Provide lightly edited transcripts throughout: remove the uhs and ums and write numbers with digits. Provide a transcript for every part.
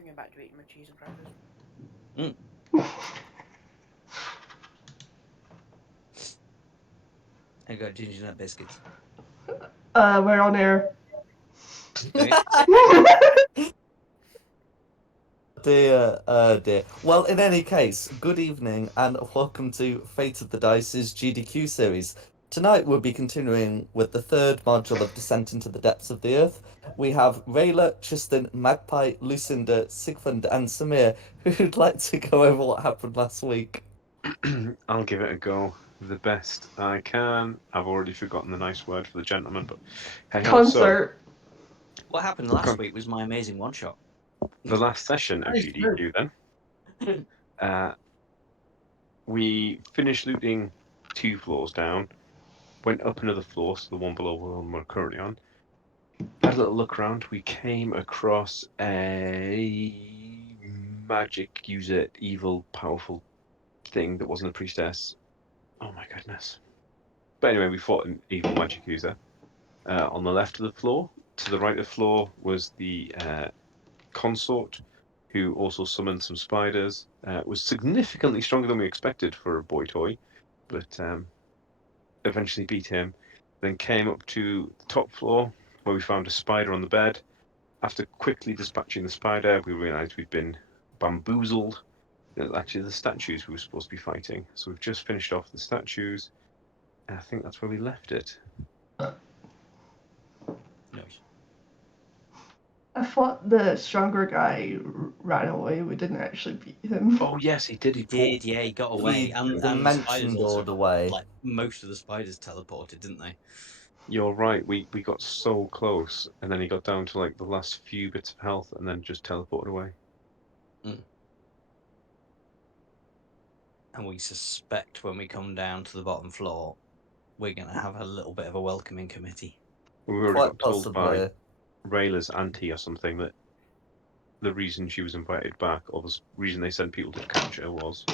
I'm going back to eating my cheese and crackers. I got ginger nut biscuits. We're on air. Okay. Dear. Well, in any case, good evening and welcome to Fate of the Dice's GDQ series. Tonight we'll be continuing with the third module of Descent into the Depths of the Earth. We have Rayla, Tristan, Magpie, Lucinda, Sigfund, and Samir who'd like to go over what happened last week. I'll give it a go the best I can. I've already forgotten the nice word for the gentleman, but hey ho. So, Concert. What happened last week was my amazing one shot. the last session of GDQ then, we finished looting 2 floors down, went up another floor, so the one below the one we're currently on. Had a little look around. We came across a magic user, evil, powerful thing that wasn't a priestess. Oh my goodness. But anyway, we fought an evil magic user. On the left of the floor. To the right of the floor was the consort, who also summoned some spiders. Was significantly stronger than we expected for a boy toy, but eventually beat him. Then came up to the top floor, where we found a spider on the bed. After quickly dispatching the spider, we realised we'd been bamboozled. It was actually the statues we were supposed to be fighting. So we've just finished off the statues. And I think that's where we left it. Nice. I thought the stronger guy ran away. We didn't actually beat him. Oh yes, he did. He did, yeah, he got away. He And the dimension spiders also, doored away. like, most of the spiders teleported, didn't they? You're right. We got so close, and then he got down to like the last few bits of health, and then just teleported away. And we suspect when we come down to the bottom floor, we're going to have a little bit of a welcoming committee. We already Quite got told by possibly. Rayla's auntie or something that the reason she was invited back, or the reason they sent people to catch her, was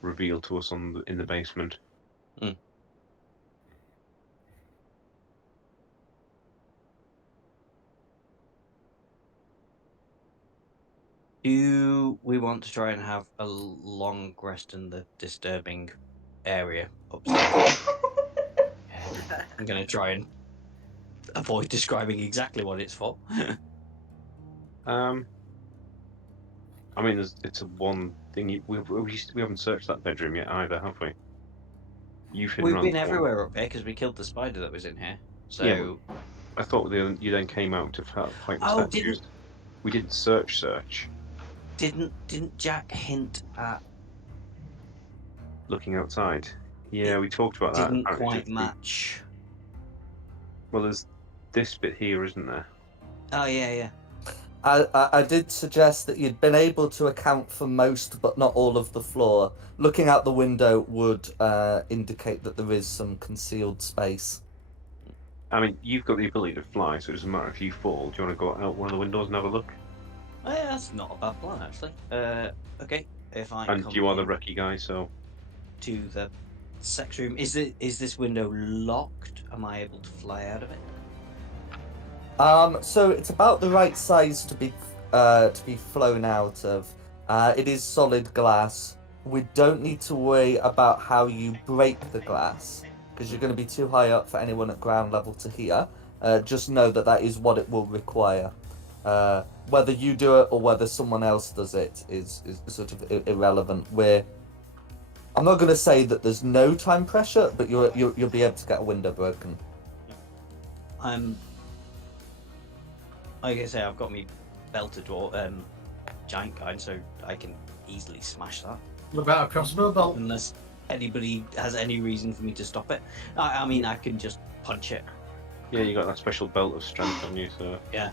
revealed to us in the basement. Do we want to try and have a long rest in the disturbing area upstairs? I'm going to try and avoid describing exactly what it's for. I mean, it's a one thing. We haven't searched that bedroom yet either, have we? You've hidden We've around been the corner. everywhere up here because we killed the spider that was in here. So Yeah, I thought you then came out to fight the statues. We didn't search. Didn't Jack hint at Looking outside. Yeah, we talked about that. didn't Apparently, quite match? Well, there's this bit here, isn't there? Oh yeah. I did suggest that you'd been able to account for most but not all of the floor. Looking out the window would indicate that there is some concealed space. I mean, you've got the ability to fly, so it doesn't matter if you fall. Do you want to go out one of the windows and have a look? Oh, yeah, that's not a bad plan actually. Okay, if I And come you are the in recce guy, so to the sex room, is this window locked? Am I able to fly out of it? So it's about the right size to be flown out of. It is solid glass. We don't need to worry about how you break the glass because you're going to be too high up for anyone at ground level to hear. Just know that is what it will require. Whether you do it or whether someone else does it is sort of irrelevant. I'm not going to say that there's no time pressure, but you'll be able to get a window broken. Like I say, I've got me belted giant kind, so I can easily smash that. What about a crossbow bolt? Unless anybody has any reason for me to stop it. I mean, I can just punch it. yeah, you got that special belt of strength on you, so Yeah.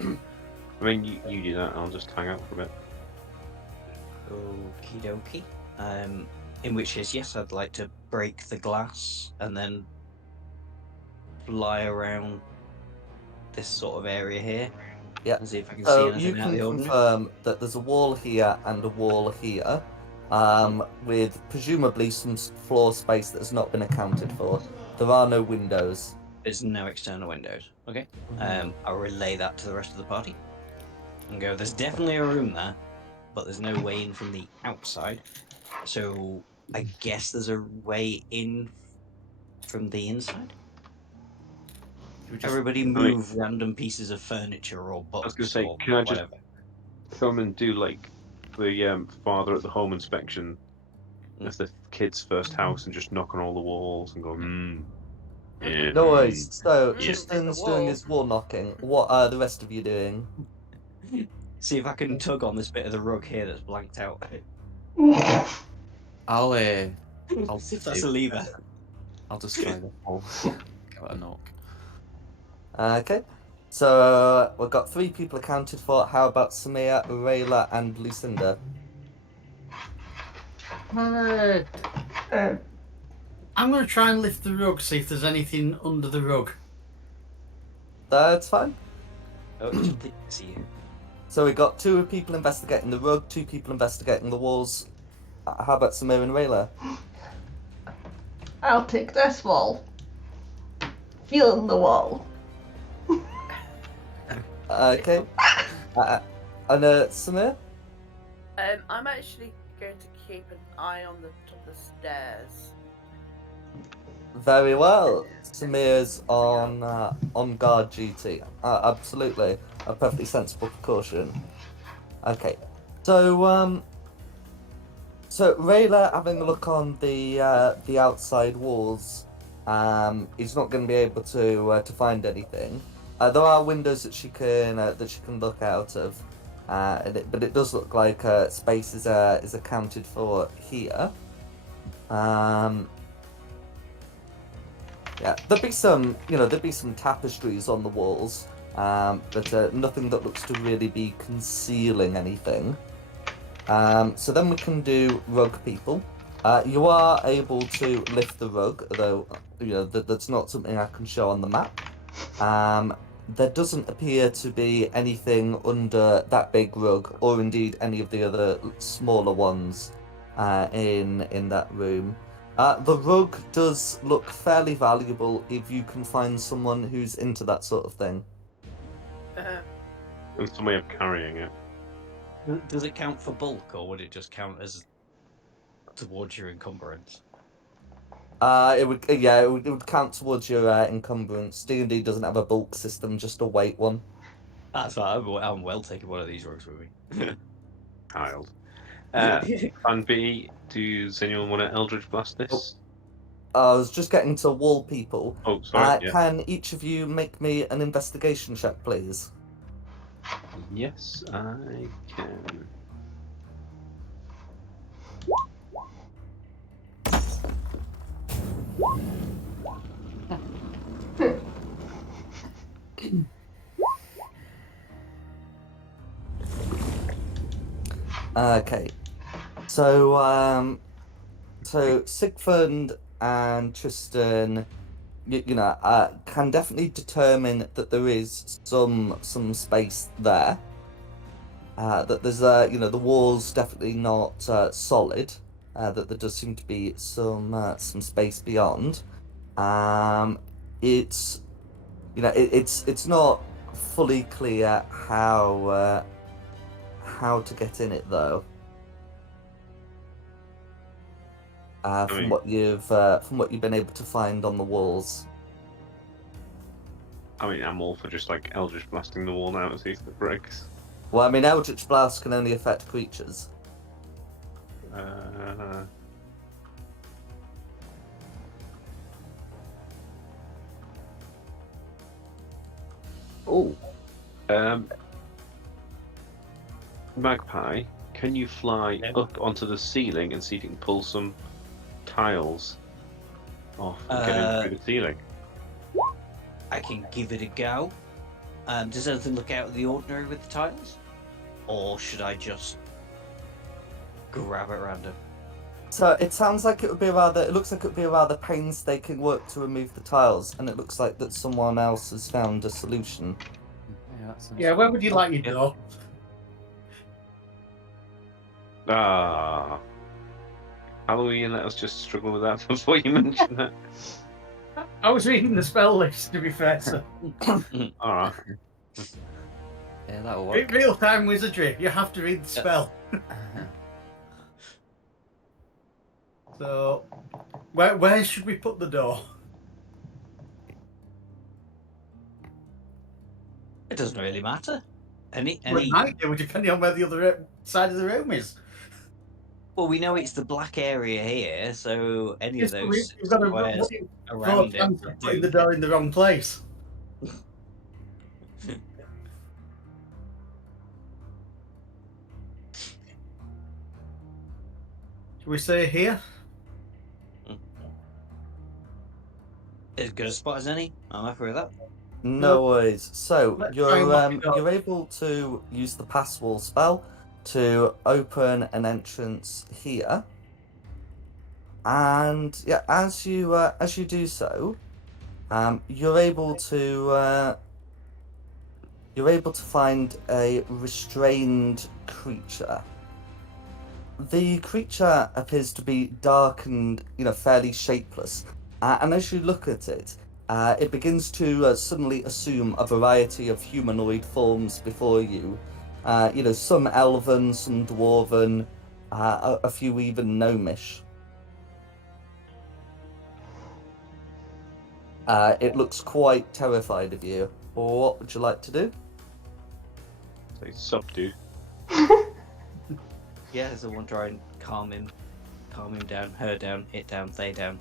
I mean, you do that. I'll just hang out for a bit. Okie dokie. In which case, yes, I'd like to break the glass and then fly around this sort of area here. Yeah. And see if I can see So you anything out of can the ordinary. confirm that there's a wall here and a wall here, with presumably some floor space that has not been accounted for. There are no windows. There's no external windows. Okay. I'll relay that to the rest of the party. and go, there's definitely a room there, but there's no way in from the outside. So I guess there's a way in from the inside. Should we just- Everybody move random pieces of furniture or I was books gonna say, or can I just whatever. come and do like the father at the home inspection of the kid's first house and just knock on all the walls and go, yeah, No worries. So Yeah. Tristan's The doing wall. his wall knocking. What are the rest of you doing? See if I can tug on this bit of the rug here that's blanked out. I'll See if that's a lever. I'll just try the whole. Give it a knock. Okay. So we've got 3 people accounted for. How about Samir, Rayla, and Lucinda? Um, I'm going to try and lift the rug, see if there's anything under the rug. That's fine. Oh, just didn't see you. So we got 2 people investigating the rug, 2 people investigating the walls. How about Samir and Rayla? I'll take this wall. Feeling the wall. Okay. And Samir? I'm actually going to keep an eye on the top of the stairs. Very well. Samir's on guard duty. Absolutely. A perfectly sensible precaution. Okay. So Rayla having a look on the outside walls, is not going to be able to find anything. There are windows that she can look out of, but it does look like space is accounted for here. Yeah, there'd be some tapestries on the walls, but nothing that looks to really be concealing anything. So then we can do rug people. You are able to lift the rug, though that's not something I can show on the map. There doesn't appear to be anything under that big rug, or indeed any of the other smaller ones in that room. The rug does look fairly valuable if you can find someone who's into that sort of thing. and some way of carrying it. Does it count for bulk, or would it just count as towards your encumbrance? It would count towards your encumbrance. D&D doesn't have a bulk system, just a weight one. That's right. I'm well taking one of these rugs with me. Child. Plan B, does anyone want to Eldritch Blast this? I was just getting to wall people. Oh, sorry. Yeah. Can each of you make me an investigation check, please? Yes, I can. Okay. So Sigfrid and Tristan, can definitely determine that there is some space there. That there's the walls definitely not solid. That there does seem to be some space beyond. It's not fully clear how to get in it though. From what you've been able to find on the walls. I mean, I'm all for just like Eldritch Blasting the wall now to see if it breaks. Well, I mean, Eldritch Blast can only affect creatures. Oh. Magpie, can you fly up onto the ceiling and see if you can pull some tiles off and get in through the ceiling? I can give it a go. Does anything look out of the ordinary with the tiles? Or should I just grab at random? So it sounds like it looks like it would be a rather painstaking work to remove the tiles, and it looks like that someone else has found a solution. Yeah, where would you like your door? Ah. Halloween, let us just struggle with that before you mention that. I was reading the spell list, to be fair, so. Alright. Yeah, that'll work. Real-time wizardry. You have to read the spell. So, where should we put the door? It doesn't really matter. Well, it might do, depending on where the other side of the room is. Well, we know it's the black area here, so any of those You've got to squares draw around it plans would of putting do. the door in the wrong place. Should we say here? As good a spot as any. I'm happy with that. No worries. So Let's try and lock it up. you're able to use the pass wall spell to open an entrance here, and yeah, as you do so, you're able to find a restrained creature. The creature appears to be dark and fairly shapeless, and as you look at it, it begins to suddenly assume a variety of humanoid forms before you. Some elven, some dwarven, a few even gnomish. It looks quite terrified of you. What would you like to do? Say subdue. Yeah, there's one try and calm him down, her down, it down, they down.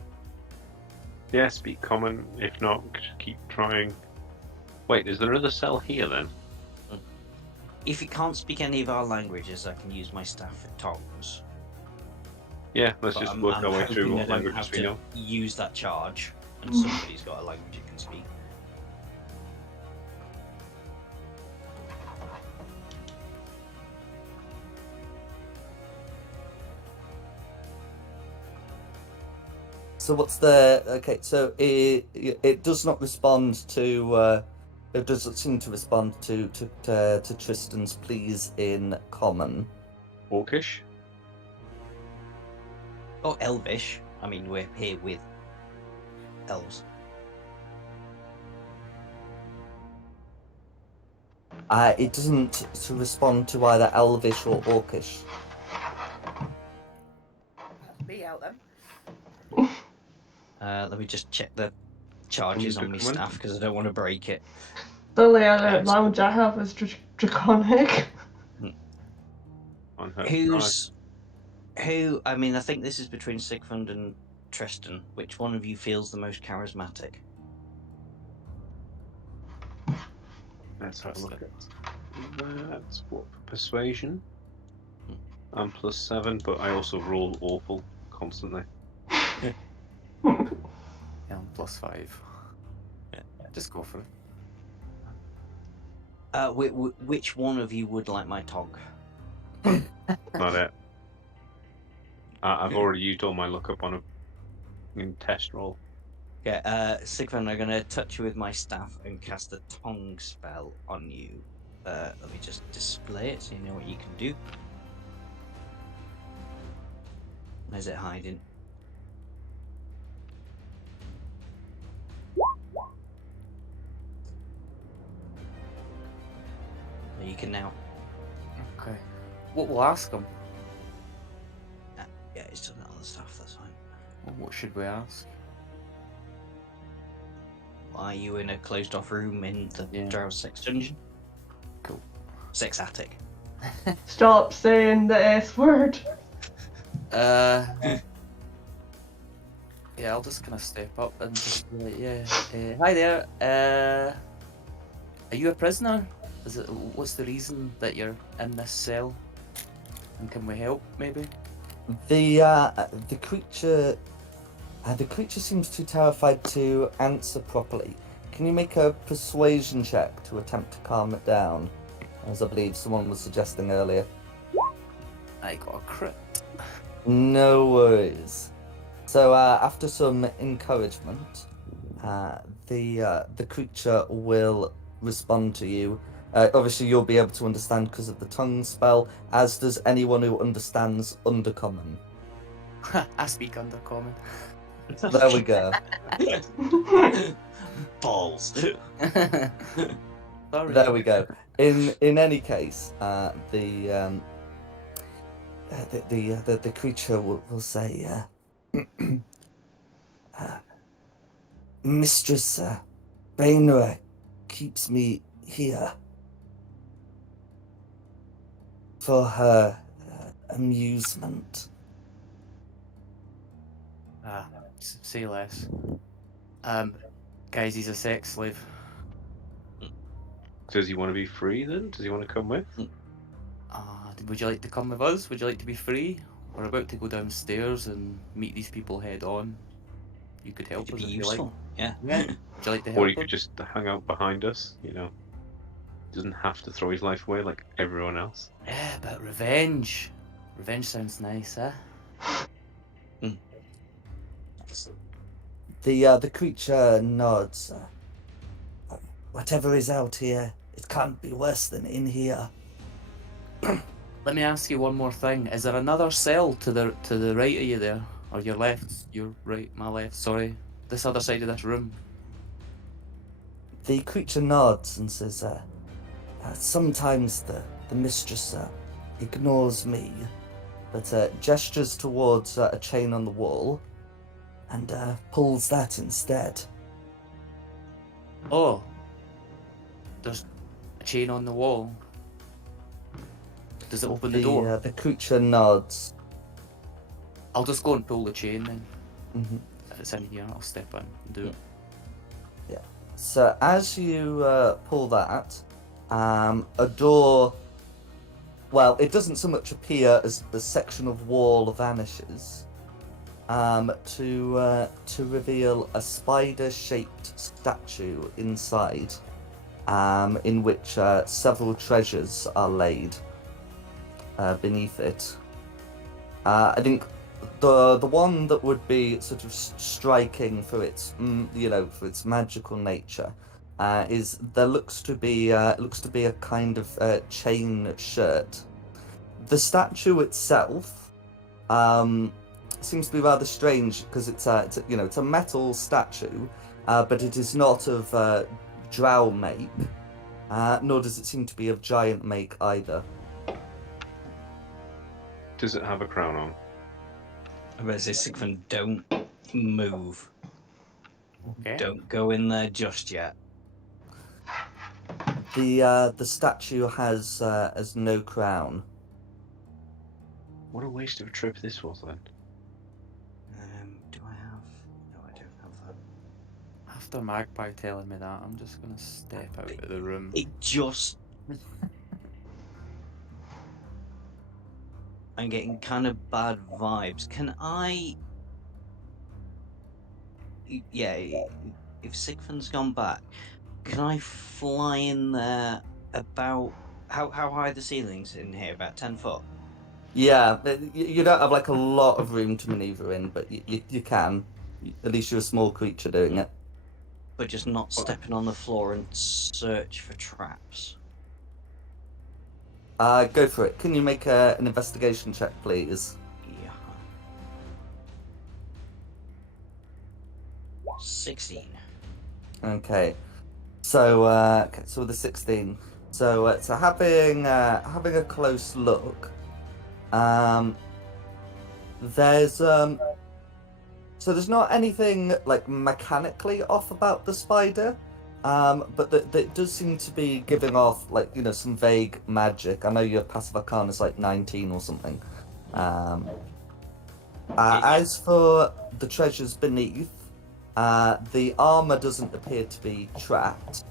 Yeah, speak common. If not, just keep trying. Wait, is there another cell here then? If you can't speak any of our languages, I can use my staff for tongues. Yeah, let's But just I'm work our way hoping through I what don't languages have we to know. use that charge, and somebody's got a language it can speak. So what's the okay? So it does not respond to. It doesn't seem to respond to Tristan's pleas in common. Orcish? Or Elvish. I mean, we're here with elves. It doesn't respond to either Elvish or Orcish. Be out then. Let me just check the charges on my Come on. staff because I don't want to break it. The only other Yes. language I have is Draconic. On her Who? I mean, I think this is between Sigmund and Tristan. Which one of you feels the most charismatic? Let's have a look at that's what persuasion. I'm +7, but I also roll awful constantly. Yeah, I'm +5. Yeah. Just go for it. Which one of you would like my tog? Not it. I've already used all my lookup on a test roll. Yeah, Sigmund, I'm gonna touch you with my staff and cast a tongue spell on you. Let me just display it so you know what you can do. Where's it hiding? You can now. Okay. What will ask him? Yeah, he's done it on the staff, that's fine. Well, what should we ask? Are you in a closed off room in the Yeah. Drow's sex dungeon? Cool. Sex attic. Stop saying the S word. Yeah, I'll just kind of step up and just be like, yeah. Hi there. Are you a prisoner? What's the reason that you're in this cell? And can we help, maybe? The creature seems too terrified to answer properly. Can you make a persuasion check to attempt to calm it down? As I believe someone was suggesting earlier. I got a crit. No worries. So after some encouragement, the creature will respond to you. Obviously, you'll be able to understand because of the tongue spell, as does anyone who understands Undercommon. I speak Undercommon. There we go. Balls. Sorry. There we go. In any case, the creature will say, Mistress Bainra keeps me here for her amusement. Say less. Guys, he's a sex slave. Does he want to be free then? Does he want to come with? Would you like to come with us? Would you like to be free? We're about to go downstairs and meet these people head on. You could help It'd us be if you like. useful. Yeah. Yeah. Would you like to Or help he could us? just hang out behind us, you know. Doesn't have to throw his life away like everyone else. Yeah, but revenge. Revenge sounds nice, huh? The creature nods. Whatever is out here, it can't be worse than in here. Let me ask you one more thing. Is there another cell to the right of you there? Or your left? Your right, my left, sorry. This other side of this room. The creature nods and says, sometimes the mistress ignores me, but gestures towards a chain on the wall and pulls that instead. Oh. There's a chain on the wall. Does it open the door? The creature nods. I'll just go and pull the chain then. Mhm. If it's in here, I'll step in and do it. So as you pull that, a door, well, it doesn't so much appear as the section of wall vanishes, to reveal a spider-shaped statue inside, in which several treasures are laid beneath it. I think the one that would be sort of striking for its for its magical nature is there looks to be a kind of chain shirt. The statue itself seems to be rather strange because it's a metal statue, but it is not of drow make, nor does it seem to be of giant make either. Does it have a crown on? I better say, Sigmund, don't move. Okay. Don't go in there just yet. The statue has no crown. What a waste of a trip this was then. Do I have? No, I don't have that. After Magpie telling me that, I'm just gonna step out of the room. It just. I'm getting kind of bad vibes. Can I? Yeah, if Sigmund's gone back, can I fly in there about. How high are the ceilings in here? About 10 foot? Yeah, you don't have like a lot of room to maneuver in, but you can. At least you're a small creature doing it. But just not stepping on the floor and search for traps. Go for it. Can you make an investigation check, please? Yeah. 16. Okay. So with the 16. So having a close look. There's not anything like mechanically off about the spider, but that does seem to be giving off like some vague magic. I know your passive arcana is like 19 or something. As for the treasures beneath, the armor doesn't appear to be trapped.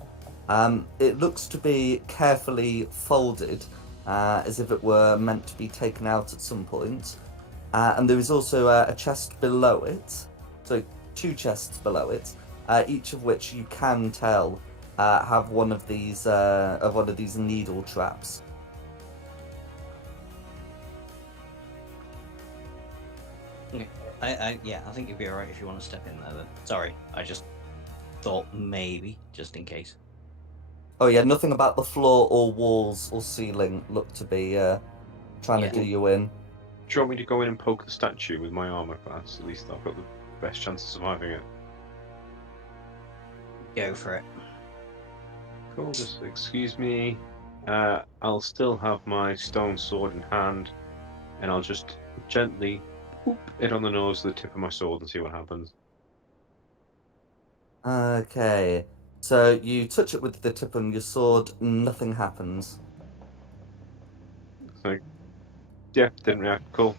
It looks to be carefully folded, as if it were meant to be taken out at some point. And there is also a chest below it, so 2 chests below it, each of which you can tell have one of these needle traps. Okay. I think you'd be alright if you want to step in there then. Sorry, I just thought maybe, just in case. Oh yeah, nothing about the floor or walls or ceiling look to be trying to do you in. Do you want me to go in and poke the statue with my armor class? At least I've got the best chance of surviving it. Go for it. Cool, just excuse me. I'll still have my stone sword in hand, and I'll just gently whoop it on the nose with the tip of my sword and see what happens. Okay. So you touch it with the tip of your sword, nothing happens. It's like, yeah, didn't react. Cool.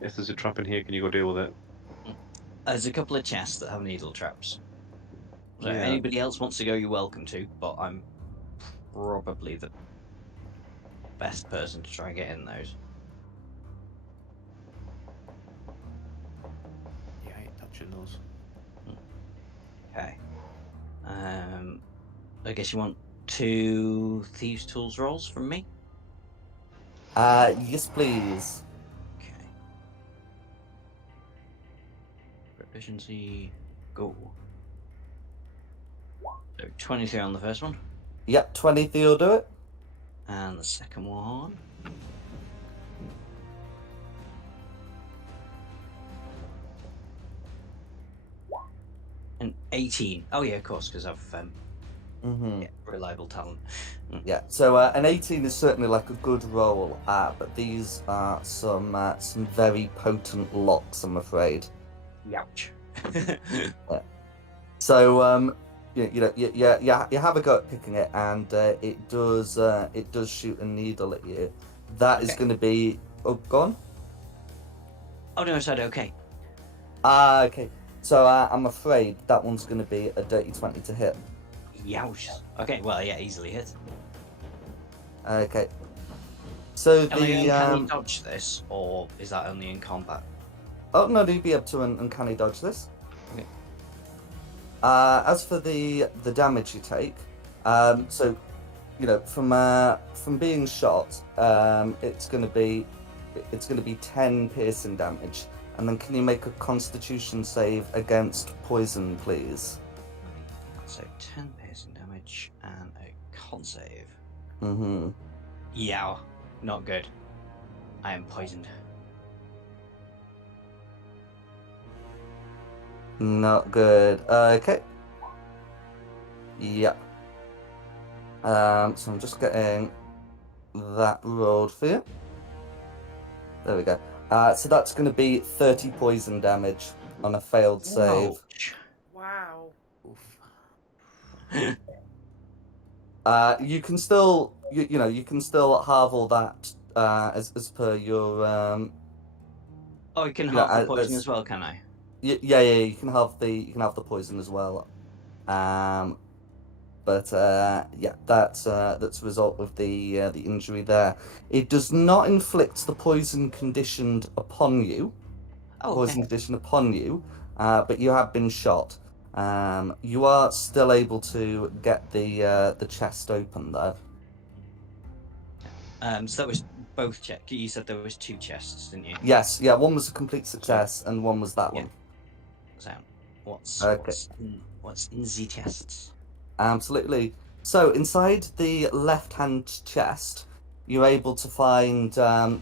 If there's a trap in here, can you go deal with it? There's a couple of chests that have needle traps. So Yeah. anybody else wants to go, you're welcome to, but I'm probably the best person to try and get in those. Yeah, I ain't touching those. Okay. I guess you want 2 Thieves' Tools rolls from me? Yes, please. Okay. Proficiency, go. So 23 on the first one, Yep, 23 will do it. and the second one. An 18. Oh yeah, of course, because I've reliable talent. Yeah, so an 18 is certainly like a good roll, but these are some very potent locks, I'm afraid. Youch. So you have a go at picking it, and it does shoot a needle at you. That is Okay. going to be go on. Oh no, I said okay. Okay. So I'm afraid that one's going to be a dirty 20 to hit. Youch. Okay, well yeah, easily hit. Okay. So Can I the uncanny dodge this, or is that only in combat? oh no, you'd be able to uncanny dodge this. Okay. As for the damage you take, so from being shot, it's going to be 10 piercing damage, and then can you make a Constitution save against poison, please? So 10 piercing damage and a con save. Mm-hmm. Yow, not good. I am poisoned. Not good. Okay. Yep. So I'm just getting that rolled for you. There we go. So that's going to be 30 poison damage on a failed save. Ouch. Wow. Oof. You can still, you can still halve all that as per your. Oh, I can You know, halve the poison that's- as well, can I? Yeah. You can have the poison as well. But yeah, that's a result of the injury there. It does not inflict the poison conditioned upon you. Oh, Poison okay. condition upon you, but you have been shot. You are still able to get the chest open though. So that was both chests. You said there was 2 chests, didn't you? Yes, yeah, one was a complete success and one was that Yeah. one. So what's Okay. what's in the chests? Absolutely. So inside the left-hand chest, you're able to find that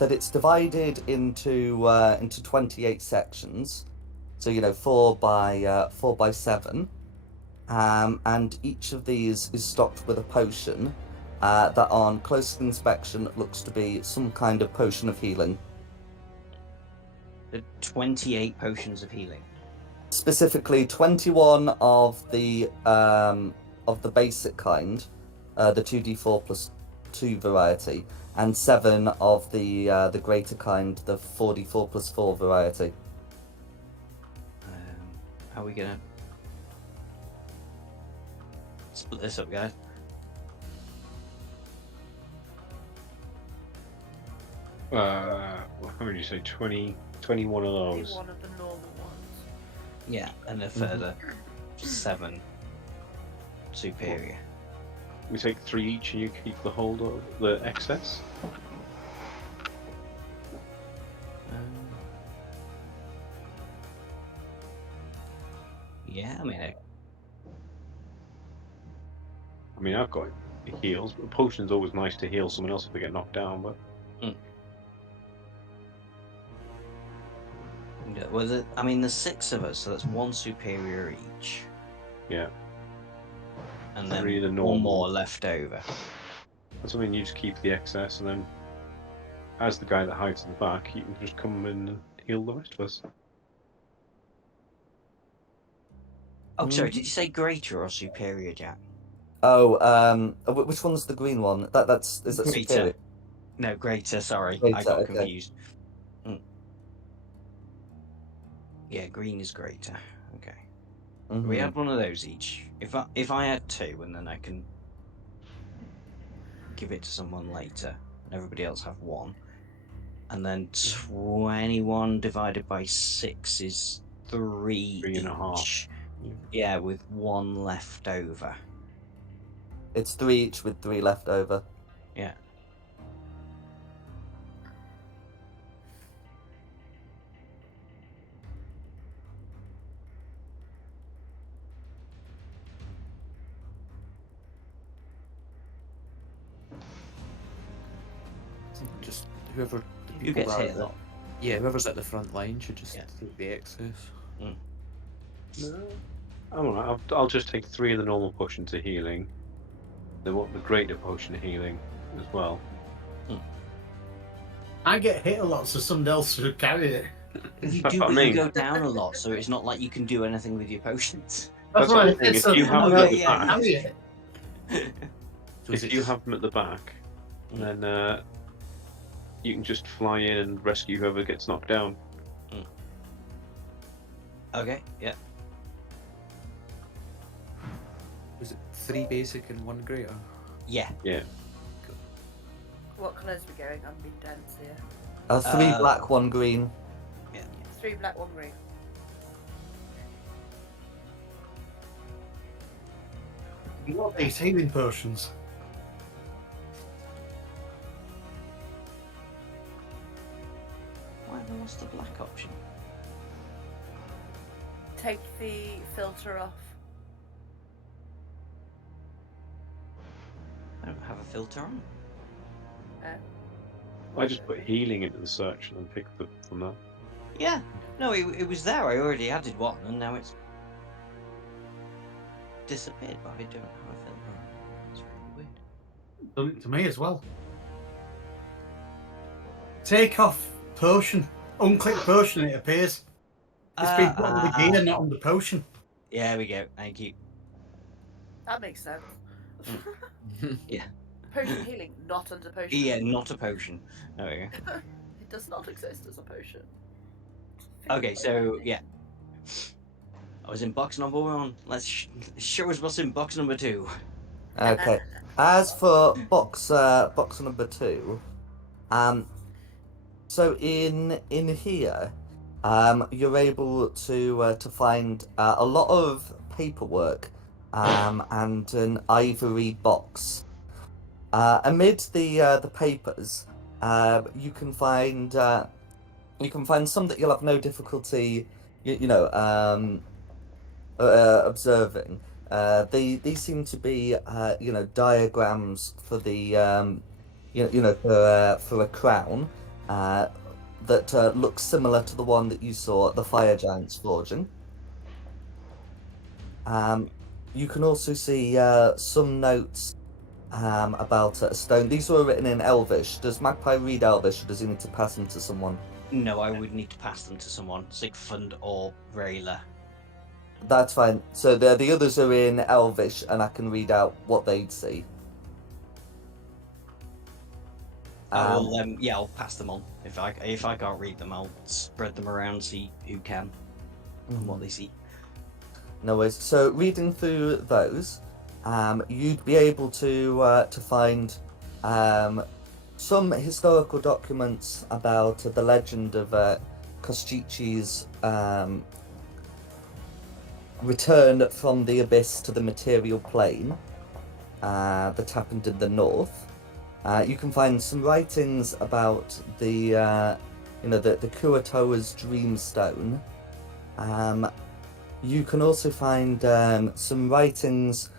it's divided into 28 sections. So 4 by 7. And each of these is stocked with a potion that on close inspection looks to be some kind of potion of healing. The 28 potions of healing. Specifically 21 of the basic kind, the 2d4 plus 2 variety, and 7 of the greater kind, the 4d4 plus 4 variety. How are we gonna split this up, guys? How many did you say? 20, 21 of Be those. one of the normal ones. Yeah, and a further 7 superior. We take 3 each, and you keep the whole of the excess. Yeah, I mean, I mean, I've got heals, but a potion's always nice to heal someone else if they get knocked down. But well, I mean, there's 6 of us, so that's 1 superior each. yeah, and then 3 of the one normal. more left over. That's something you just keep the excess, and then as the guy that hides in the back, you can just come in and heal the rest of us. Oh, sorry, did you say greater or superior, Jack? Oh, which one's the green one? Is that Greater. superior? No, greater, sorry. I Greater, got okay. confused. Yeah, green is greater. Okay. We Mhm. had one of those each. If I had 2, and then I can give it to someone later, and everybody else have 1. And then 21 divided by 6 is 3 3.5. each. Yeah, with 1 left over. It's 3 each with 3 left over. Yeah. Just whoever the Who people gets that are hit at a the, lot? yeah, whoever's at the front line should just Yeah. take the excess. No, I'm alright. I'll just take 3 of the normal potions of healing. They want the greater potion of healing as well. I get hit a lot, so somebody else should carry it. You That's do, what I but you mean. go down a lot, so it's not like you can do anything with your potions. That's what I'm right. saying, It's if you have them somebody at else the should back- carry it. So is If it you just, have them at the back, then you can just fly in and rescue whoever gets knocked down. Okay, yeah. was it 3 basic and 1 greater? Yeah. Yeah. What colours we going? I'm being dense here. 3 black, 1 green. 3 black, 1 green. What are these healing potions? Why have I lost the black option? Take the filter off. I don't have a filter on. I just put healing into the search and then pick from that. Yeah. No, it was there. I already added one, and now it's disappeared, but I don't have a filter on. It's really weird. Done it to me as well. Take off potion. Unclick potion, it appears. It's been put on the gear, not on the potion. Yeah, there we go. Thank you. That makes sense. Yeah. Potion healing, not under potion. Yeah, not a potion. There we go. It does not exist as a potion. Okay, so yeah. I was in box number 1. Let's show us what's in box number 2. Okay. As for box number 2, so in here, you're able to find a lot of paperwork, and an ivory box. Amid the papers, you can find some that you'll have no difficulty, observing. These seem to be diagrams for the for a crown that looks similar to the one that you saw at the fire giant's forging. You can also see some notes about a stone. These were written in Elvish. Does Magpie read Elvish, or does he need to pass them to someone? No, I would need to pass them to someone, Sigfund or Rayla. That's fine. So the others are in Elvish, and I can read out what they'd see. Yeah, I'll pass them on. If I can't read them, I'll spread them around, see who can and what they see. No worries. So reading through those, you'd be able to find some historical documents about the legend of Kostichi's return from the abyss to the material plane that happened in the north. You can find some writings about the Kuatoa's Dreamstone. You can also find some writings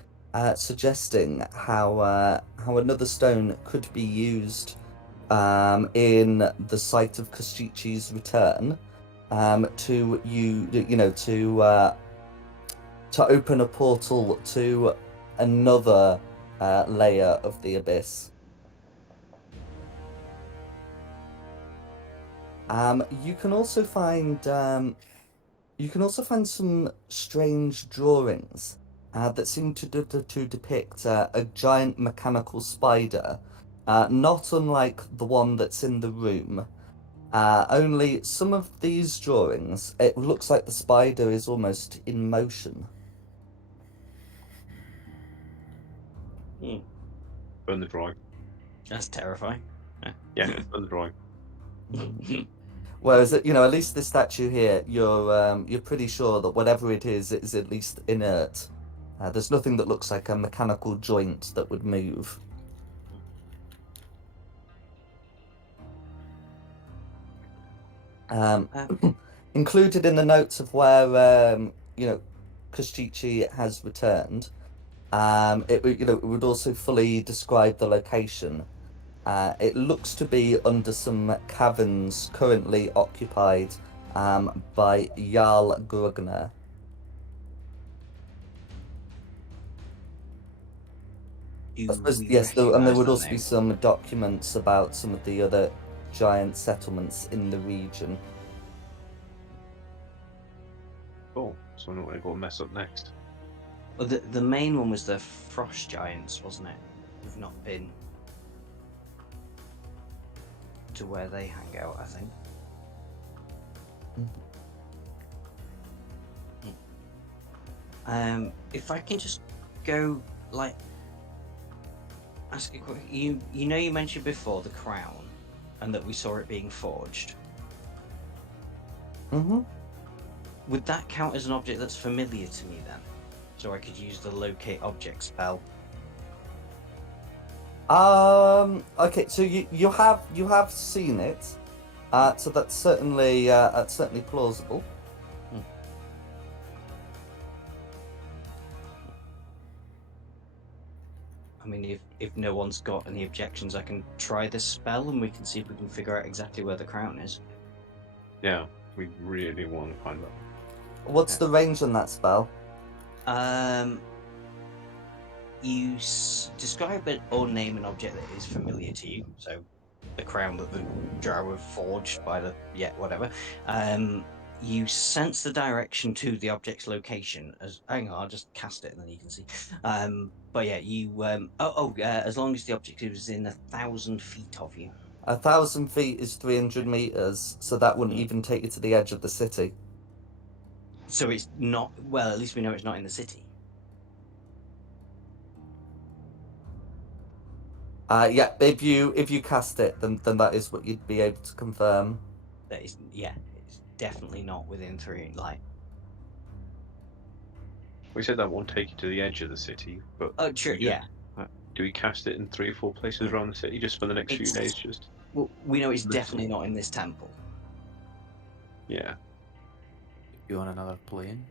suggesting how another stone could be used in the site of Kostichi's return to open a portal to another layer of the abyss. You can also find some strange drawings that seem to depict a giant mechanical spider, not unlike the one that's in the room. Only some of these drawings, it looks like the spider is almost in motion. Burn the drawing. That's terrifying. Yeah, burn the drawing. Whereas, at least this statue here, you're pretty sure that whatever it is at least inert. There's nothing that looks like a mechanical joint that would move. Included in the notes of where Kostichi has returned, it would also fully describe the location. It looks to be under some caverns currently occupied by Jarl Grugner. I suppose, yes, and there would also be some documents about some of the other giant settlements in the region. Oh, so I know what I go mess up next. Well, the main one was the frost giants, wasn't it? We've not been to where they hang out, I think. If I can just go, like, ask a quick. You mentioned before the crown, and that we saw it being forged. Mm-hmm. Would that count as an object that's familiar to me then? So I could use the locate object spell. Okay, so you have seen it, so that's certainly plausible. I mean, if no one's got any objections, I can try this spell and we can see if we can figure out exactly where the crown is. Yeah, we really want to find that. What's the range on that spell? You describe it or name an object that is familiar to you. So, the crown that the drow have forged by the whatever. You sense the direction to the object's location. Hang on, I'll just cast it and then you can see. But yeah, you as long as the object is within 1,000 feet of you. 1,000 feet is 300 meters, so that wouldn't even take you to the edge of the city. So it's not. Well, at least we know it's not in the city. Yeah, if you cast it, then that is what you'd be able to confirm. That is, it's definitely not within 3. Like, We said that won't take you to the edge of the city, but oh, true, yeah. Do we cast it in 3 or 4 places around the city just for the next few days? Just Well, we know it's definitely not in this temple. yeah. You on another plane?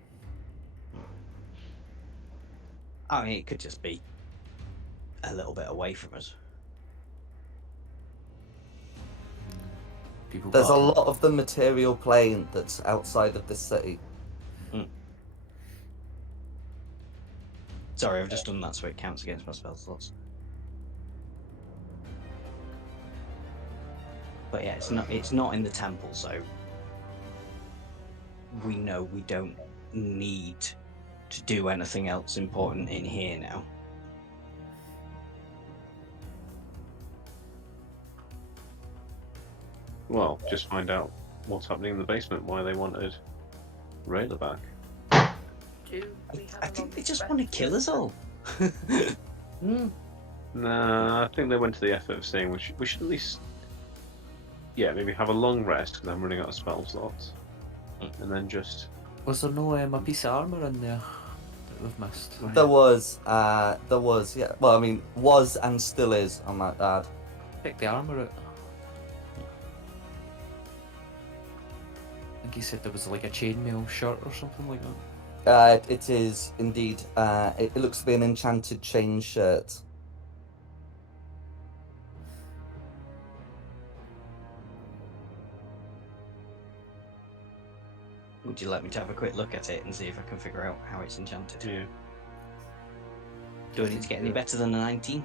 I mean, it could just be a little bit away from us. There's a lot of the material plane that's outside of the city. Sorry, I've just done that so it counts against my spell slots. But yeah, it's not in the temple, so we know we don't need to do anything else important in here now. Well, just find out what's happening in the basement, why they wanted Rayla back. I think they just want to kill us all. Nah, I think they went to the effort of saying we should at least, maybe have a long rest because I'm running out of spell slots, and then just. Was there no a piece of armour in there that we've missed? There was, yeah. Well, I mean, was and still is, I might add. Pick the armour out. I think he said there was like a chainmail shirt or something like that. It is indeed. It looks to be an enchanted chain shirt. Would you like me to have a quick look at it and see if I can figure out how it's enchanted? Yeah. Do I need to get any better than a 19?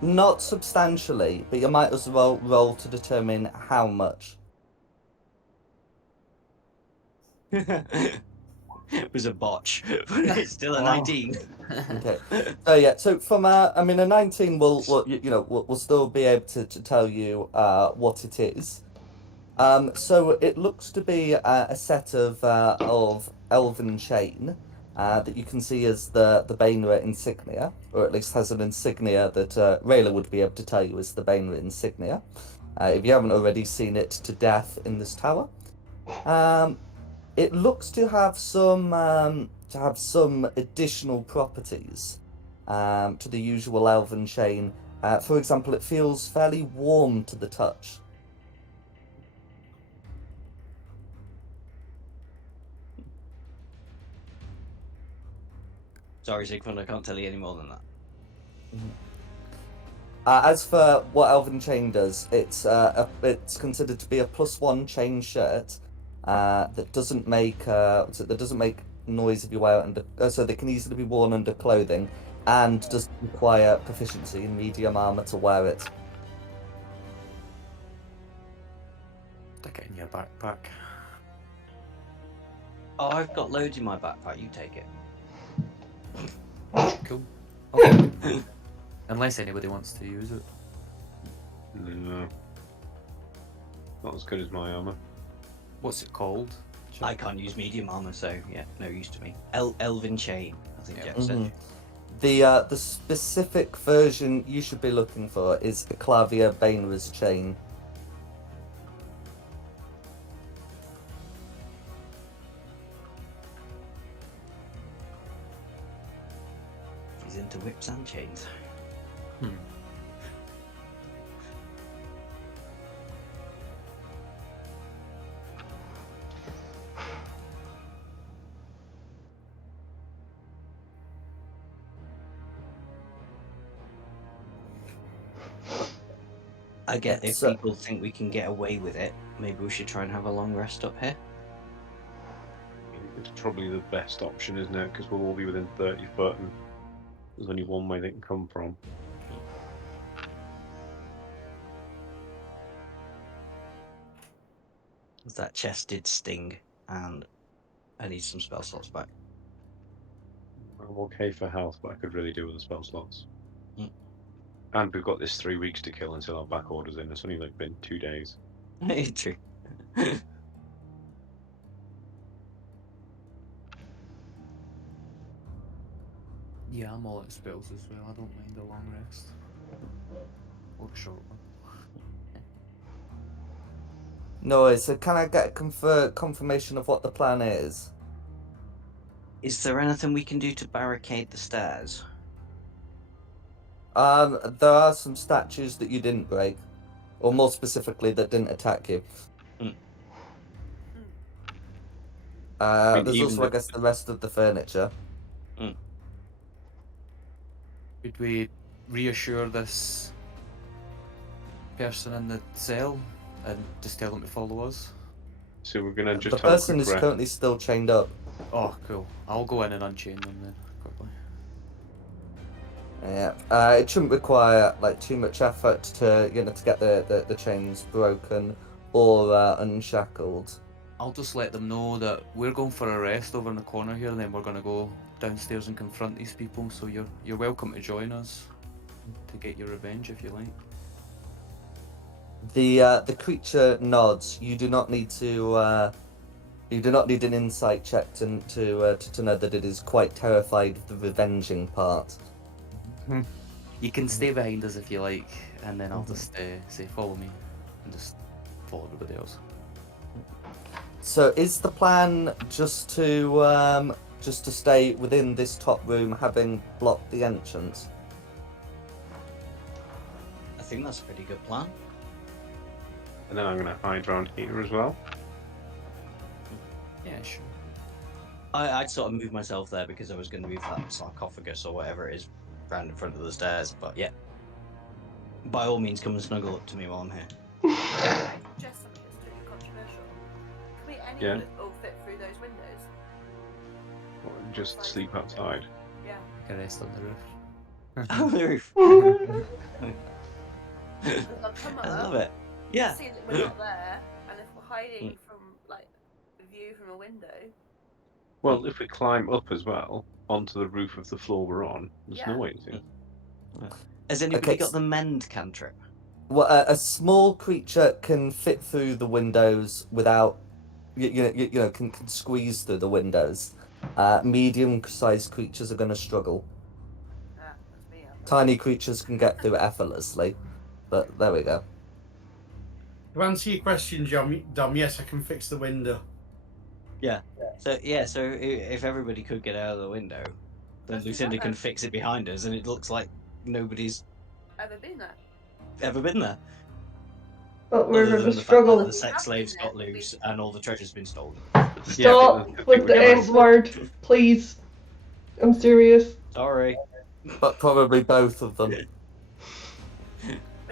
Not substantially, but you might as well roll to determine how much. It was a botch, but it's still a Wow. 19. Okay. So yeah, so from I mean, a 19 will you know will still be able to tell you what it is. So it looks to be a set of elven chain that you can see as the Bainra insignia, or at least has an insignia that Rayla would be able to tell you is the Bainra insignia, if you haven't already seen it to death in this tower. It looks to have some additional properties to the usual elven chain. For example, it feels fairly warm to the touch. Sorry, Sigmund, I can't tell you any more than that. As for what elven chain does, it's considered to be a +1 chain shirt that doesn't make noise if you wear it under, so they can easily be worn under clothing, and doesn't require proficiency in medium armor to wear it. Stick it in your backpack. Oh, I've got loads in my backpack. You take it. Cool. Okay. Unless anybody wants to use it. No. Not as good as my armor. What's it called? I can't use medium armor, so yeah, no use to me. Elven chain, I think Yeah. Jeff said. The specific version you should be looking for is the Clavia Bainra's chain. He's into whips and chains. Again, if So- people think we can get away with it, maybe we should try and have a long rest up here. It's probably the best option, isn't it? Because we'll all be within 30 foot and there's only one way they can come from. That chest did sting, and I need some spell slots back. I'm okay for health, but I could really do with the spell slots. Mm. And we've got this 3 weeks to kill until our back orders in. It's only like been 2 days. True. Yeah, I'm all out of spells as well. I don't mind a long rest. Or a short one. No, so can I get confirmation of what the plan is? Is there anything we can do to barricade the stairs? There are some statues that you didn't break, or more specifically, that didn't attack you. Mm. mean, There's even also, I the- guess, the rest of the furniture. Could we reassure this person in the cell and just tell them to follow us? So we're gonna just The have a person quick is rest. currently still chained up. Oh, cool. I'll go in and unchain them then, quickly. Yeah, it shouldn't require like too much effort to to get the chains broken or unshackled. I'll just let them know that we're going for a rest over in the corner here, and then we're going to go downstairs and confront these people. So you're welcome to join us to get your revenge if you like. The creature nods. You do not need to. You do not need an insight check to know that it is quite terrified of the revenging part. You can stay behind us if you like, and then I'll just say follow me, and just follow everybody else. So is the plan just to stay within this top room, having blocked the entrance? I think that's a pretty good plan. And then I'm gonna hide around here as well. Yeah, sure. I'd sort of move myself there because I was going to move that sarcophagus or whatever it is round in front of the stairs. But yeah, by all means, come and snuggle up to me while I'm here. Can I suggest something that's totally controversial? Can we Yeah. all fit through those windows? just sleep outside. Yeah. Can rest on the roof. On the roof. Because I'll come I up, love it. Yeah. see that we're not there, and if we're hiding from like a view from a window, Well, if we climb up as well onto the roof of the floor we're on, there's Yeah. no way to. Has anybody Okay, got the mend cantrip? Well, a small creature can fit through the windows without, can squeeze through the windows. Medium-sized creatures are going to struggle. that's me. Tiny creatures can get through effortlessly. But there we go. To answer your question, Dom, yes, I can fix the window. So if everybody could get out of the window, then Let's do Lucinda that can then. fix it behind us, and it looks like nobody's Ever been there? ever been there. But we're Other going to than the fact that struggle. the sex slaves got loose and all the treasure's been stolen. Stop Yeah, but with the we're N word, please. I'm serious. Sorry. But probably both of them. But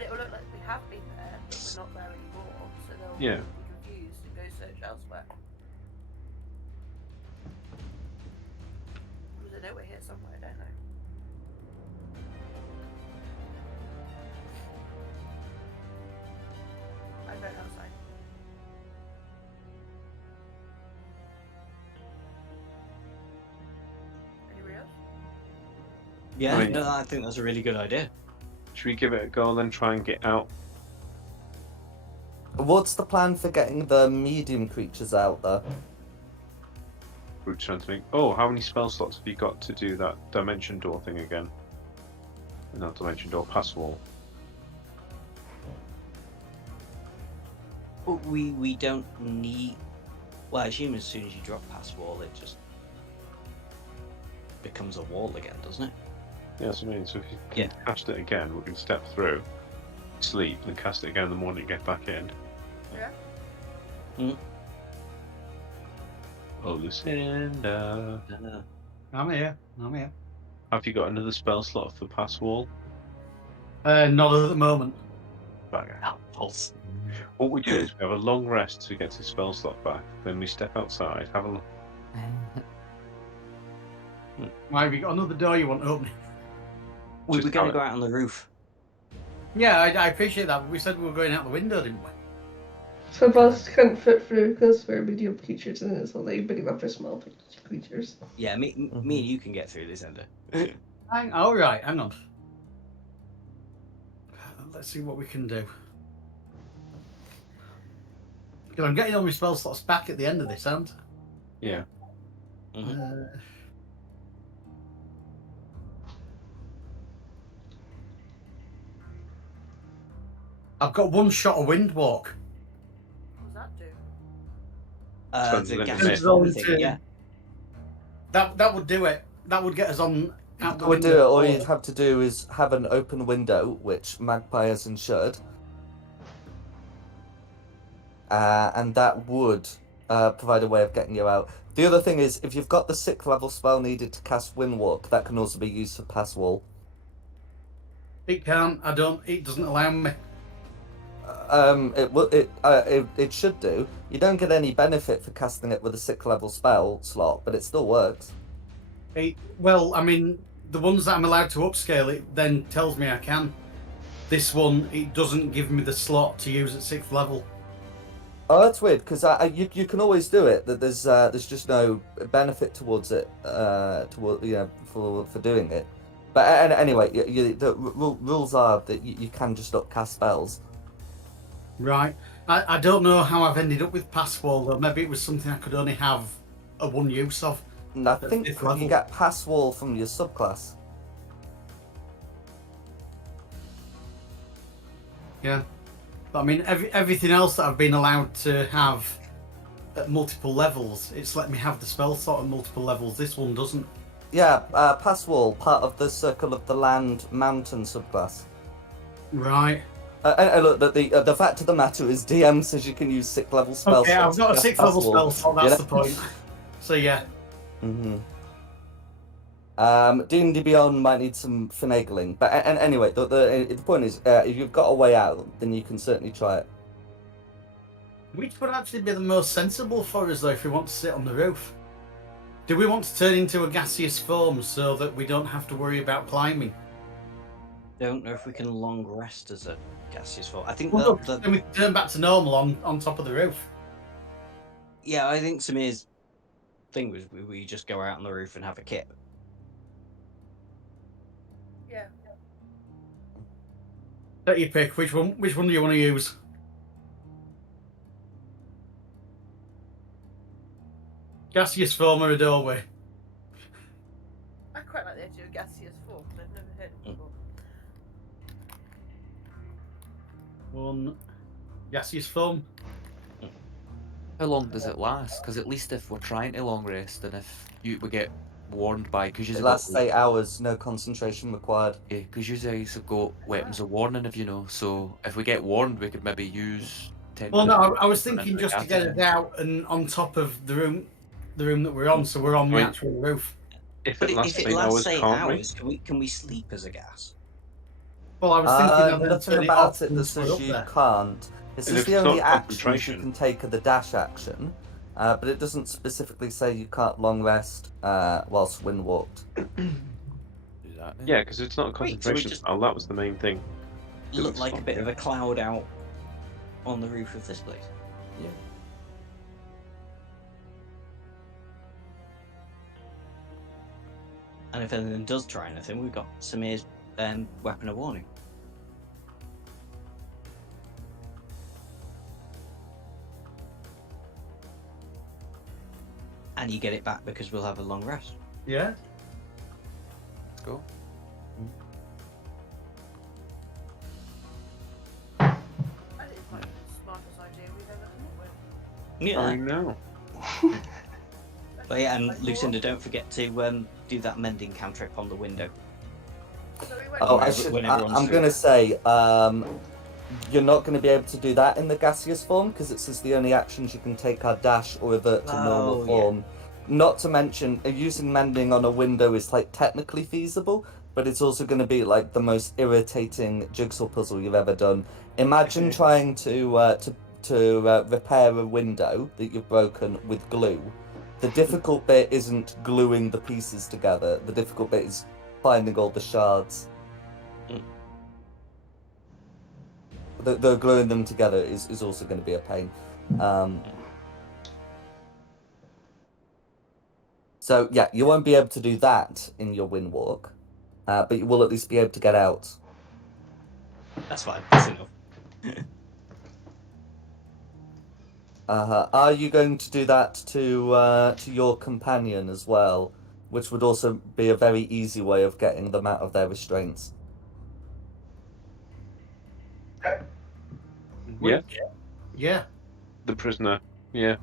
it will look like we have been there, but we're not there anymore, so they'll Yeah. be confused and go search elsewhere. Because I know we're here somewhere, don't I? I'm going outside. Anybody else? Yeah, I mean- no, I think that's a really good idea. Should we give it a go then? Try and get out. What's the plan for getting the medium creatures out there? We're trying to think. Oh, how many spell slots have you got to do that dimension door thing again? Not dimension door, pass wall. But we don't need. Well, I assume as soon as you drop past wall, it just becomes a wall again, doesn't it? Yeah, that's what I mean. So if you can cast it again, we can step through, sleep, and cast it again in the morning and get back in. Yeah. Oh, Lucinda. I'm here. Have you got another spell slot for pass wall? Not at the moment. Bugger. Pulse. What we do is we have a long rest to get his spell slot back. Then we step outside, have a look. Why have you got another door you want opening? We were Just going have to it. go out on the roof. Yeah, I appreciate that, but we said we were going out the window, didn't we? Some of us can't fit through because we're medium creatures and it's only big enough for small creatures. Yeah, me and you can get through this, Ender. All right, hang on. Let's see what we can do. Because I'm getting all my spell slots back at the end of this, aren't Yeah. I? Mhm. I've got one shot of wind walk. What does that do? Turns The it gas into Turns it on thing, to- yeah. That would do it. That would get us on out the Would do it. window. All you'd have to do is have an open window, which Magpie has ensured. And that would provide a way of getting you out. The other thing is, if you've got the 6th level spell needed to cast Windwalk, that can also be used for Pass Wall. It can't. I don't. It doesn't allow me. It should do. You don't get any benefit for casting it with a 6th level spell slot, but it still works. Well, I mean, the ones that I'm allowed to upscale, it then tells me I can. This one, it doesn't give me the slot to use at 6th level. Oh, that's weird because you can always do it. That there's just no benefit towards it. For doing it. But anyway, the rules are that you can just upcast spells. Right. I don't know how I've ended up with Pass Wall, though. Maybe it was something I could only have a one use of. And I At think 5th you level. get Pass Wall from your subclass. Yeah. But I mean, everything else that I've been allowed to have at multiple levels, it's let me have the spell slot at multiple levels. This one doesn't. Yeah, Pass Wall, part of the Circle of the Land Mountain subclass. Right. And look, the fact of the matter is, DM says you can use 6th level spell Okay, I've slots got a to cast 6th level Pass Wall. spell slot, that's the point. So yeah. D&D Beyond might need some finagling, but anyway, the point is, if you've got a way out, then you can certainly try it. Which would actually be the most sensible for us, though, if we want to sit on the roof? Do we want to turn into a gaseous form so that we don't have to worry about climbing? Don't know if we can long rest as a gaseous form. I think Well, that then we turn back to normal on top of the roof. yeah, I think Samir's thing was we just go out on the roof and have a kip. Yeah. Let you pick which one. Which one do you want to use? Gaseous form or a doorway? I quite like the idea of gaseous form because I've never heard it before. One gaseous form. How long does it last? Because at least if we're trying to long rest, and if we get warned by, because It you've lasts got 8 hours, no concentration required. because you guys have got weapons of warning, if you know. So if we get warned, we could maybe use 10 Well, minutes. no, I was to run thinking into a just to gas get station. it out and on top of the room that we're on, so we're on the Wait. actual roof. If But it lasts if it 8 lasts hours, 8 can't we? hours, can we sleep as a gas? Well, I was thinking of then Nothing turn it about off it that once we're says up you there. can't. It And says if the it's only not actions you concentration- can take are the dash action, but it doesn't specifically say you can't long rest whilst wind walked. Do that then. Yeah, because it's not a Wait, so we concentration just spell. That was the main thing. look Doesn't like a stop bit you. of a cloud out on the roof of this place. Yeah. And if anything does try anything, we've got Samir's weapon of warning. And you get it back because we'll have a long rest. Yeah. Let's go. I think it's like the smartest idea we've ever come up with. Yeah. I know. But yeah, and Like more. Lucinda, don't forget to do that mending cantrip on the window. So we went Oh, When everyone's I'm through. going to say, you're not going to be able to do that in the gaseous form because it says the only actions you can take are dash or revert to Oh, normal yeah. form. Not to mention, using mending on a window is like technically feasible, but it's also going to be like the most irritating jigsaw puzzle you've ever done. Imagine trying to repair a window that you've broken with glue. The difficult bit isn't gluing the pieces together. The difficult bit is finding all the shards. The gluing them together is also going to be a pain. So yeah, you won't be able to do that in your wind walk, but you will at least be able to get out. That's fine. That's enough. Are you going to do that to your companion as well, which would also be a very easy way of getting them out of their restraints? Yeah, Yeah. the prisoner. Yeah.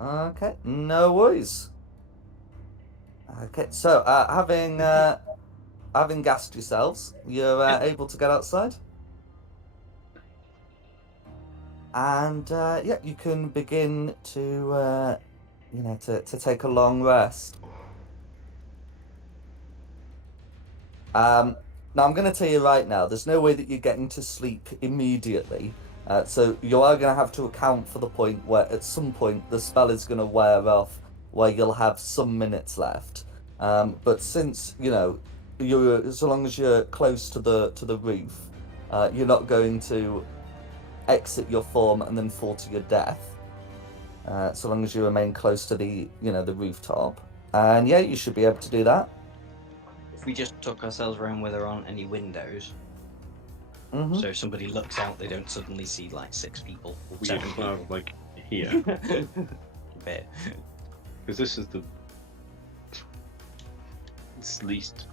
Okay, no worries. Okay, so having gassed yourselves, you're able to get outside, and yeah, you can begin to to take a long rest. Now I'm going to tell you right now, there's no way that you're getting to sleep immediately. So you are going to have to account for the point where at some point the spell is going to wear off, where you'll have some minutes left. But since you're so long as you're close to the roof, you're not going to exit your form and then fall to your death. So long as you remain close to the the rooftop, and yeah, you should be able to do that. If we just took ourselves around where there aren't any windows, Mm-hmm. so if somebody looks out, they don't suddenly see like 6 people, We 7 have people. like here, Bit. because this is the it's least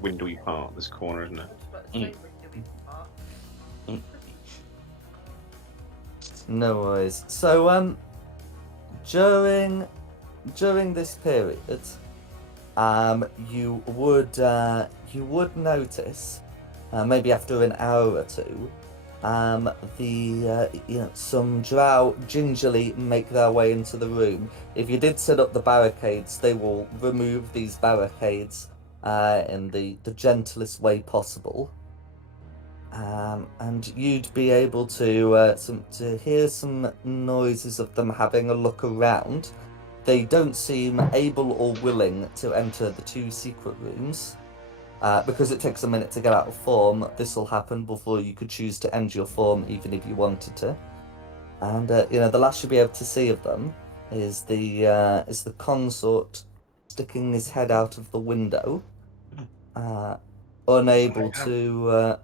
windowy part. This corner, isn't it? I was about to say, we're doing part. No worries. So during this period, you would notice, maybe after an hour or two, some drow gingerly make their way into the room. If you did set up the barricades, they will remove these barricades in the gentlest way possible. And you'd be able to hear some noises of them having a look around. they don't seem able or willing to enter the 2 secret rooms. Because it takes a minute to get out of form, this will happen before you could choose to end your form, even if you wanted to. And the last you'll be able to see of them is the consort sticking his head out of the window, unable to.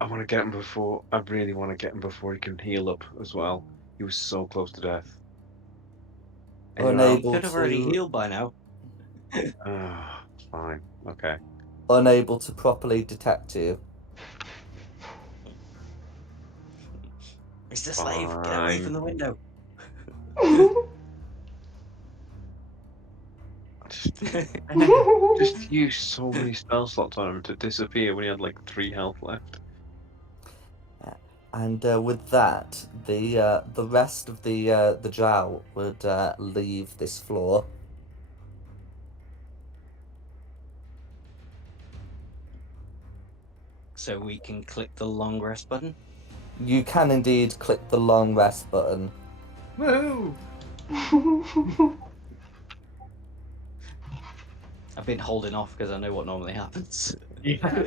I want to get him before. I really want to get him before he can heal up as well. He was so close to death. Anyone else? Unable Could have already to. healed by now. Fine. Okay. Unable to properly detect you. Mr. Slave, get away from the window. Just used so many spell slots on him to disappear when he had like 3 health left. And with that, the rest of the drow would leave this floor. So we can click the long rest button. You can indeed click the long rest button. Woohoo! I've been holding off because I know what normally happens. Yeah.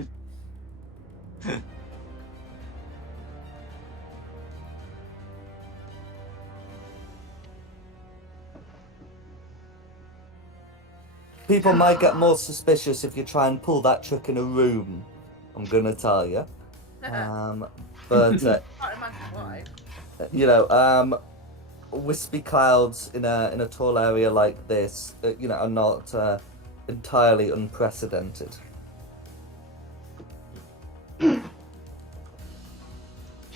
People might get more suspicious if you try and pull that trick in a room. I'm gonna tell you. But Can't imagine why. Wispy clouds in a tall area like this, are not entirely unprecedented.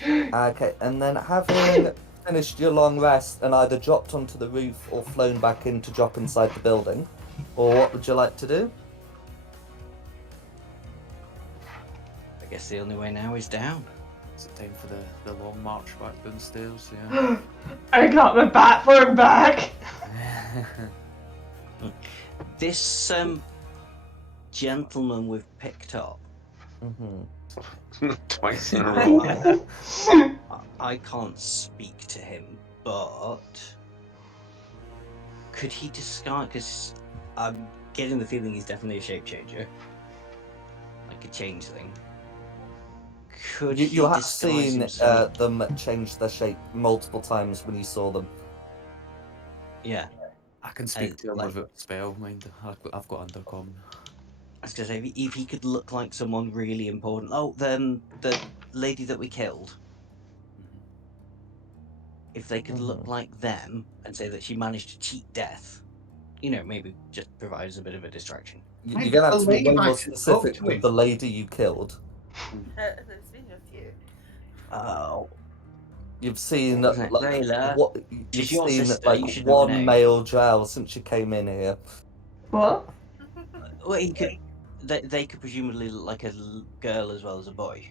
Okay, and then having finished your long rest and either dropped onto the roof or flown back in to drop inside the building, or what would you like to do? I guess the only way now is down. Is it time for the long march back downstairs? Yeah. I got my bat form back. This gentleman we've picked up, Twice in a row. I can't speak to him, but could he disguise? Because I'm getting the feeling he's definitely a shape changer, like a changeling. Could You he have disguise seen himself? them change their shape multiple times when you saw them. Yeah, I can speak to him like- without spell, mind. I've got undercom. I was gonna say if he could look like someone really important. Oh, the lady that we killed. If they could look like them and say that she managed to cheat death, maybe just provide us a bit of a distraction. You're gonna have to be way believe I more can talk specific to with him. the lady you killed. There's been a few. Oh, You've seen Wasn't it Rayla? what you've She's your seen sister, like you should know her one name. male drow since you came in here. What? well, he could. They could presumably look like a girl as well as a boy.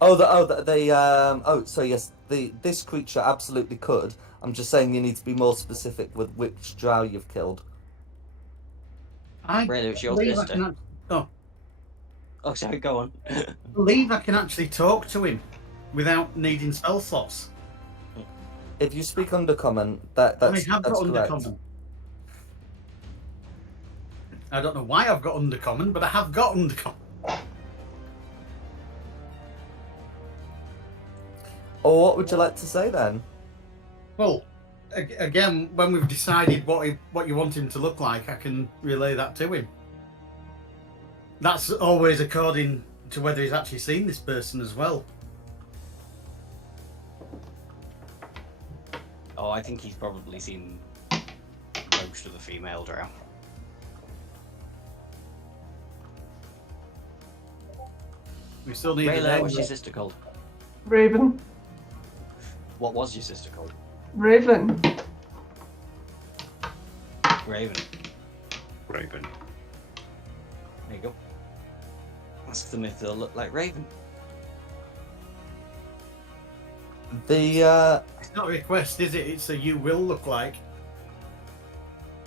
So yes, this creature absolutely could. I'm just saying you need to be more specific with which drow you've killed. I Rayla, it's your believe I sister. can. Oh, sorry, go on. Believe I can actually talk to him without needing spell slots. If you speak Undercommon, that's I have that's got correct. Undercommon. I don't know why I've got Undercommon, but I have got Undercommon. Or what would you like to say then? Well, again, when we've decided what you want him to look like, I can relay that to him. That's always according to whether he's actually seen this person as well. Oh, I think he's probably seen most of the female drow. We still need a Rayla, name. what's your sister called? Raven. What was your sister called? Raven. Raven. Raven. There you go. Ask them if they'll look like Raven. The It's not a request, is it? It's a you will look like.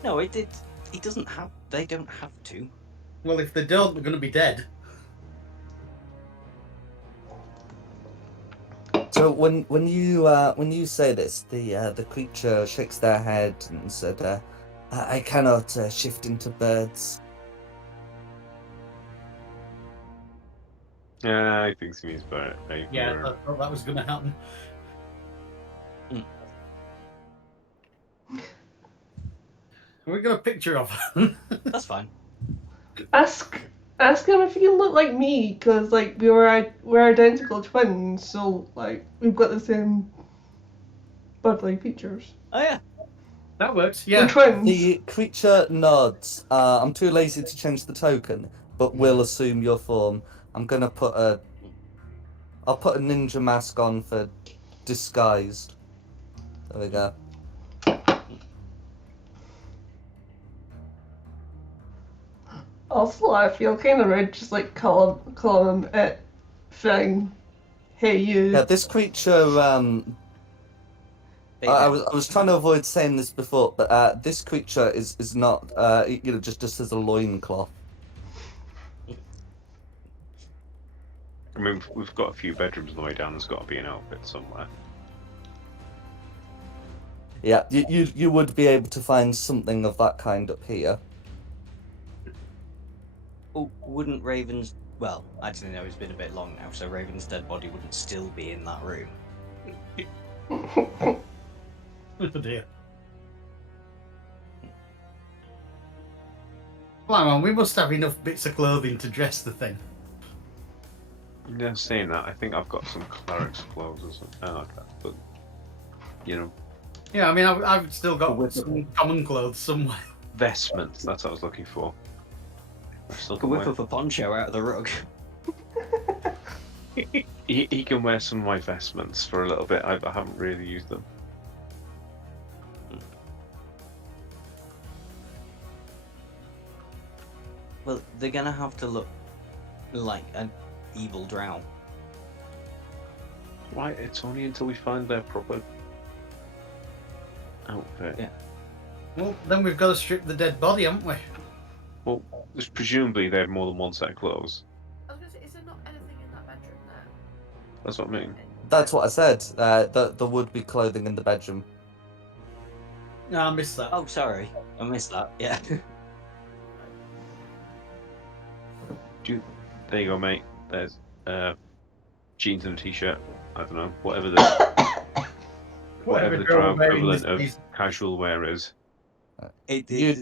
No, it did. He doesn't have. They don't have to. Well, if they don't, they're going to be dead. So when you say this, the creature shakes their head and said, "I cannot shift into birds." Yeah, I think he means bird. Yeah, I thought that was going to happen. We got a picture of him. That's fine. Ask him if he can look like me, because like we're identical twins, so like we've got the same bud-like features. Oh yeah. That works. We're Yeah. twins. The creature nods. I'm too lazy to change the token, but will assume your form. I'm gonna put a. I'll put a ninja mask on for disguise. There we go. Also, I feel kind of rude, just like call him it thing. Hey you. Yeah, this creature. I was trying to avoid saying this before, but this creature is not just as a loincloth. I mean, we've got a few bedrooms on the way down. There's got to be an outfit somewhere. Yeah, you would be able to find something of that kind up here. Oh, wouldn't Raven's... Well, actually no, it's been a bit long now, so Raven's dead body wouldn't still be in that room. Oh dear. Well, hang on, we must have enough bits of clothing to dress the thing. Yeah, saying that, I think I've got some cleric's clothes or something like that. But you know, Yeah, I mean, I've still got some common clothes somewhere. vestments. That's what I was looking for. I still Could can whip wear, up a poncho out of the rug. he can wear some of my vestments for a little bit. I haven't really used them. Well, they're gonna have to look like an evil drow. Right, it's only until we find their proper outfit. Yeah. Well, then we've got to strip the dead body, haven't we? Well, presumably they had more than one set of clothes. I was going to say, is there not anything in that bedroom there? That's what I mean. That's what I said. There would be clothing in the bedroom. No, I missed that. Oh, sorry. I missed that, yeah. There you go, mate. There's jeans and a t-shirt. I don't know, whatever the girl drow wearing equivalent this of piece- casual wear is. You'd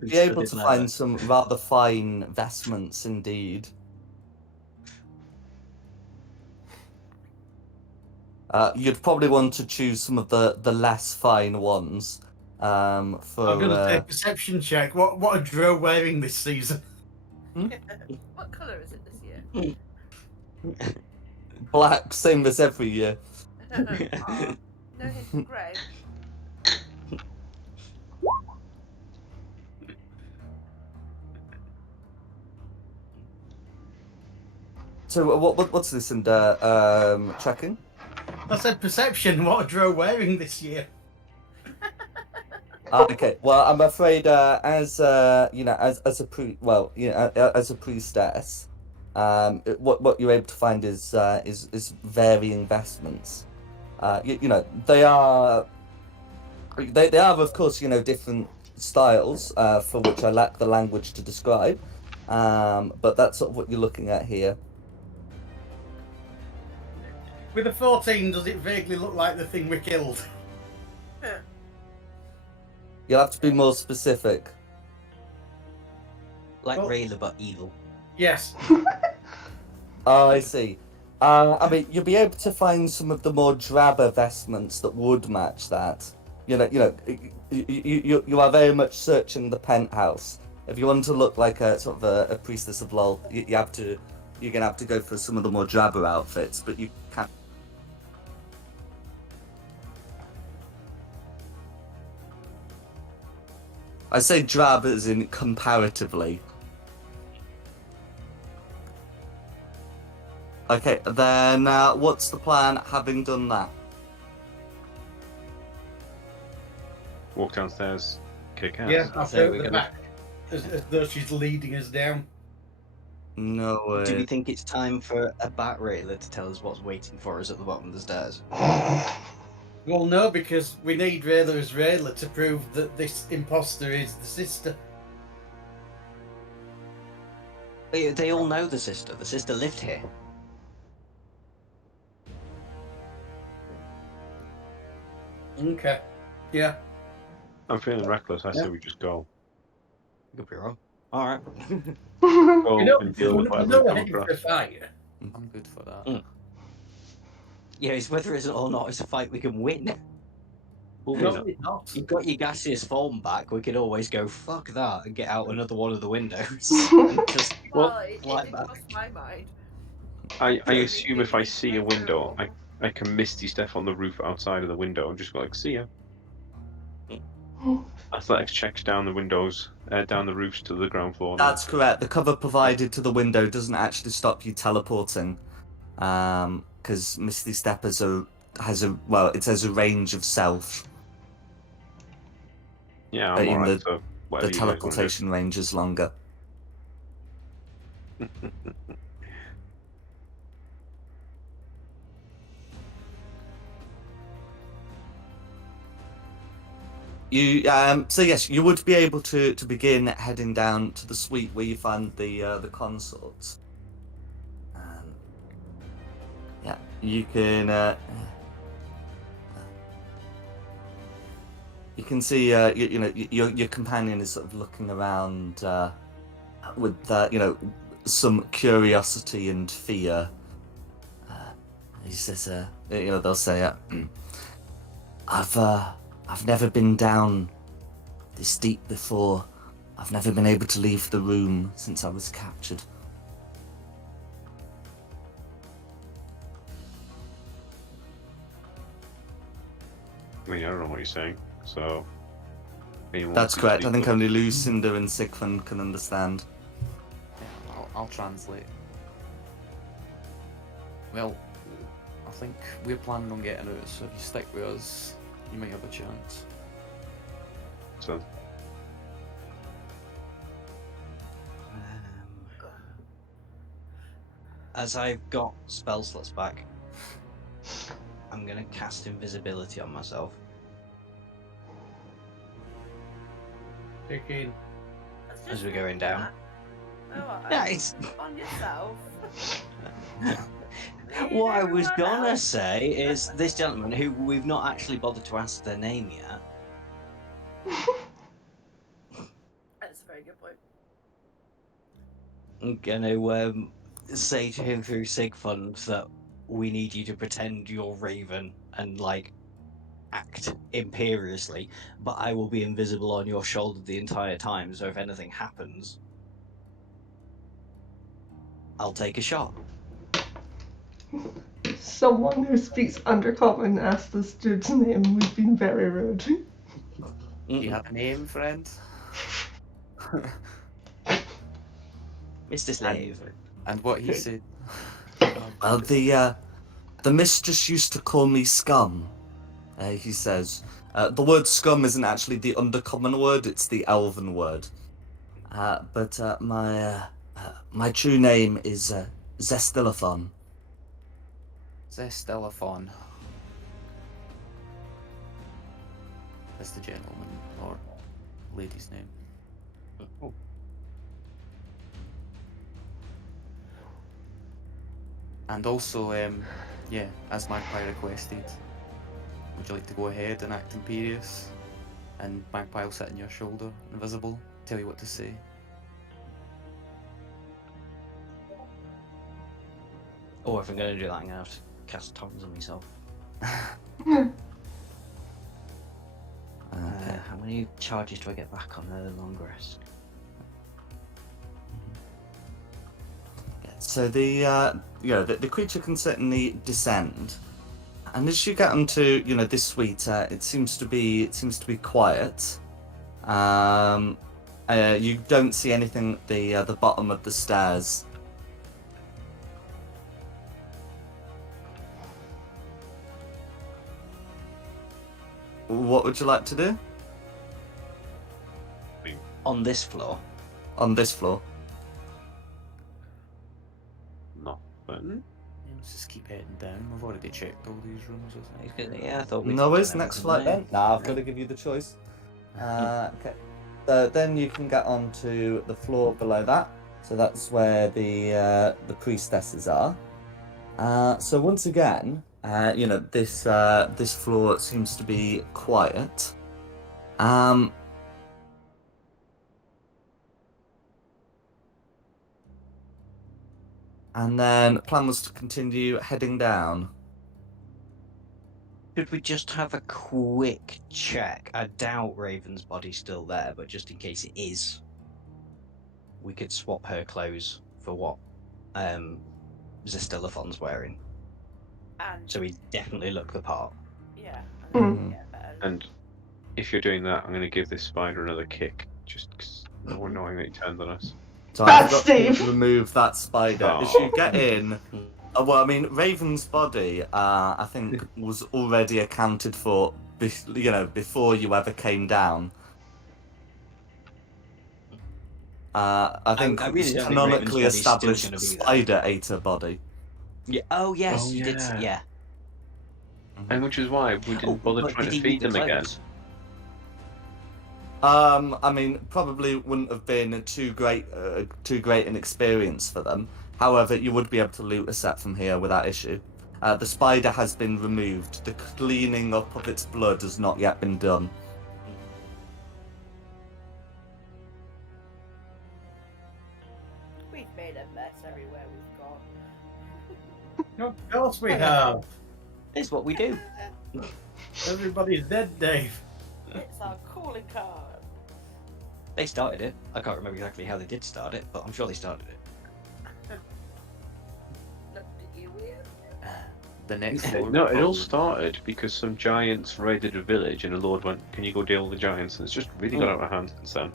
be able to find some rather fine vestments indeed. You'd probably want to choose some of the less fine ones. For I'm going to take a perception check. What are Drow wearing this season? What colour is it this year? black, same as every year. No hint of grey. So what's this under checking? I said perception. What are Drow wearing this year? Okay, well, I'm afraid as a as a priestess, what you're able to find is varying vestments. They are of course different styles for which I lack the language to describe, but that's sort of what you're looking at here. With a 14, does it vaguely look like the thing we killed? You'll have to be more specific. Like Well- Rayla, but evil. Yes. Oh, I see. I mean, you'll be able to find some of the more drabber vestments that would match that. You are very much searching the penthouse. If you want to look like a sort of a priestess of Lol, you're gonna have to go for some of the more drabber outfits, but you can. I say drab as in comparatively. Okay, then what's the plan having done that? Walk downstairs, kick ass. Yeah, So after we're the gonna- back, as though she's leading us down. No way. Do we think it's time for a bat railer to tell us what's waiting for us at the bottom of the stairs? Well, no, because we need Rayla's Rayla to prove that this imposter is the sister. They all know the sister. The sister lived here. Okay. Yeah. I'm feeling reckless. I say we just go. You could be wrong. All right. Go You know, and deal with I whatever know we we're come heading for a across. fight. I'm good for that. Mm. Yeah, it's whether it's or not. It's a fight we can win. Well, Yeah. No, it's not. you've got your gaseous form back. We could always go fuck that and get out another one of the windows and just Well, Well, it fly did back. cross my mind. I Maybe assume if I need to see a go window, through. I can misty step on the roof outside of the window and just go like, see ya. Athletics checks down the windows, down the roofs to the ground floor. That's correct. The cover provided to the window doesn't actually stop you teleporting, because Misty Step has a it has a range of self. Yeah, I'm in alright. the- So The whatever you guys want to do. teleportation range is longer. You so yes, you would be able to begin heading down to the suite where you find the consorts. Yeah, you can see your companion is sort of looking around with some curiosity and fear. He says, they'll say, I've never been down this deep before. I've never been able to leave the room since I was captured. I mean, I don't know what you're saying. So. anyone That's who's correct. I legal- think only Lucinda and Sigfund can understand. Yeah, I'll translate. Well, I think we're planning on getting out, so if you stick with us, you might have a chance. So As I've got spell slots back, I'm gonna cast invisibility on myself. Picking. That's As just we're thinking going down. that. Oh, Yeah, it's on yourself. what I was Everyone gonna else. say is this gentleman who we've not actually bothered to ask their name yet. That's a very good point. I'm gonna say to him through Sigfund that we need you to pretend you're Raven and like act imperiously, but I will be invisible on your shoulder the entire time, so if anything happens, I'll take a shot. Someone who speaks Undercommon asked this dude's name. We've been very rude. Do you have a name, friend? Mr. Slave. And what he said. Well, the mistress used to call me scum. He says, the word scum isn't actually the undercommon word; it's the elven word. But my true name is Zestilathon. Zestilathon. That's the gentleman or lady's name. Oh. And also, yeah, as Magpie requested, would you like to go ahead and act imperious? And Magpie will sit on your shoulder, invisible, tell you what to say. Or if I'm gonna do that, I'm gonna have to cast Tongues on myself. How many charges do I get back on a long rest? So the creature can certainly descend, and as you get onto this suite, it seems to be quiet. You don't see anything at the bottom of the stairs. What would you like to do On this floor. on this floor? then. Yeah, let's just keep heading down. We've already checked all these rooms, I think. Yeah, I thought we. No worries, done next everything flight then. there. Nah, I've got to give you the choice. Okay. So then you can get onto the floor below that. So that's where the priestesses are. So once again, this floor seems to be quiet. And then plan was to continue heading down. Should we just have a quick check? I doubt Raven's body's still there, but just in case it is, we could swap her clothes for what Zestilafon's wearing. And So we definitely look the part. yeah, Mm. yeah, better. And if you're doing that, I'm going to give this spider another kick, just because no annoying that he turned on us. So Bad I've got Steve. to remove that spider. As Oh. you get in, well, I mean, Raven's body, I think, was already accounted for, before you ever came down. I think I it really was don't think canonically Raven's body's still established gonna be there. spider ate her body. Yeah. Oh yes, Oh, you did. yeah. Yeah. And which is why we didn't bother but trying did to he eat feed the them again. clothes? I mean, probably wouldn't have been too great an experience for them. However, you would be able to loot a set from here without issue. The spider has been removed. The cleaning up of its blood has not yet been done. We've made a mess everywhere we've gone. Of course we have. It's what we do. Everybody's dead, Dave. It's our calling card. They started it. I can't remember exactly how they did start it, but I'm sure they started it. Looked at you weird. The next floor. No, it all started because some giants raided a village, and the Lord went, "Can you go deal with the giants?" And it's just really got out of hand since then.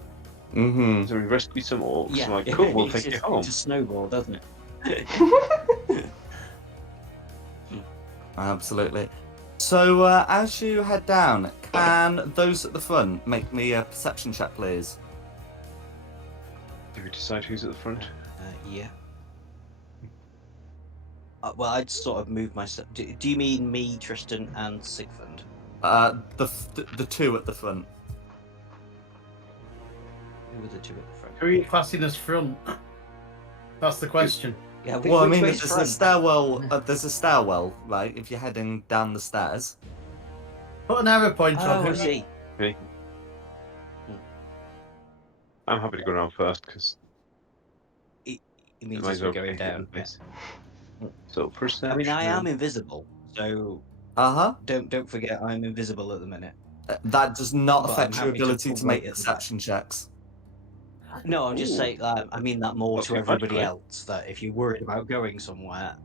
Mm-hmm. So we rescued some orcs. Yeah. Like, cool, we'll It's take you just- home. It's a snowball, doesn't it? Absolutely. So, as you head down, can those at the front make me a perception check, please? Do we decide who's at the front? Yeah. Well, I'd sort of move myself. Do you mean me, Tristan, and Sigfund? The two at the front. Who were the two at the front? Who are you classing as front? That's the question. Yeah, Well, I which mean, way's there's a front? stairwell. There's a stairwell, right? If you're heading down the stairs. Put an arrow pointer Oh, on I it. see. I'm happy to go around first because It it means might as as we're well going be down. Yeah. place. So perception. I mean, I am invisible, so Uh-huh. don't forget I'm invisible at the minute. That does not But affect I'm your happy to ability to make wait at the back. perception checks. No, I'm just Ooh. saying. I mean that more Not to too bad, everybody right? else. That if you're worried about going somewhere,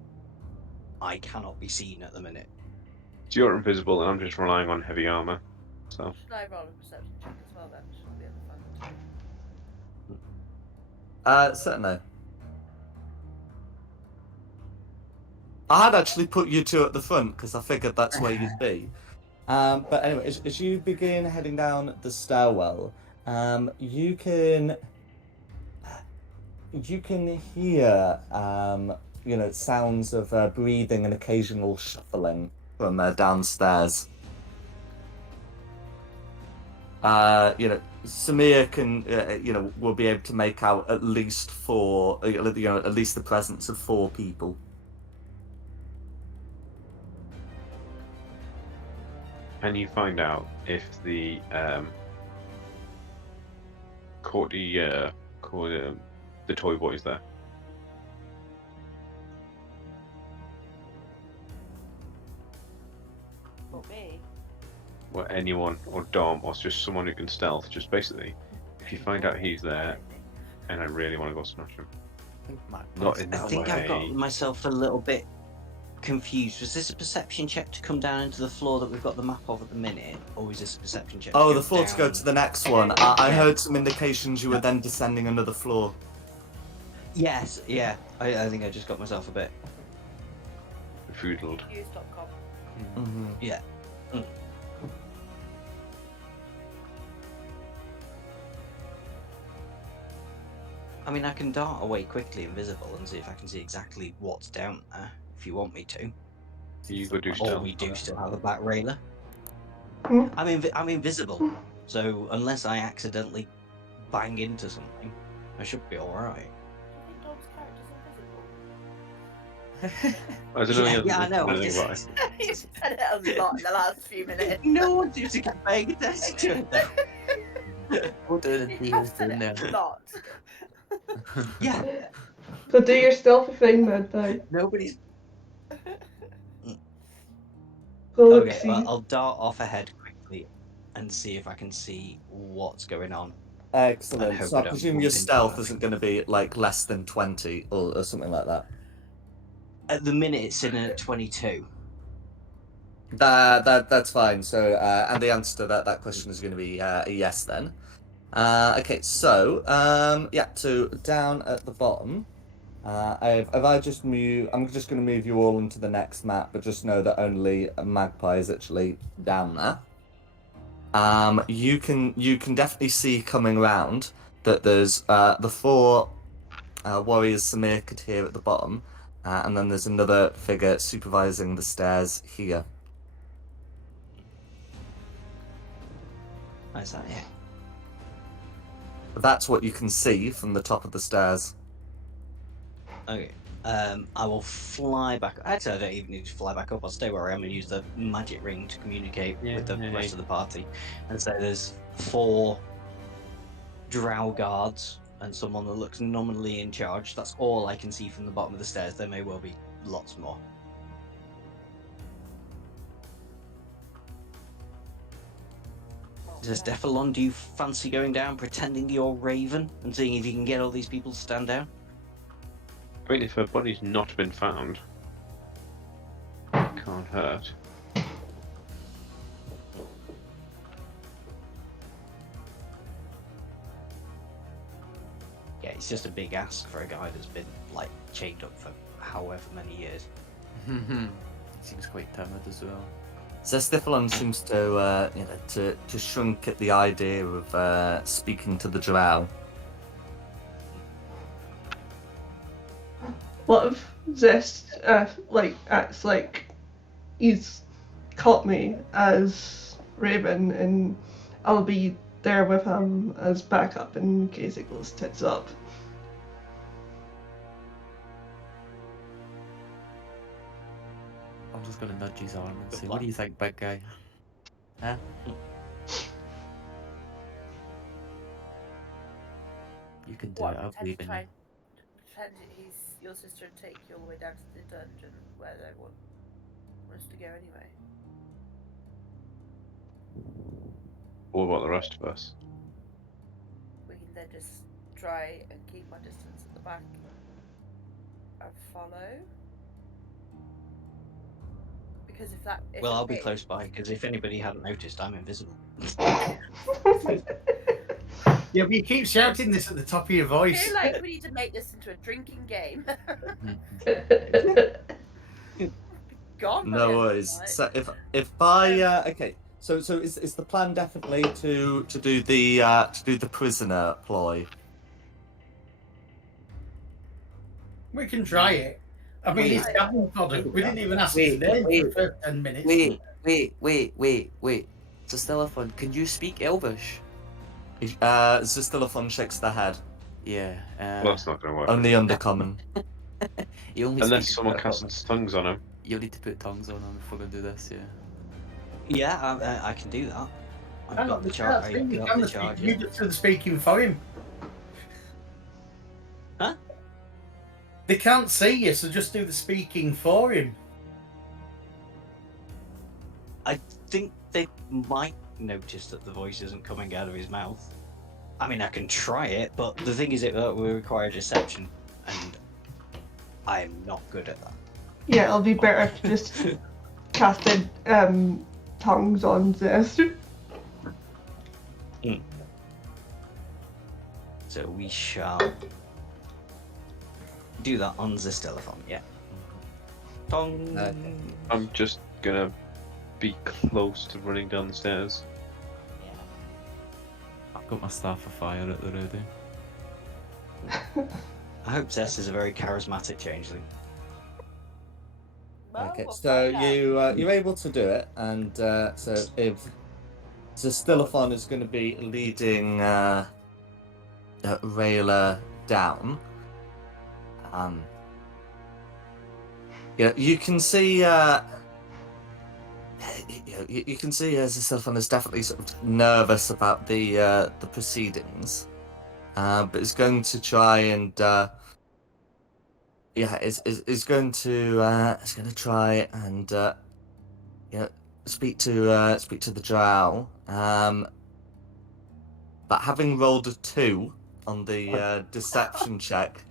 I cannot be seen at the minute. So you're invisible, and I'm just relying on heavy armor. So Should I roll a perception check as well then? Should be at the front. Certainly. I had actually put you two at the front because I figured that's where you'd be. But anyway, as you begin heading down the stairwell, you can hear sounds of breathing and occasional shuffling from downstairs. Samir can will be able to make out at least four, at least the presence of 4 people. can you find out if the the toy boy's there? For me. Or anyone, or Dom, or just someone who can stealth. Just basically, if you find out he's there, and I really want to go smash him. Not in I that think way. I've got myself a little bit confused. Was this a perception check to come down into the floor that we've got the map of at the minute, or was this a perception check? Oh, to the floor to go down? to the next one. I heard some indications you were then descending another floor. Yes, yeah. I think I just got myself a bit. Foodled. Use.com. Mm-hmm. Yeah. I mean, I can dart away quickly invisible and see if I can see exactly what's down there, if you want me to. You go do Or stealth. we do still have a back railer. Hmm? I'm invisible, so unless I accidentally bang into something, I should be alright. Do you think Dom's character's invisible? I don't know. He Yeah, hasn't yeah, I know. mentioned I've anything about just, it. You've said it a lot in the last few minutes. no one seems to keep paying attention to it though. We'll do it You until he have was said doing it there. a lot. Yeah, So do your stealthy thing, man. Then nobody's. go look, Okay, see. well, I'll dart off ahead quickly and see if I can see what's going on. Excellent. hope So I I don't presume bump your into stealth anything. isn't going to be like less than 20 or something like that. At the minute, it's sitting at 22. That's fine. So and the answer to that question is going to be a yes then. Okay, so yeah, so down at the bottom, if I just move, I'm just going to move you all into the next map, but just know that only Magpie is actually down there. You can definitely see coming around that there's the four warriors Samirkad here at the bottom, and then there's another figure supervising the stairs here. Is that it? That's what you can see from the top of the stairs. Okay. I will fly back. Actually, I don't even need to fly back up. I'll stay where I am and use the magic ring to communicate with the rest of the party. And so there's 4 drow guards and someone that looks nominally in charge. That's all I can see from the bottom of the stairs. There may well be lots more. Says Defalon, do you fancy going down, pretending you're Raven, and seeing if you can get all these people to stand down? I mean, if her body's not been found, it can't hurt. Yeah, it's just a big ask for a guy that's been, like, chained up for however many years. Seems quite timid as well. Zestifalon seems to, to shrunk at the idea of speaking to the drow. What if Zest acts like he's caught me as Raven, and I'll be there with him as backup in case it goes tits up. I'm just gonna nudge his arm and say, "What do you think, big guy?" Huh? You can do What, it. I'll pretend believe to in try you. and pretend he's your sister and take you all the way down to the dungeon where they want us to go anyway. What about the rest of us? We can then just try and keep my distance at the back and follow. Because if that. Well, I'll be close by, because if anybody hadn't noticed, I'm invisible. Yeah, but you keep shouting this at the top of your I voice. feel like we need to make this into a drinking game. Gone. by the No end of worries. the night. So if I okay, so is the plan definitely to do the prisoner ploy? We can try it. I mean, Wait. he's cabin fodder. We didn't even ask his Wait, name for the wait, first 10 minutes. Wait. So Stellathon, can you speak Elvish? Zestifalon shakes their head. Yeah. Well, that's not going to work. Only undercommon. He only Unless speaks someone Undercommon. casts tongues on him. You'll need to put tongues on him if we're gonna do this, yeah. Yeah, I can do that. I've got the You charge. can't speak, you I've got can the speak. charge. You just do the speaking for him. Huh? They can't see you, so just do the speaking for him. I think they might notice that the voice isn't coming out of his mouth. I mean, I can try it, but the thing is, it will require deception, and I'm not good at that. Yeah, it'll be better if you just casted tongues on Zest. So we shall do that on the telephone, yeah. Tong. Okay. I'm just going to be close to running down the stairs. I've got my staff of fire at the ready. I hope Zess is a very charismatic changeling. Well, Okay, we'll so find out. you're able to do it, and so if Stilophon is going to be leading Rayla down, yeah, you can see. You can see Stilophon is definitely sort of nervous about the proceedings, but is going to try and is going to try and speak to the drow. But having rolled a 2 on the deception check,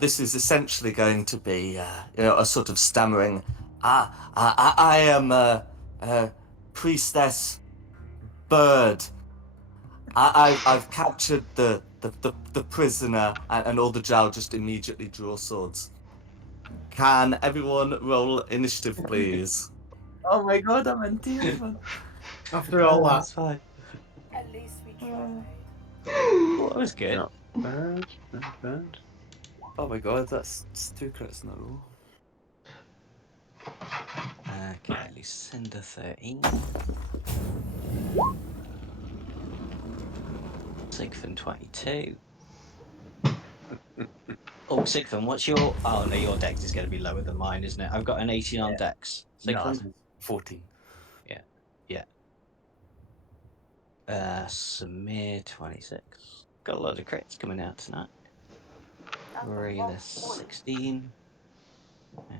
this is essentially going to be a sort of stammering. I am priestess Bird. I've captured the prisoner, and all the drow just immediately draw swords. Can everyone roll initiative, please? Oh my god, I'm in tears, man. After all that, That's fine. At least we tried. Well, that was good. Not bad, not bad. Oh my god, that's 2 crits in a row. Okay, Lucinda 13. Sigfin 22. Oh, Sigfin, what's your... Oh, no, your dex is going to be lower than mine, isn't it? I've got an 18 on Yeah. dex. No, Sigfin? it's 14. Samir 26. Got a lot of crits coming out tonight. That's the Rayla wrong point. 16. Yeah.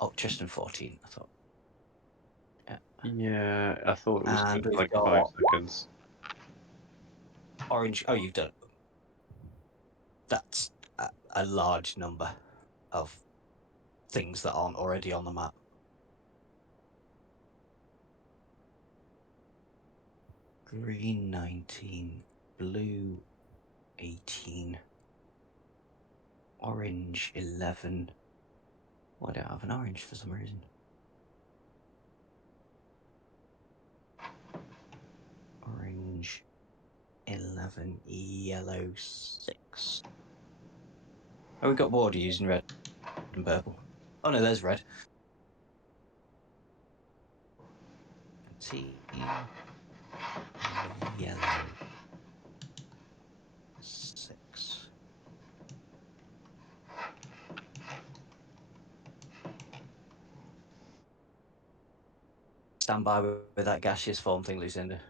Oh, Tristan 14, I thought. Yeah, I thought it was And we've like got 5 seconds. Orange. Oh, you've done. That's a large number of things that aren't already on the map. Green 19, blue 18, orange 11. Why don't I have an orange for some reason? Orange 11, yellow 6. Oh, we've got border using red and purple. Oh no, there's red. Team yellow 6. Stand by with that gaseous form thing, Lucinda.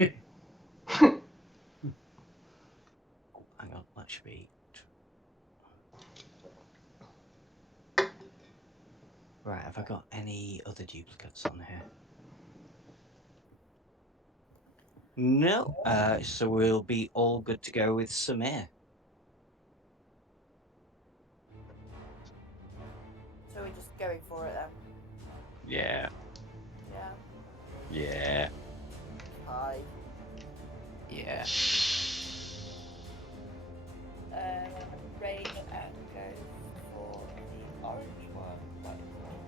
Oh, hang on, that should be... Right, have I got any other duplicates on here? No. So we'll be all good to go with Samir. So we're just going for it then. Yeah, Yeah. yeah. Hi. Yeah. Rain and go for the orange one. That is one.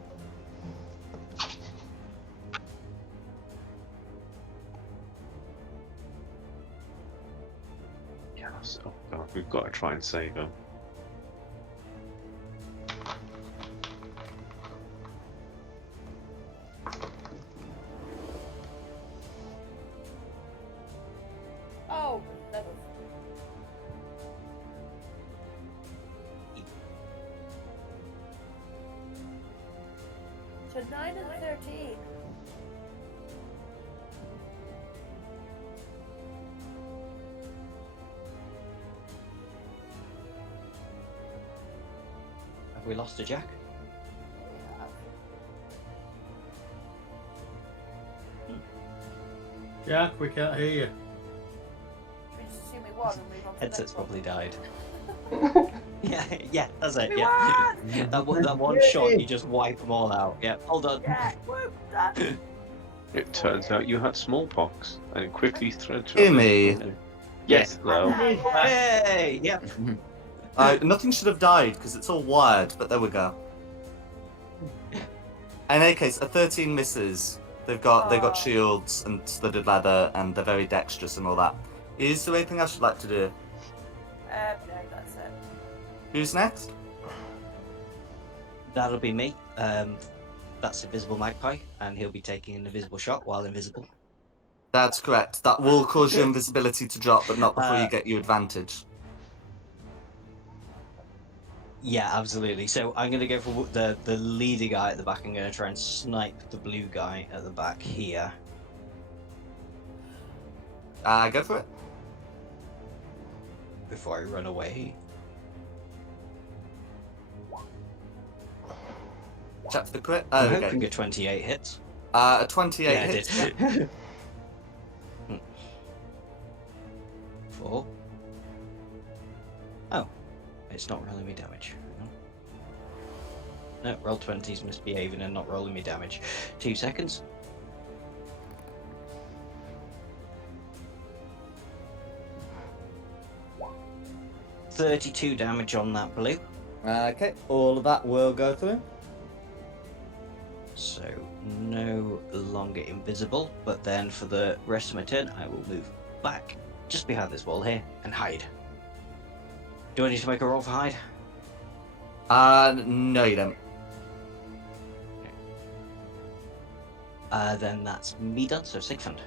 Yes. Oh god, we've got to try and save him. Oh, never. So 9 and 13. Have we lost a Jack? Jack, we can't hear you. Should we just assume we won and move on to the next Headset's one? probably died. Yeah, that's it. We Yeah, won! that one shot, you just wipe them all out. Yeah, hold on. Yeah, whoop, done. It turns out you had smallpox, and it quickly thread. Gimme. Yes, though. Hey, yeah. Nothing should have died because it's all wired, but there we go. In any case, a 13 misses. They've got shields and studded leather, and they're very dexterous and all that. Is there anything else you'd like to do? No, that's it. Who's next? That'll be me. That's Invisible Magpie, and he'll be taking an invisible shot while invisible. That's correct. That will cause your invisibility to drop, but not before you Uh, get your advantage. Yeah, absolutely. So I'm going to go for the leader guy at the back. I'm going to try and snipe the blue guy at the back here. Go for it. Before I run away. Check for the crit. I'm Okay. hoping a 28 hits. A 28 Yeah, I hits. did. 4. Oh, it's not rolling me damage. No, roll 20's misbehaving and not rolling me damage. 2 seconds. $32 damage on that blue. Okay, all of that will go through. So no longer invisible, but then for the rest of my turn, I will move back just behind this wall here and hide. Do I need to make a roll for hide? No, you don't. Then that's me done, so Sigfund.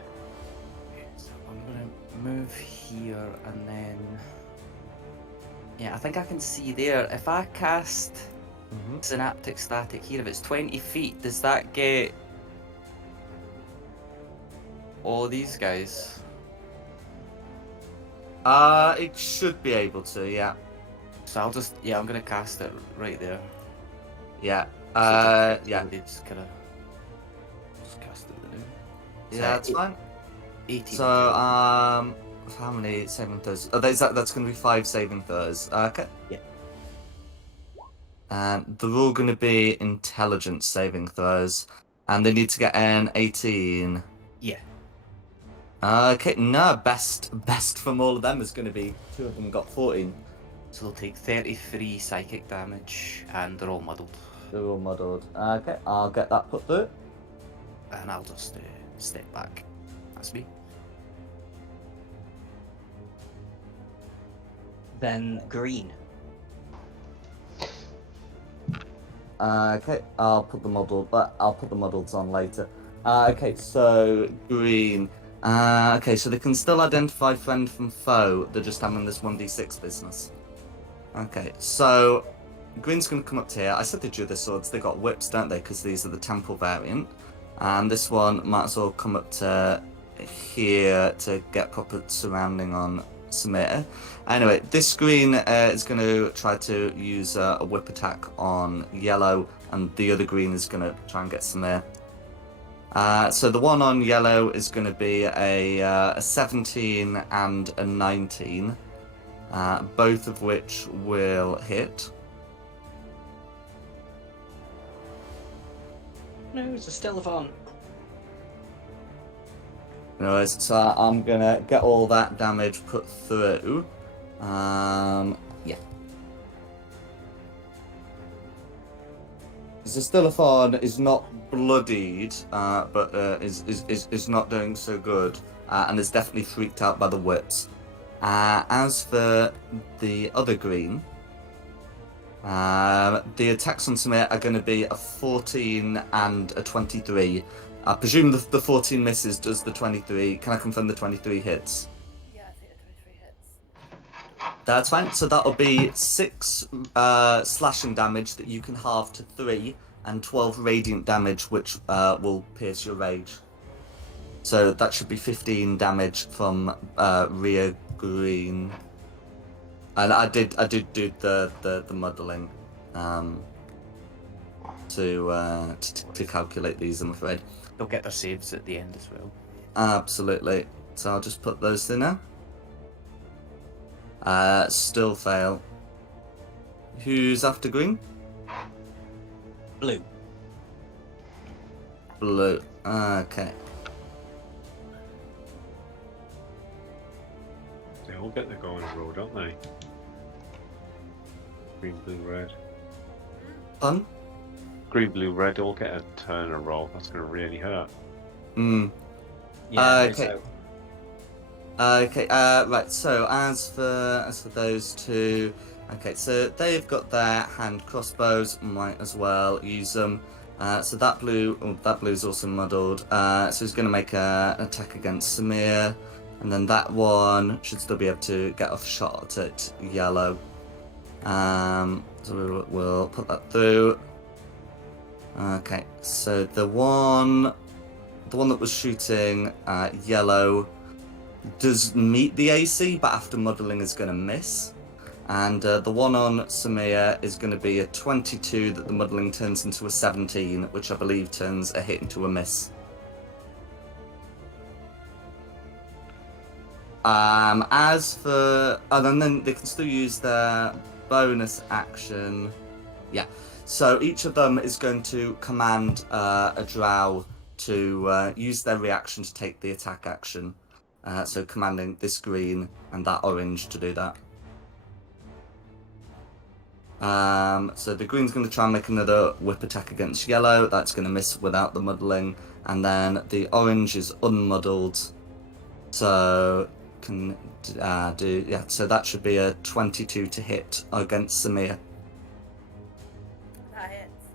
So I'm gonna move here and then. Yeah, I think I can see there. If I cast Synaptic Static here, if it's 20 feet, does that get all these guys? It should be able to, yeah. So I'll just, yeah, I'm gonna cast it right there. Yeah. So Yeah. just kind of just cast it there. Yeah, that's fine. 18. So, how many saving throws? Oh, that's going to be 5 saving throws. Okay. Yeah. And they're all going to be intelligence saving throws, and they need to get an 18. Yeah. Okay, no, best from all of them is going to be 2 of them got 14. So they'll take 33 psychic damage, and they're all muddled. They're all muddled. Okay, I'll get that put through. And I'll just step back. That's me. Then green. Okay, I'll put the models on later. Okay, so green. Okay, so they can still identify friend from foe. They're just having this 1d6 business. Okay, so green's going to come up to here. I said they drew their swords. They got whips, don't they? Because these are the temple variant. And this one might as well come up to here to get proper surrounding on Samir. Anyway, this green is going to try to use a whip attack on yellow, and the other green is going to try and get Samir. So the one on yellow is going to be a 17 and a 19, both of which will hit. No, it's a Stellavon. Anyways, so I'm going to get all that damage put through. Yeah. The Stillathon is not bloodied, but is not doing so good, and is definitely freaked out by the whips. As for the other green, the attacks on Samir are going to be a 14 and a 23. I presume the 14 misses, does the 23. Can I confirm the 23 hits? Yeah, I think the 23 hits. That's fine. So that'll be 6 slashing damage that you can halve to 3, and 12 radiant damage, which will pierce your rage. So that should be 15 damage from Ria Green. And I did do the muddling to calculate these, I'm afraid. They'll get their saves at the end as well. Absolutely. So I'll just put those in now. Still fail. Who's after green? Blue. Blue. Okay. They all get the go in a row, don't they? Green, blue, red. Fun? Green, blue, red all get a turn a roll. That's going to really hurt. Hmm. Yeah, Okay. so Okay, right, so as for those two, okay, so they've got their hand crossbows, might as well use them. So that blue's also muddled. So he's going to make an attack against Samir, and then that one should still be able to get off shot at yellow. So we'll put that through. Okay, so the one that was shooting yellow does meet the AC, but after muddling is going to miss. And the one on Samir is going to be a 22 that the muddling turns into a 17, which I believe turns a hit into a miss. As for... and then they can still use their bonus action. Yeah. So each of them is going to command a drow to use their reaction to take the attack action. So commanding this green and that orange to do that. So the green's going to try and make another whip attack against yellow. That's going to miss without the muddling. And then the orange is unmuddled. So can so that should be a 22 to hit against Samir. That hits.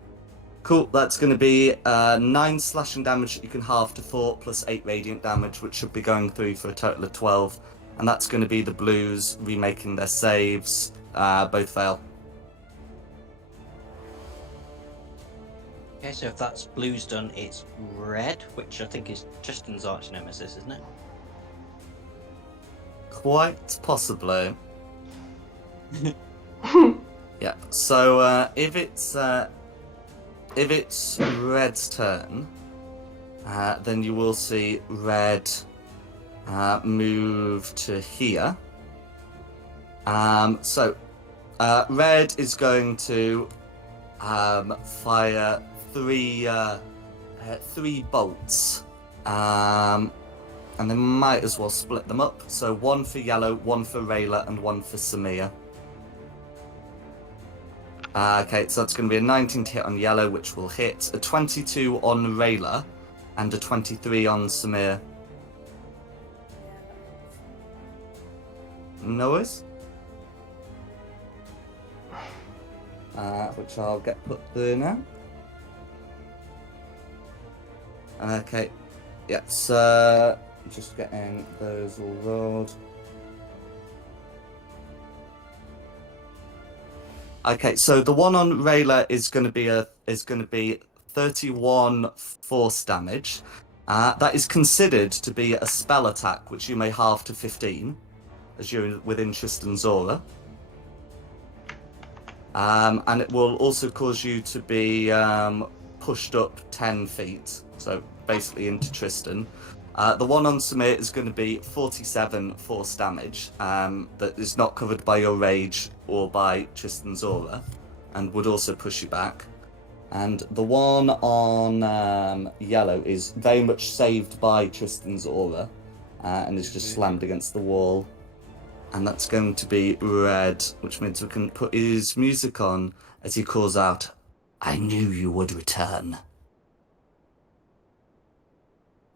Cool, that's going to be 9 slashing damage that you can halve to 4 plus 8 radiant damage, which should be going through for a total of 12. And that's going to be the blues remaking their saves. Both fail. Okay, so if that's blue's done, it's red, which I think is Tristan's arch nemesis, isn't it? Quite possibly. Yeah, so if it's red's turn, then you will see red move to here. So red is going to fire three bolts, and they might as well split them up. So one for yellow, one for Rayla, and one for Samir. Okay, so that's going to be a 19 to hit on yellow, which will hit, a 22 on Rayla, and a 23 on Samir. No worries. Which I'll get put through now. Okay, yeah, so just getting those all rolled. Okay, so the one on Rayla is going to be 31 force damage. That is considered to be a spell attack, which you may halve to 15, as you're within Tristan's aura. And it will also cause you to be pushed up 10 feet, so basically into Tristan. The one on Samir is going to be 47 force damage, that is not covered by your rage or by Tristan's aura, and would also push you back. And the one on yellow is very much saved by Tristan's aura, and is just slammed against the wall. And that's going to be red, which means we can put his music on as he calls out, "I knew you would return."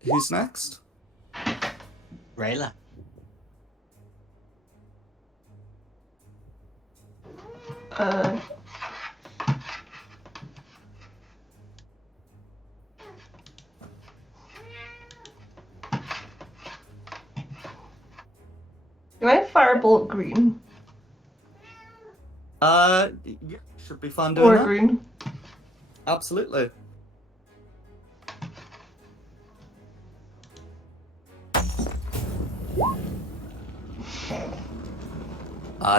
Who's next? Rayla. Can I firebolt green? Yeah, should be fun doing Or that. green? Absolutely.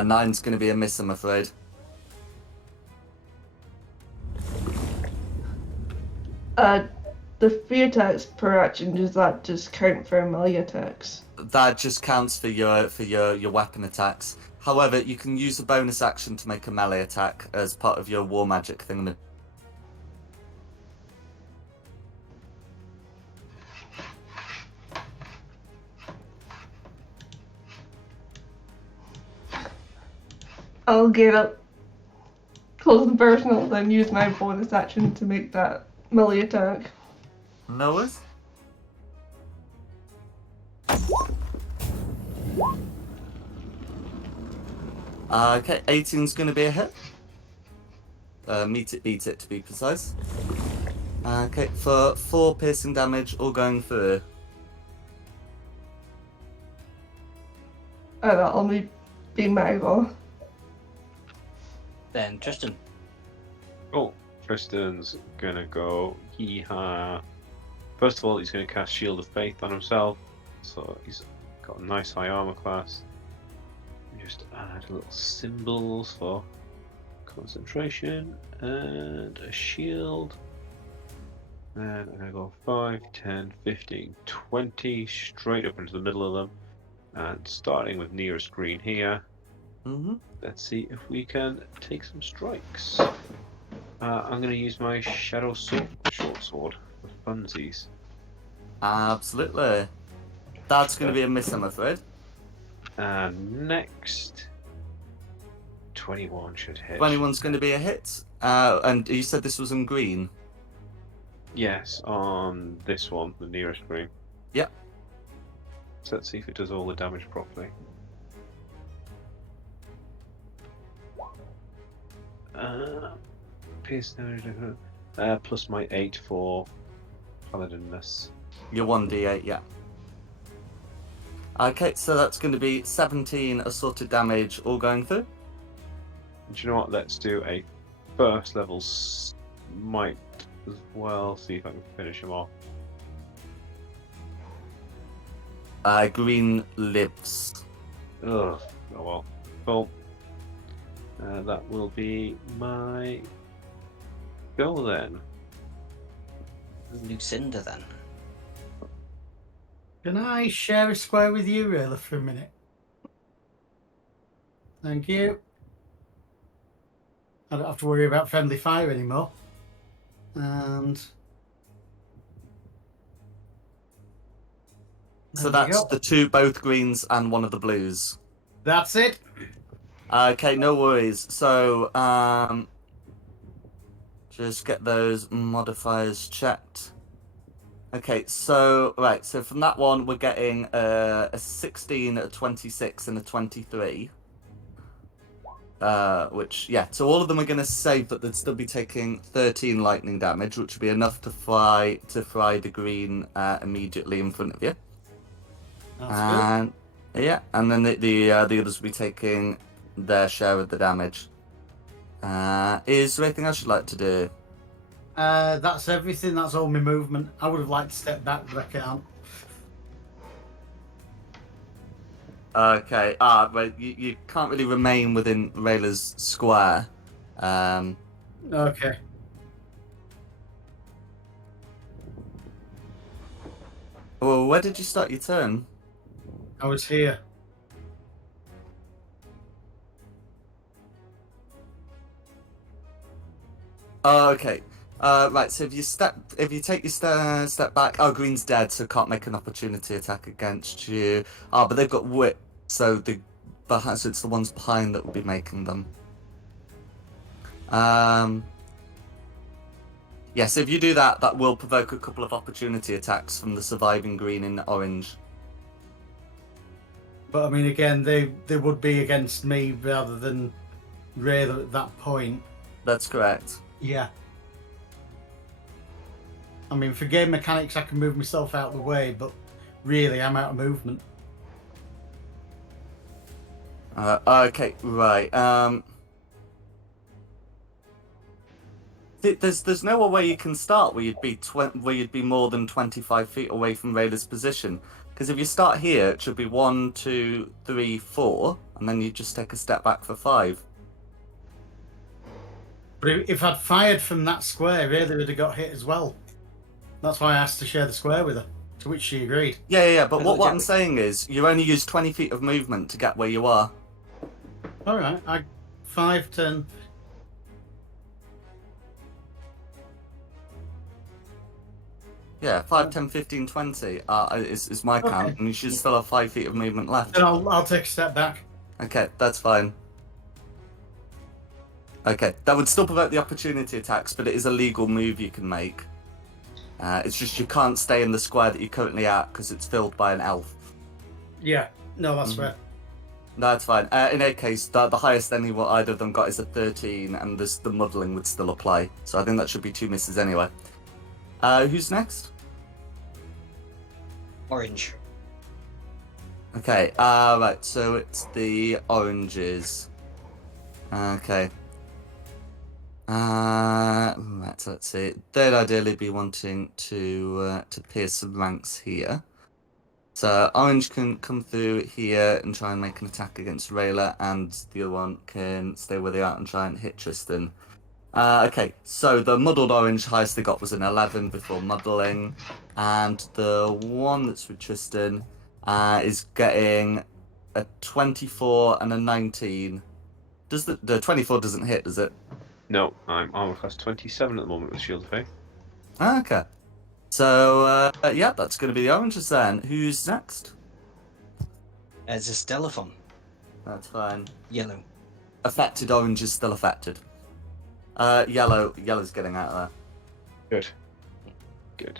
Nine's going to be a miss, I'm afraid. The 3 attacks per action, does that just count for melee attacks? That just counts for your weapon attacks. However, you can use a bonus action to make a melee attack as part of your war magic thing. I'll get up close and personal, then use my bonus action to make that melee attack. No worries. Okay, 18's going to be a hit. Meet it, beat it to be precise. Okay, for 4 piercing damage, all going through. And that'll only be my go. Then Tristan. Oh, Tristan's gonna go yeehaw. First of all, he's gonna cast Shield of Faith on himself, so he's got a nice high armor class. Just add a little symbols for concentration and a shield. And I'm gonna go 5, 10, 15, 20 straight up into the middle of them. And starting with nearest green here, let's see if we can take some strikes. I'm going to use my Shadow Sword, short sword for funsies. Absolutely. That's going to be a miss, I'm afraid. And next, 21 should hit. 21's going to be a hit. And you said this was in green? Yes, on this one, the nearest green. Yep. So let's see if it does all the damage properly. Pierce damage, plus my 8 for paladinness. Your 1d8, yeah. Okay, so that's going to be 17 assaulted damage, all going through. Do you know what? Let's do a first level smite as well. See if I can finish him off. Green lives. Ugh. Oh well. Well, that will be my go then. Lucinda then. Can I share a square with you, Rayla, for a minute? Thank you. I don't have to worry about friendly fire anymore. And So there we that's go. the 2 both greens and 1 of the blues. That's it. Okay, no worries. So, just get those modifiers checked. Okay, so, right, so from that one, we're getting a 16, a 26, and a 23. Which, yeah, so all of them are going to save, but they'd still be taking 13 lightning damage, which would be enough to fry the green immediately in front of you. That's And yeah, and then the others will be taking their share of the damage. Is there anything else you'd like to do? good. That's everything. That's all my movement. I would have liked to step back, but I can't. Okay, but you can't really remain within Rayla's square. Okay. Well, where did you start your turn? I was here. Oh, okay. Right. So if you take your step back, green's dead, so can't make an opportunity attack against you. But they've got whip, so so it's the ones behind that will be making them. Yeah. So if you do that, that will provoke a couple of opportunity attacks from the surviving green and orange. But I mean, again, they would be against me rather than Rayla at that point. That's correct. Yeah. I mean, for game mechanics, I can move myself out of the way, but really, I'm out of movement. Okay. Right. There's no way you can start where you'd be more than 25 feet away from Rayla's position. Because if you start here, it should be 1, 2, 3, 4, and then you just take a step back for 5. But if I'd fired from that square, Rayla would have got hit as well. That's why I asked to share the square with her, to which she agreed. Yeah. But what I'm saying is, you only use 20 feet of movement to get where you are. All right, 5, 10. Yeah, 5, 10, 15, 20 is my count, Okay. and you should still have 5 feet of movement left. Then I'll take a step back. Okay, that's fine. Okay, that would still provoke the opportunity attacks, but it is a legal move you can make. It's just you can't stay in the square that you're currently at because it's filled by an elf. Yeah, no, that's fair. No, that's fine. In any case, the highest either of them got is a 13, and the muddling would still apply. So I think that should be 2 misses anyway. Who's next? Orange. Okay, right, so it's the oranges. Okay. Right, so let's see. They'd ideally be wanting to pierce some ranks here. So orange can come through here and try and make an attack against Rayla, and the other one can stay where they are and try and hit Tristan. Okay, so the muddled orange highest they got was an 11 before muddling, and the one that's with Tristan is getting a 24 and a 19. Does the 24 doesn't hit, does it? No, I'm armor class 27 at the moment with Shield of Faith. Okay. So, yeah, that's going to be the oranges then. Who's next? It's a Stellathon. That's fine. Yellow. Affected orange is still affected. Yellow's getting out of there. Good. Good.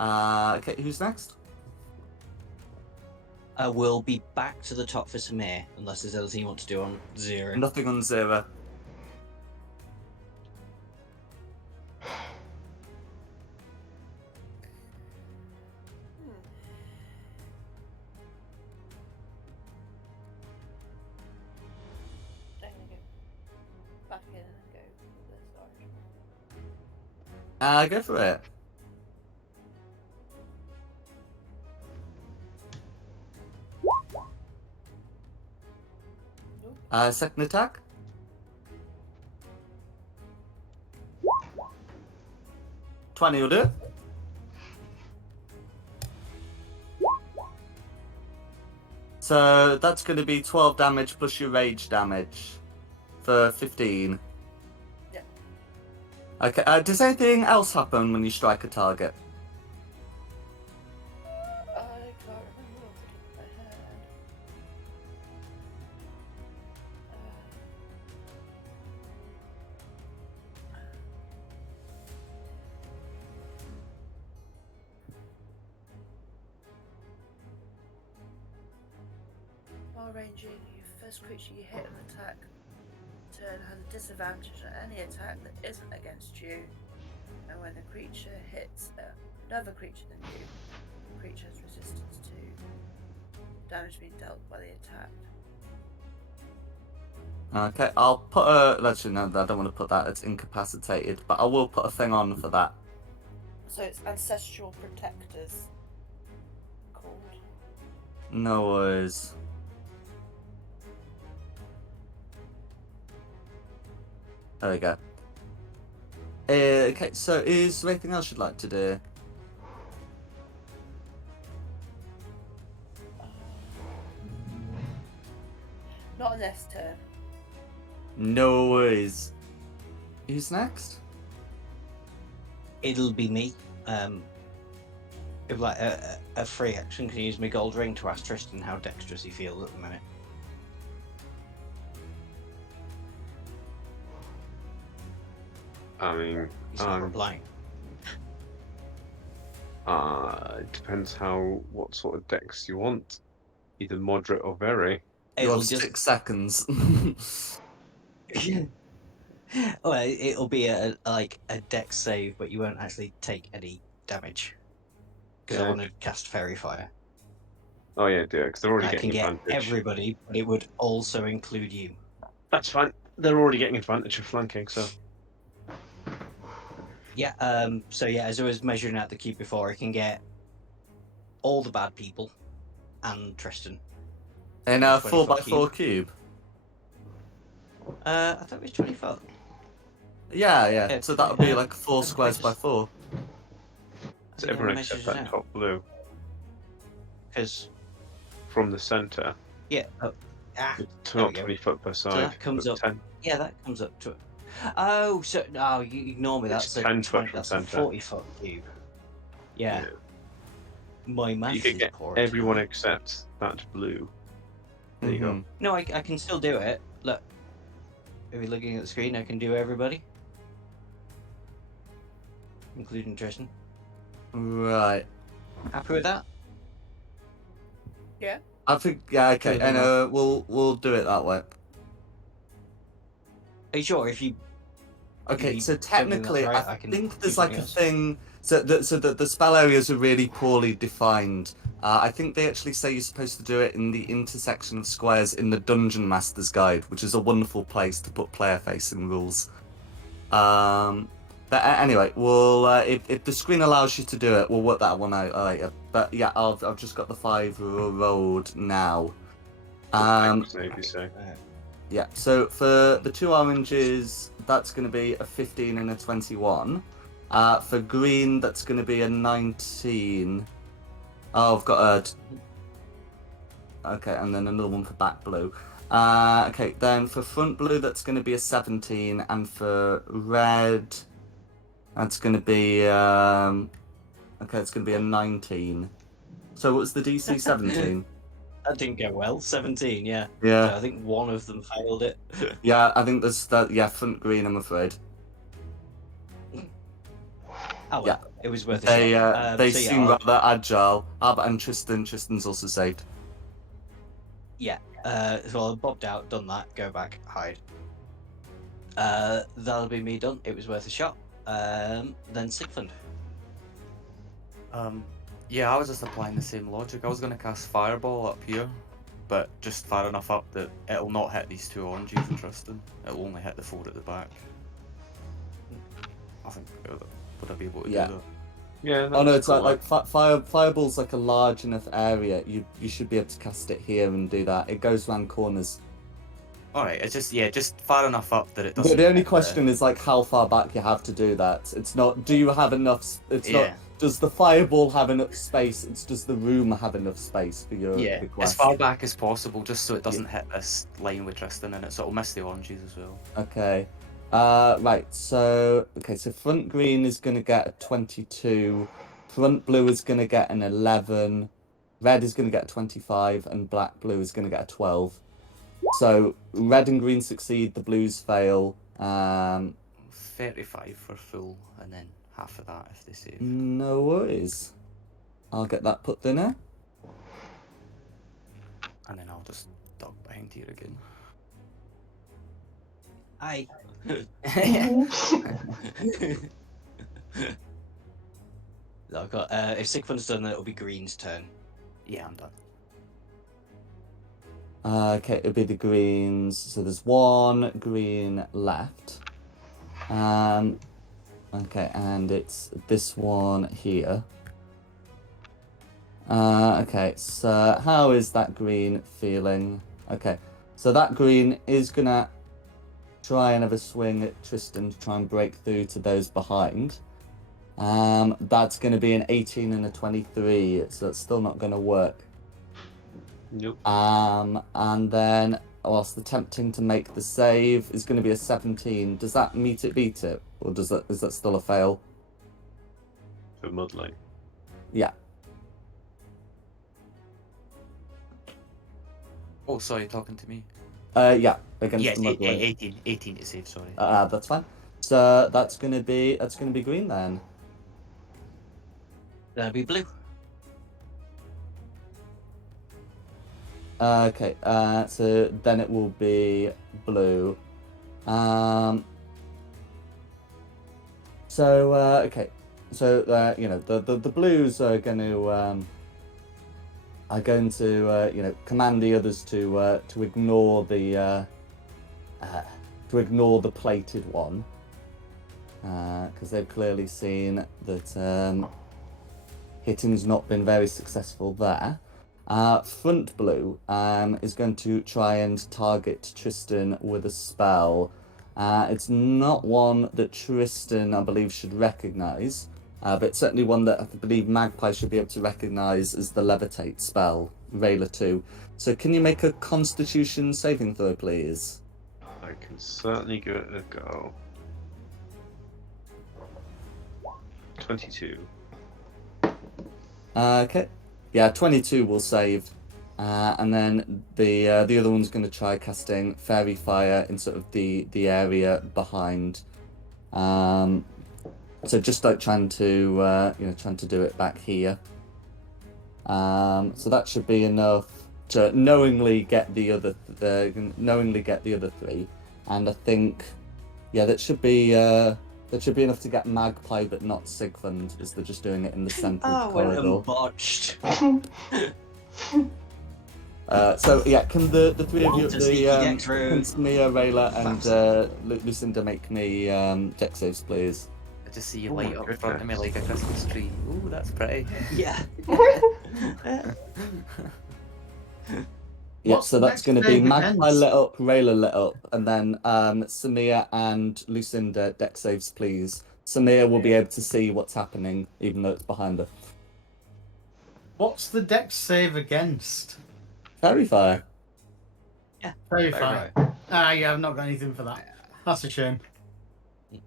Okay, who's next? We'll be back to the top for Samir, unless there's anything you want to do on 0. Nothing on 0. I'm gonna go back in and go with this orange. Go for it. Second attack. 20 will do it. So that's going to be 12 damage plus your rage damage for 15. Yeah. Okay, does anything else happen when you strike a target? I can't remember off the top of my head. While ranging, your first creature you hit an attack turn has a disadvantage on any attack that isn't against you, and when the creature hits another creature than you, the creature has resistance to damage being dealt by the attack. Okay, I'll put a... Actually, no, I don't want to put that. It's incapacitated, but I will put a thing on for that. So it's Ancestral Protectors called. No worries. There we go. Okay, so is there anything else you'd like to do? Not on this turn. No worries. Who's next? It'll be me. If like a free action can use my gold ring to ask Tristan how dexterous he feels at the minute. I mean, He's not replying. it depends what sort of dex you want. Either moderate or very. You It'll have just 6 seconds. well, it'll be like a dex save, but you won't actually take any damage because I Okay. want to cast Fairy Fire. Oh yeah, do it, because they're already I can getting get advantage. everybody, but it would also include you. That's fine. They're already getting advantage of flanking, so... Yeah. So yeah, as I was measuring out the cube before, I can get all the bad people and Tristan. In a 20 foot 4x4 cube. I thought it was 20 foot. Yeah. Yeah, So that would be like 4 I squares by just- 4. So Yeah, everyone measures except it that out. top blue. Because From the centre, yeah. it's There we not go. 20 foot per side. that comes but up- 10. Yeah, that comes up to. Oh, so no, you ignore me. It's That's 10 a foot from that's a centre. 40-foot cube. Yeah, my math You could is get poor. everyone except that blue. There you go. No, I can still do it. Look, if you're looking at the screen, I can do everybody, including Tristan. Right. Happy with that? Yeah. I think yeah, okay, Good and enough. we'll do it that way. Are you sure? If you Okay, you so don't think that's technically, right, I I can think do there's like something a else. thing. So the spell areas are really poorly defined. I think they actually say you're supposed to do it in the intersection of squares in the Dungeon Master's Guide, which is a wonderful place to put player-facing rules. But anyway, we'll if the screen allows you to do it, we'll work that one out later. But yeah, I've just got the 5 rolled now. Save you say. Yeah, so for the 2 oranges, that's going to be a 15 and a 21. For green, that's going to be a 19. Oh, I've got a... Okay, and then another one for back blue. Okay, then for front blue, that's going to be a 17. And for red, that's going to be... Okay, it's going to be a 19. So what's the DC 17? That didn't go well. 17, yeah. Yeah. So I think one of them failed it. Yeah, I think there's that. Yeah, front green, I'm afraid. Oh well, Yeah. it was worth a They shot. they So yeah, seem I'll- rather agile. And Tristan's also saved. yeah. So I'll bobbed out, done that, go back, hide. That'll be me done. It was worth a shot. Then Sigfund. Yeah, I was just applying the same logic. I was going to cast Fireball up here, but just far enough up that it'll not hit these 2 oranges and Tristan. It'll only hit the 4 at the back. I think would I be able to Yeah. do that? Yeah. Oh no, that's it's cool. like fireball's like a large enough area. You should be able to cast it here and do that. It goes round corners. Alright, it's just far enough up that it But doesn't. the only hit question is like how far back you have to do that. It's not. Do you have enough? It's Yeah. not. Does the fireball have enough space? It's does the room have enough space for your Yeah, request? as far back as possible, just so it doesn't hit this line with Tristan in it, so it'll miss the oranges as well. Okay. Right. So so front green is gonna get a 22. Front blue is gonna get an 11. Red is gonna get a 25, and black blue is gonna get a 12. So red and green succeed. The blues fail. 35 for full, and then half of that if they save. No worries. I'll get that put there now. And then I'll just duck behind here again. Hi. I've got. If Sigfund's done, it'll be Green's turn. Yeah, I'm done. Okay, it'll be the greens. So there's 1 green left. Okay, and it's this one here. Okay, so how is that green feeling? Okay, so that green is gonna try and have a swing at Tristan to try and break through to those behind. That's gonna be an 18 and a 23, so that's still not gonna work. Nope. And then whilst attempting to make the save is going to be a 17. Does that meet it, beat it, or is that still a fail? For Mudlight. Yeah. Oh, sorry, talking to me. Yeah, against Yes, the mudlight. 18 to save. Sorry. That's fine. So that's gonna be green then. That'll be blue. Okay. So then it will be blue. So okay. So the blues are going to command the others to ignore the plated one, because they've clearly seen that hitting's not been very successful there. Front blue is going to try and target Tristan with a spell. It's not one that Tristan, I believe, should recognise, but certainly one that I believe Magpie should be able to recognise as the Levitate spell, Rayla 2. So can you make a Constitution saving throw, please? I can certainly give it a go. 22. Okay. Yeah, 22 will save. And then the other one's going to try casting Fairy Fire in sort of the area behind. So just like trying to do it back here. So that should be enough to knowingly get the other 3. And I think, yeah, that should be enough to get Magpie, but not Sigmund, as they're just doing it in the centre of the went corridor. and botched. So yeah, can the 3 of you, Walter sneaky dex can room. Samia, Rayla, and Fast. Lucinda make me dex saves, please? I just see you Oh my light up in front of me goodness. like a Christmas tree. Ooh, that's pretty. Yeah. Yeah, What's so the that's next going to be save Magpie against? lit up, Rayla lit up, and then Samia and Lucinda dex saves, please. Samia will be able to see what's happening, even though it's behind her. What's the dex save against? Fairy fire. Very Very fine. Yeah, I've not got anything for that. That's a shame. So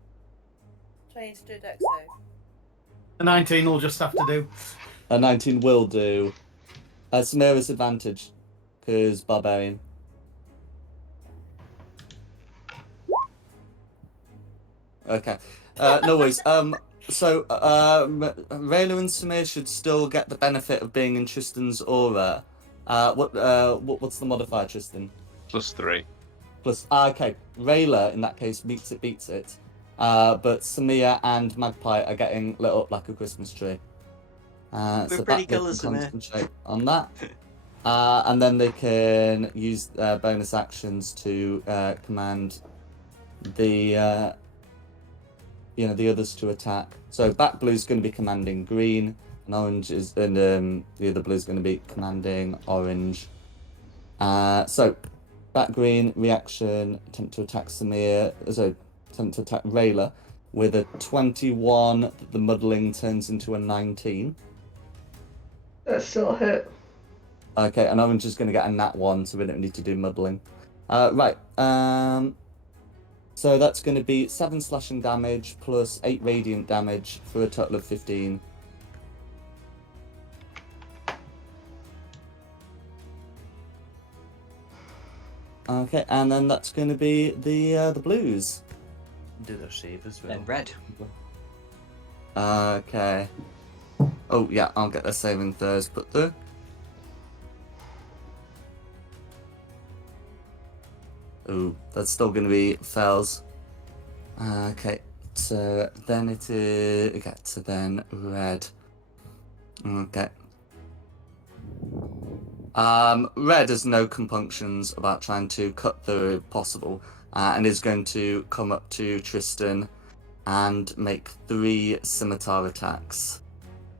I need to do a dex save. A 19 will just have to do. A 19 will do. Samira's advantage, because barbarian. Okay. No worries. So Rayla and Samir should still get the benefit of being in Tristan's aura. What's the modifier, Tristan? +3. Plus, okay. Rayla, in that case, beats it. But Samir and Magpie are getting lit up like a Christmas tree. So pretty that they colours, can Samir. concentrate on that. And then they can use bonus actions to command the the others to attack. So back blue's going to be commanding green, and orange is, and the other blue's going to be commanding orange. So back green reaction, attempt to attack Samir. So attempt to attack Rayla with a 21. The muddling turns into a 19. That's still a hit. Okay, and orange is going to get a nat 1, so we don't need to do muddling. Right. So that's going to be 7 slashing damage plus 8 radiant damage for a total of 15. Okay, and then that's going to be the blues. Do their save as well. Then red. Okay. Oh yeah, I'll get their saving throws put through. Ooh, that's still going to be fails. Okay, so then it is. Okay, so then red. Okay. Red has no compunctions about trying to cut through if possible, and is going to come up to Tristan and make 3 scimitar attacks.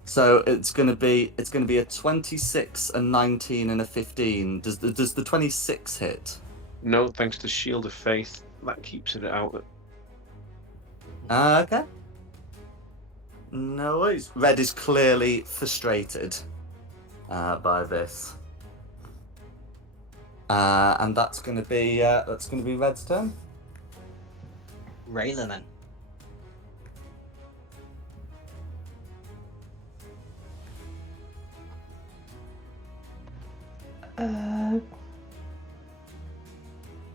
So it's going to be a 26, a 19, and a 15. Does the 26 hit? No, thanks to Shield of Faith, that keeps it out. Okay. No worries. Red is clearly frustrated by this, and that's going to be Red's turn. Rayla then.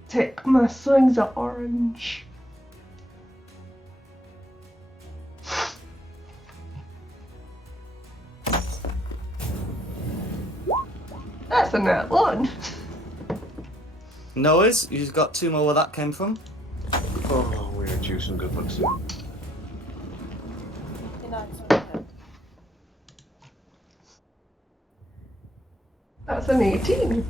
Take my swings at orange. That's a nat 1. No worries. You've got 2 more where that came from. Oh, we're due some good luck soon. 59 is on hit. That's an 18.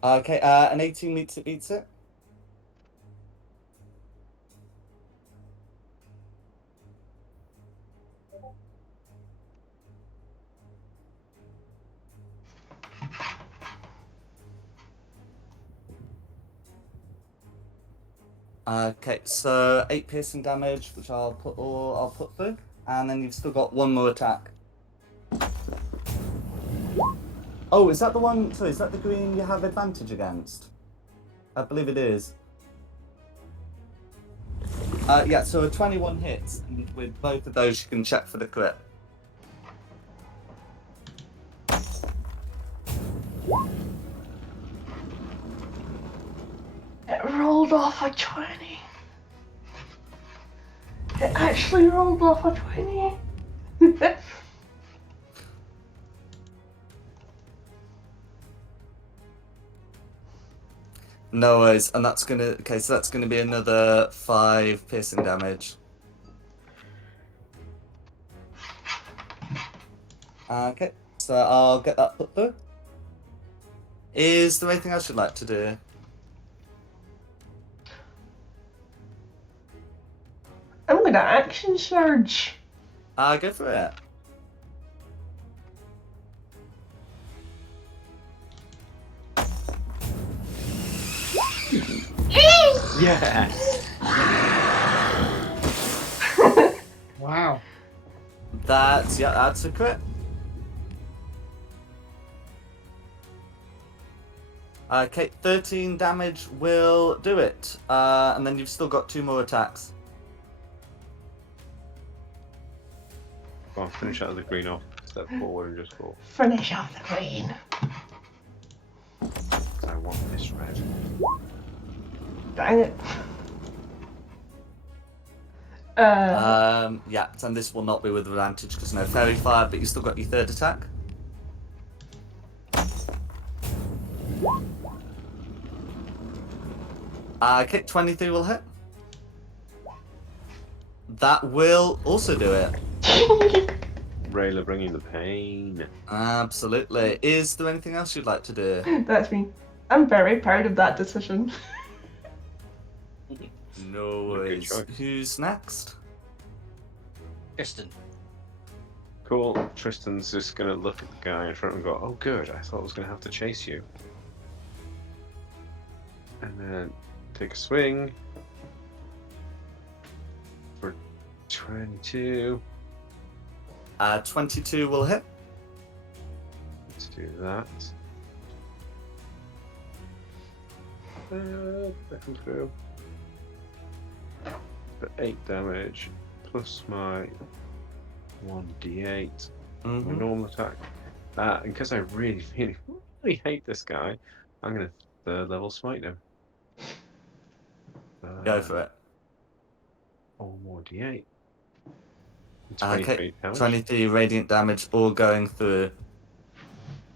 Okay, an 18 beats it. Okay, so 8 piercing damage, which I'll put through, and then you've still got 1 more attack. Oh, is that the one? Sorry, is that the green you have advantage against? I believe it is. Yeah, so a 21 hits, and with both of those you can check for the crit. It rolled off a 20. It actually rolled off a 20. No worries, and that's gonna. Okay, so that's gonna be another 5 piercing damage. Okay, so I'll get that put through. Is there anything else you'd like to do? I'm gonna action surge. Go for it. Yes. Wow. That's a crit. Okay, 13 damage will do it. And then you've still got 2 more attacks. Go on, finish out of the green off. Step forward and just go. Finish off the green. I want this red. Dang it. Yeah, and this will not be with advantage because no fairy fire, but you still got your 3rd attack. Okay, 23 will hit. That will also do it. Rayla bringing the pain. Absolutely. Is there anything else you'd like to do? That's me. I'm very proud of that decision. No Good worries. choice. Who's next? Kristen. Cool. Tristan's just gonna look at the guy in front and go, "Oh, good. I thought I was gonna have to chase you." And then take a swing for 22. 22 will hit. Let's do that. That comes through. For 8 damage plus my 1d8. My Mhm. normal attack. And because I really, really hate this guy, I'm gonna 3rd level smite him. Go for it. One more d8. Okay, 23 damage. 23 radiant damage all going through.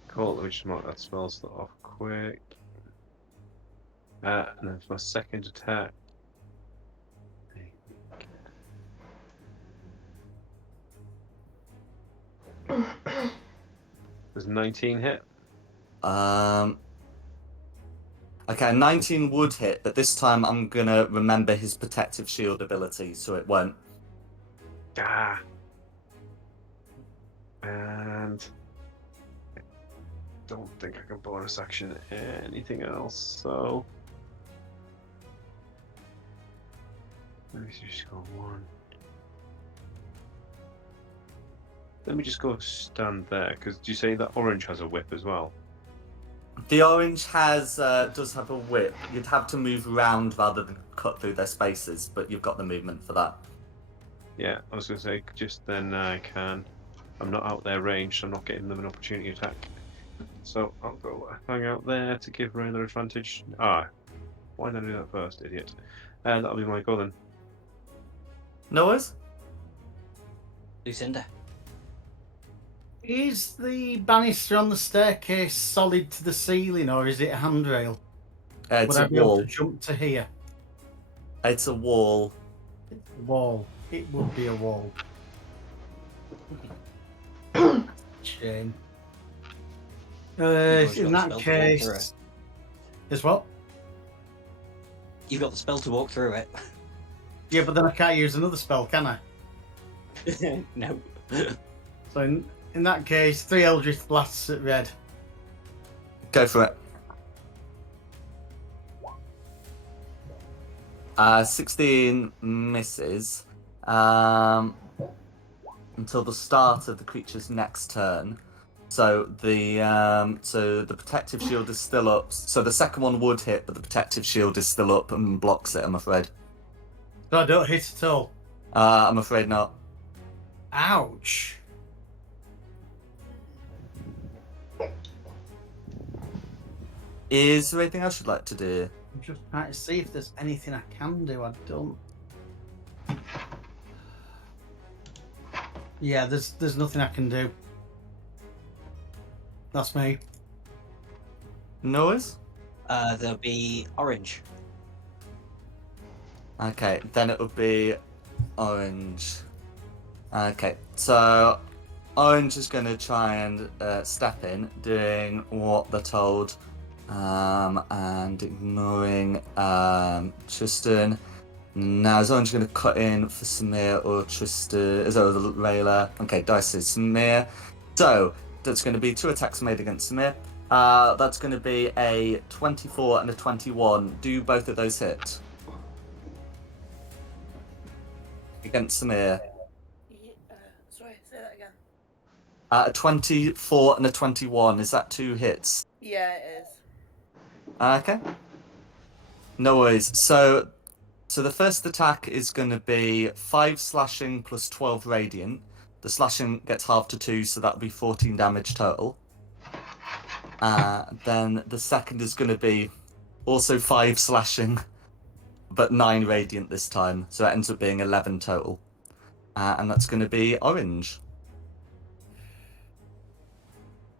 Cool, let me just mark that spell slot off quick. And then for my 2nd attack. Does 19 hit? Okay, 19 would hit, but this time I'm gonna remember his protective shield ability, so it won't. Ah. And I don't think I can bonus action anything else, so let me just go 1. Let me just go stand there, because do you say that orange has a whip as well? The orange has does have a whip. You'd have to move around rather than cut through their spaces, but you've got the movement for that. Yeah, I was going to say, just then I can. I'm not out their range, so I'm not getting them an opportunity attack. So I'll go hang out there to give Rayla advantage. Ah, why did I do that first, idiot? And that'll be my go then. No worries. Lucinda. Is the banister on the staircase solid to the ceiling, or is it a handrail? It's Would a I be able wall. to jump to here? It's a wall. Wall. It would be a wall. Shame. You've In got that the spell to walk through case, is what? You've got the spell to walk through it. Yeah, but then I can't use another spell, can I? No. So in that case, 3 Eldritch Blasts at red. Go for it. 16 misses until the start of the creature's next turn. So the protective shield is still up. So the second one would hit, but the protective shield is still up and blocks it, I'm afraid. So I don't hit at all. I'm afraid not. Ouch. Is there anything else you'd like to do? I'm just trying to see if there's anything I can do. I don't. Yeah, there's nothing I can do. That's me. Noise? There'll be orange. Okay, then it would be orange. Okay, so orange is going to try and step in, doing what they're told, and ignoring Tristan. Now is orange going to cut in for Samir or Tristan? Is that the Rayla? Okay, dice is Samir. So that's going to be 2 attacks made against Samir. That's going to be a 24 and a 21. Do both of those hit? Against Samir. Sorry, say that again. A 24 and a 21. Is that 2 hits? Yeah, it is. Okay. No worries. So the first attack is going to be 5 slashing plus 12 radiant. The slashing gets halved to 2, so that'll be 14 damage total. Then the second is going to be also 5 slashing, but 9 radiant this time. So it ends up being 11 total. And that's going to be orange.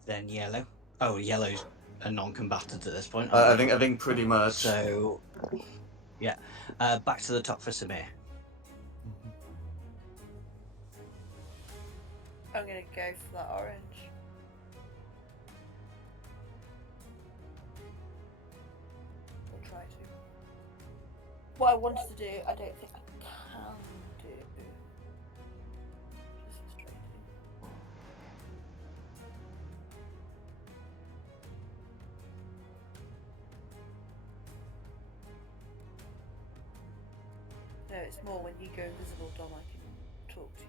Then yellow. Oh, yellow's a non-combatant at this point. I think pretty much. So, yeah. Back to the top for Samir. I'm gonna go for that orange. Or try to. What I wanted to do, I don't think I can do. Just frustrating. No, it's more when you go invisible, Dom, I can talk to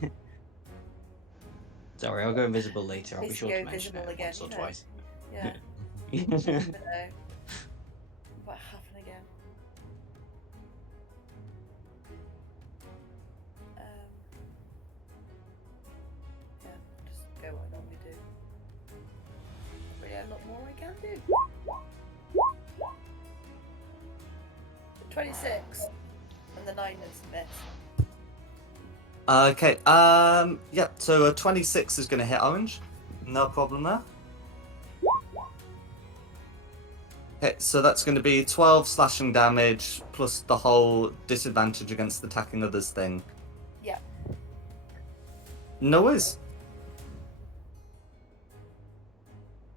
you. Sorry, I'll go invisible later. I'll be Please sure go to mention invisible it again, once or you know. twice. Yeah. But no. What happened again? Yeah, just go what I normally do. Really, a lot more I can do. 26. And the 9 is miss. Okay, yeah, so a 26 is going to hit orange. No problem there. Okay, so that's going to be 12 slashing damage plus the whole disadvantage against attacking others thing. Yeah. No worries.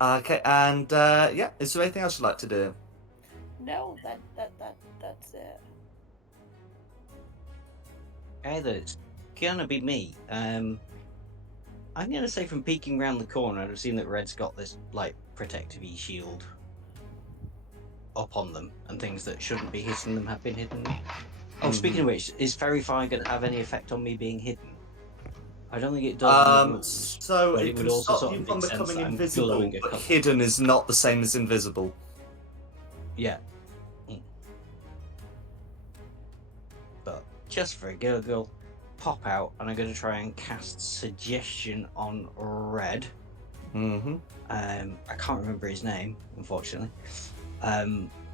Okay, and yeah, is there anything else you'd like to do? No, that's it. Either it's gonna be me. I'm gonna say from peeking round the corner, I've seen that Red's got this like protective shield up on them, and things that shouldn't be hitting them have been hitting me. Oh, speaking of which, is Fairy Fire gonna have any effect on me being hidden? I don't think it does. In the rules, So but it it would can also stop sort you of from make sense becoming that I'm invisible, glowing a but colour. hidden is not the same as invisible. Yeah. But just for a giggle, pop out, and I'm going to try and cast Suggestion on Red. Mm-hmm. I can't remember his name, unfortunately.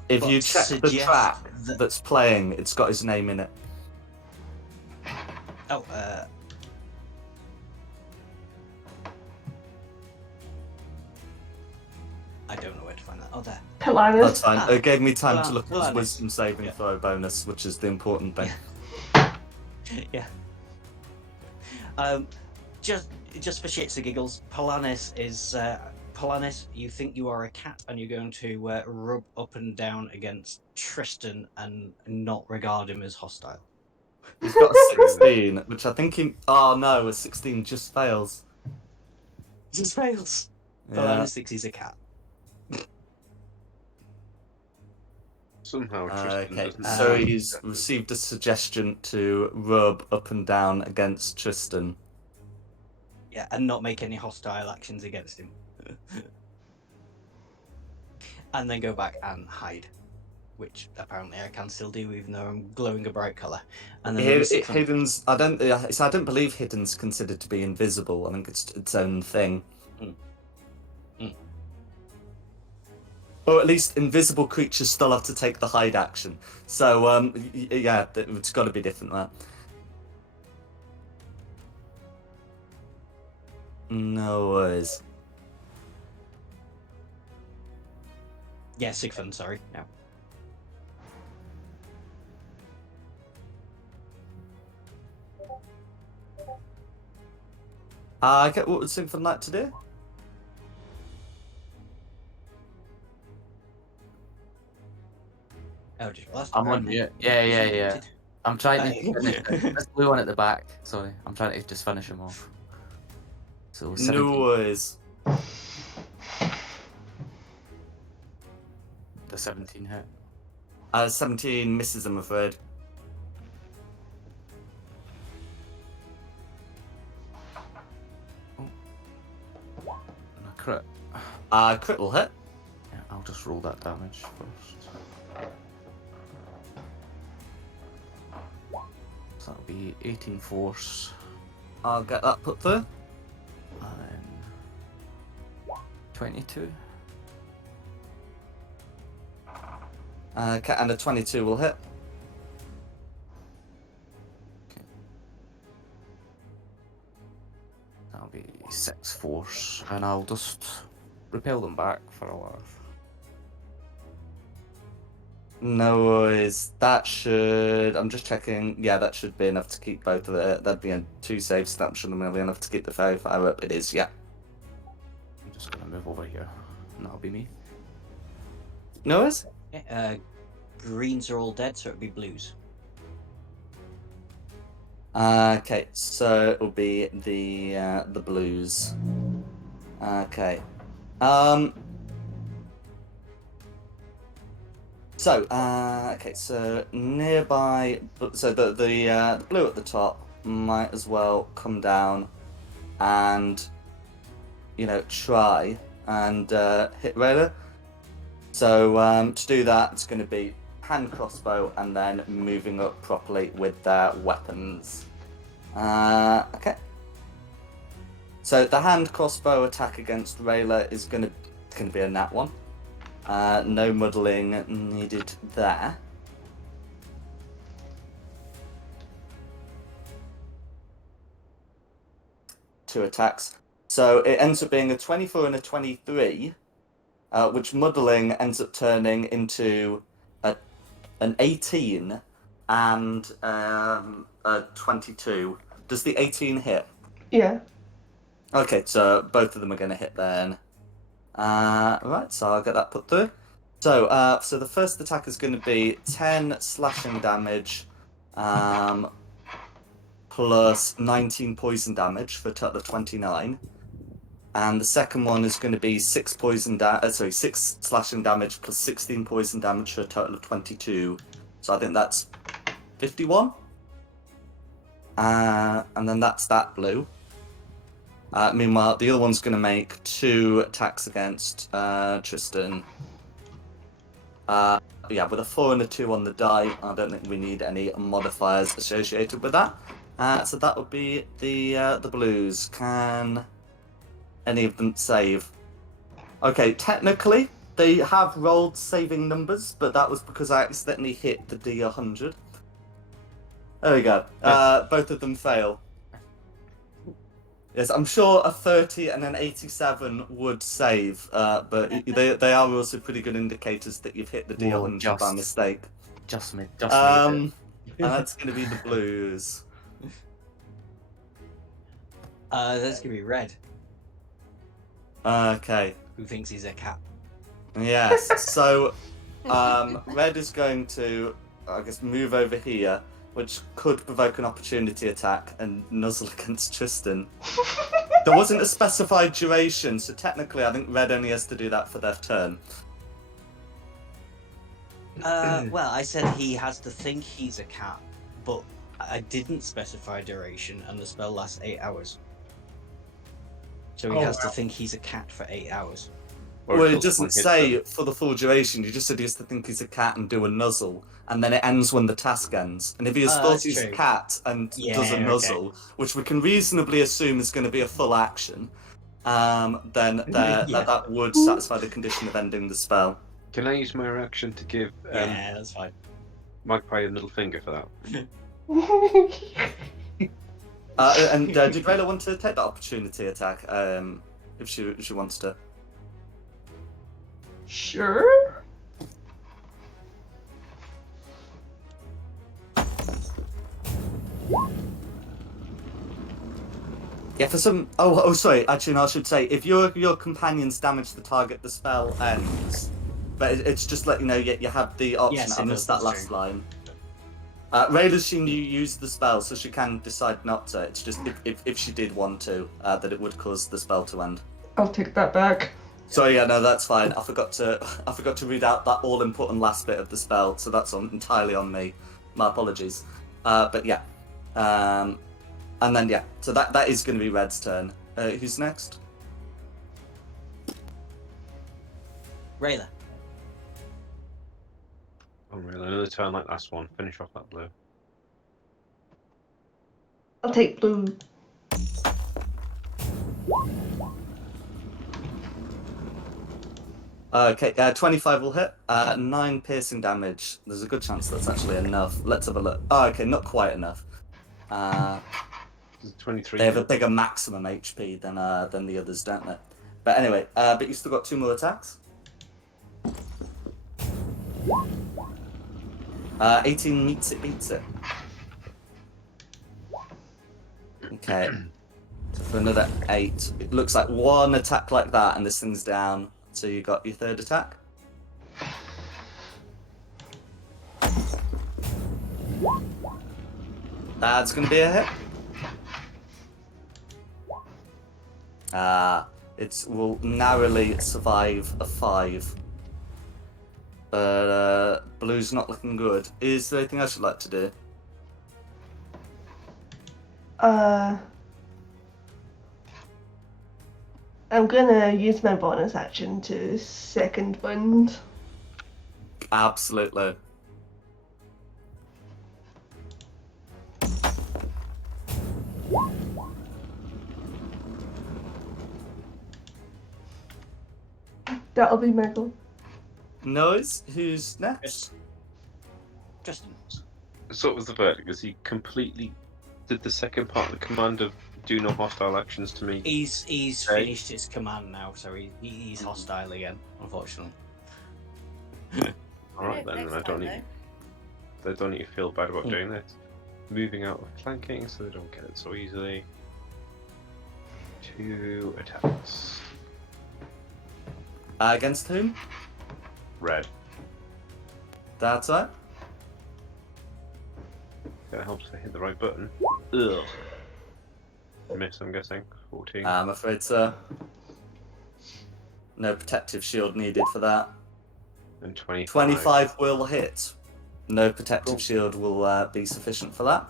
If but you check the suggest track that- that's playing, it's got his name in it. Oh, I don't know where to find that. Oh, there. Pilatus. That's fine. Ah, It gave me time to Pilatus. look at his wisdom saving Yeah. throw bonus, which is the important thing. Yeah. Just for shits and giggles, Polanis is Polanis. You think you are a cat, and you're going to rub up and down against Tristan and not regard him as hostile. He's got a 16, which I think he... Oh no, a 16 just fails. Just fails. Yeah. Polanis thinks he's a cat. Somehow Tristan Okay, doesn't. so Um, he's received a suggestion to rub up and down against Tristan. Yeah, and not make any hostile actions against him. And then go back and hide, which apparently I can still do, even though I'm glowing a bright colour. And then Hidden's... I don't believe Hidden's considered to be invisible. I think it's its own thing. Or at least invisible creatures still have to take the hide action. So, yeah, it's got to be different there. No worries. Yeah, Sigfund, sorry. Yeah. Okay, what would Sigfund like to do? Oh, just blast. I'm on apparently. mute. Yeah. Muted. I'm trying to Right. finish it. This blue one at the back. Sorry, I'm trying to just finish him off. So No 17, worries. the 17 hit. 17 misses, I'm afraid. And a crit. Crit will hit. Yeah, I'll just roll that damage first. So that'll be 18 force, I'll get that put through. and then 22. And a 22 will hit. That'll be 6 force, and I'll just repel them back for a laugh. No worries. That should. I'm just checking. Yeah, that should be enough to keep both of it. That'd be a 2 save, so that shouldn't be enough to keep the fairy fire up. It is, yeah. I'm just gonna move over here, and that'll be me. No worries. Yeah, greens are all dead, so it'd be blues. Okay, so it'll be the blues. Okay. So okay, so nearby, so the blue at the top might as well come down and try and hit Rayla. So to do that, it's going to be hand crossbow and then moving up properly with their weapons. Okay. So the hand crossbow attack against Rayla is going to be a nat 1. No muddling needed there. Two attacks. So it ends up being a 24 and a 23, which muddling ends up turning into an 18 and a 22. Does the 18 hit? Yeah. Okay, so both of them are going to hit then. Right, so I'll get that put through. So, so the first attack is going to be 10 slashing damage, plus 19 poison damage for a total of 29. And the second one is going to be 6 slashing damage plus 16 poison damage for a total of 22. So I think that's 51. And then that's that blue. Meanwhile, the other one's going to make 2 attacks against Tristan. Yeah, with a 4 and a 2 on the die. I don't think we need any modifiers associated with that. So that would be the blues. Can any of them save? Okay, technically they have rolled saving numbers, but that was because I accidentally hit the D100. There we go. Both of them fail. Yes, I'm sure a 30 and an 87 would save, but they are also pretty good indicators that you've hit the D100 by mistake. Just made And that's going to be the blues. That's gonna be red. Okay. Who thinks he's a cat? Yes. So, red is going to, I guess, move over here, which could provoke an opportunity attack and nuzzle against Tristan. There wasn't a specified duration, so technically I think red only has to do that for their turn. Well, I said he has to think he's a cat, but I didn't specify duration, and the spell lasts 8 hours. So he has to think he's a cat for 8 hours. Or Well, if it doesn't someone hits say them. for the full duration, you just said he has to think he's a cat and do a nuzzle, and then it ends when the task ends. And if he has thought That's he's a true. cat and does a Yeah, nuzzle, which we can reasonably assume is going to be a full action, then Yeah. that would satisfy the condition of ending the spell. Can I use my reaction to give Yeah, that's fine. Magpie a middle finger for that? And did Rayla want to take that opportunity attack? If she wants to. Sure. Yeah, for some. Oh, sorry. Actually, no, I should say if your companions damage the target, the spell ends. But it's just let you know. You have the option. Yes, I it missed does, that that's last true. line. Rayla's seen you use the spell, so she can decide not to. It's just if she did want to, that it would cause the spell to end. I'll take that back. Sorry, yeah, no, that's fine. I forgot to read out that all-important last bit of the spell, so that's entirely on me. My apologies. But yeah, and then yeah, so that is going to be Red's turn. Who's next? Rayla. Oh, really? Another turn like last one. Finish off that blue. I'll take blue. Okay, 25 will hit. 9 piercing damage. There's a good chance that's actually enough. Let's have a look. Oh, okay, not quite enough. Does 23 They have a hit? bigger maximum HP than the others, don't they? But anyway, but you've still got 2 more attacks. 18 meets it, beats it. Okay. So for another 8. It looks like 1 attack like that, and this thing's down. So you got your 3rd attack. That's going to be a hit. It will narrowly survive a 5. But blue's not looking good. Is there anything else you'd like to do? I'm gonna use my bonus action to second wind. Absolutely. That'll be my go. Noise. Who's next? Justin. So what was the verdict? Is he completely did the second part of the command of do no hostile actions to me? He's Okay. finished his command now, so he's hostile again, unfortunately. Alright Yeah, then, next I don't time, need to feel bad about doing this. Moving out of flanking so they don't get it so easily. 2 attacks. Against whom? Red. That's right. That helps if I hit the right button. Ugh. Miss, I'm guessing. 14. I'm afraid so. No protective shield needed for that. And 25. 25 will hit. No protective Cool. shield will be sufficient for that.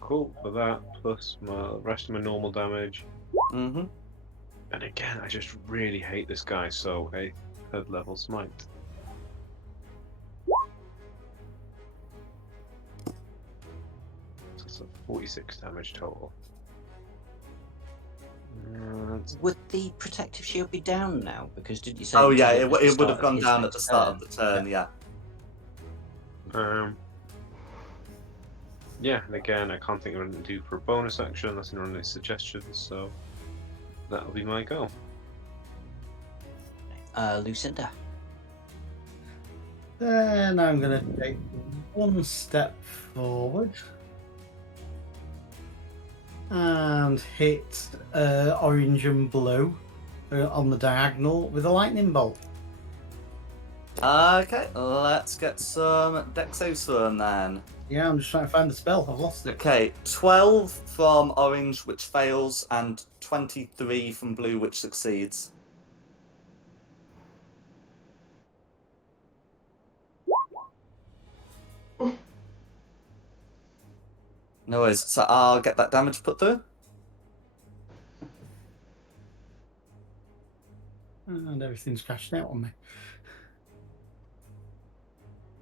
Cool for that, plus my rest of my normal damage. Mm-hmm. And again, I just really hate this guy, so a 3rd level smite. So it's a 46 damage total. Would the protective shield be down now? Because did you say? Oh yeah, it was the it would start have of gone his down at next the start turn? of the turn, yeah. Yeah, and again, I can't think of anything to do for a bonus action unless anyone has any suggestions, so that'll be my go. Lucinda. Then I'm going to take 1 step forward and hit orange and blue on the diagonal with a lightning bolt. Okay, let's get some dex saves for them then. Yeah, I'm just trying to find the spell. I've lost it. Okay, 12 from orange, which fails, and 23 from blue, which succeeds. No worries, so I'll get that damage put through. And everything's crashed out on me.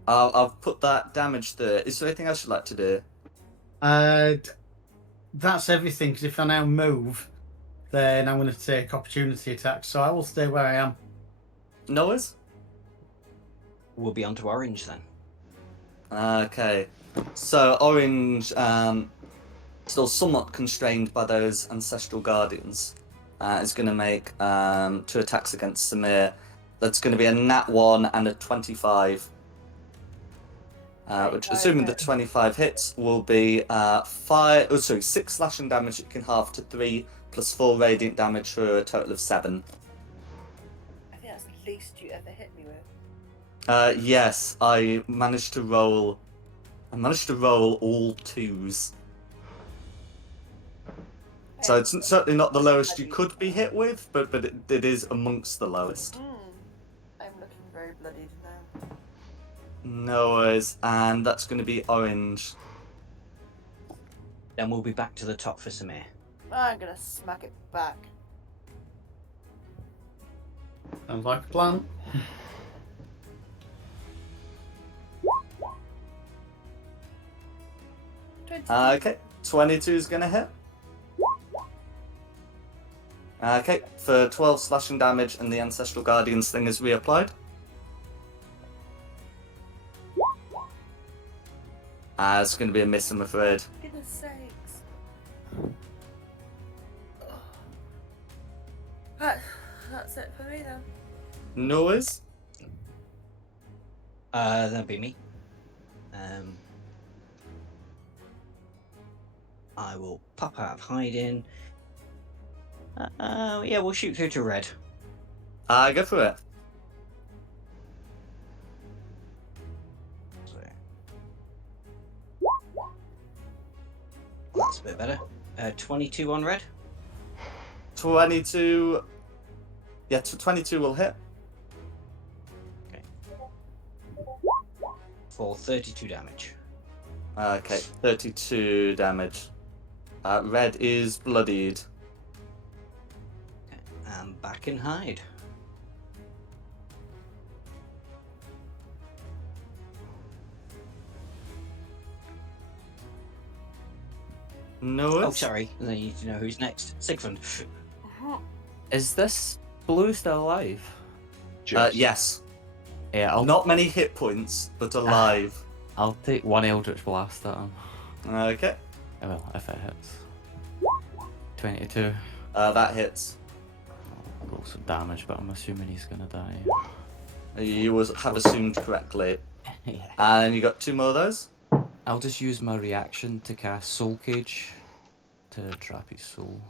I'll put that damage through. Is there anything else you'd like to do? That's everything, because if I now move, then I'm going to take opportunity attacks, so I will stay where I am. No worries. We'll be on to orange then. Okay. So orange, still somewhat constrained by those ancestral guardians, is going to make 2 attacks against Samir. That's going to be a nat 1 and a 25. Which, assuming the 25 hits, will be 6 slashing damage you can half to 3, plus 4 radiant damage for a total of 7. I think that's the least you ever hit me with. Yes, I managed to roll all 2s. So it's certainly not the lowest you could be hit with, but it is amongst the lowest. I'm looking very bloodied now. No worries, and that's going to be orange. Then we'll be back to the top for Samir. I'm gonna smack it back. Sounds like a plan. Okay, 22 is going to hit. Okay, for 12 slashing damage, and the Ancestral Guardians thing is reapplied. It's going to be a miss, I'm afraid. Goodness sakes. That's it for me then. No worries. That'll be me. I will pop out of hiding. Yeah, we'll shoot through to red. Go for it. That's a bit better. 22 on red. 22. Yeah, 22 will hit. For 32 damage. Okay, 32 damage. Red is bloodied. Okay, and back in hide. No Oh, worries. sorry. I need to know who's next. Sigfund. Is this blue still alive? Yes. Yeah, I'll Not many hit points, but alive. I'll take 1 Eldritch Blast at him. Okay. Well, if it hits. 22. That hits. Roll some damage, but I'm assuming he's gonna die. You have assumed correctly. Yeah. And you got 2 more of those? I'll just use my reaction to cast Soul Cage to trap his soul.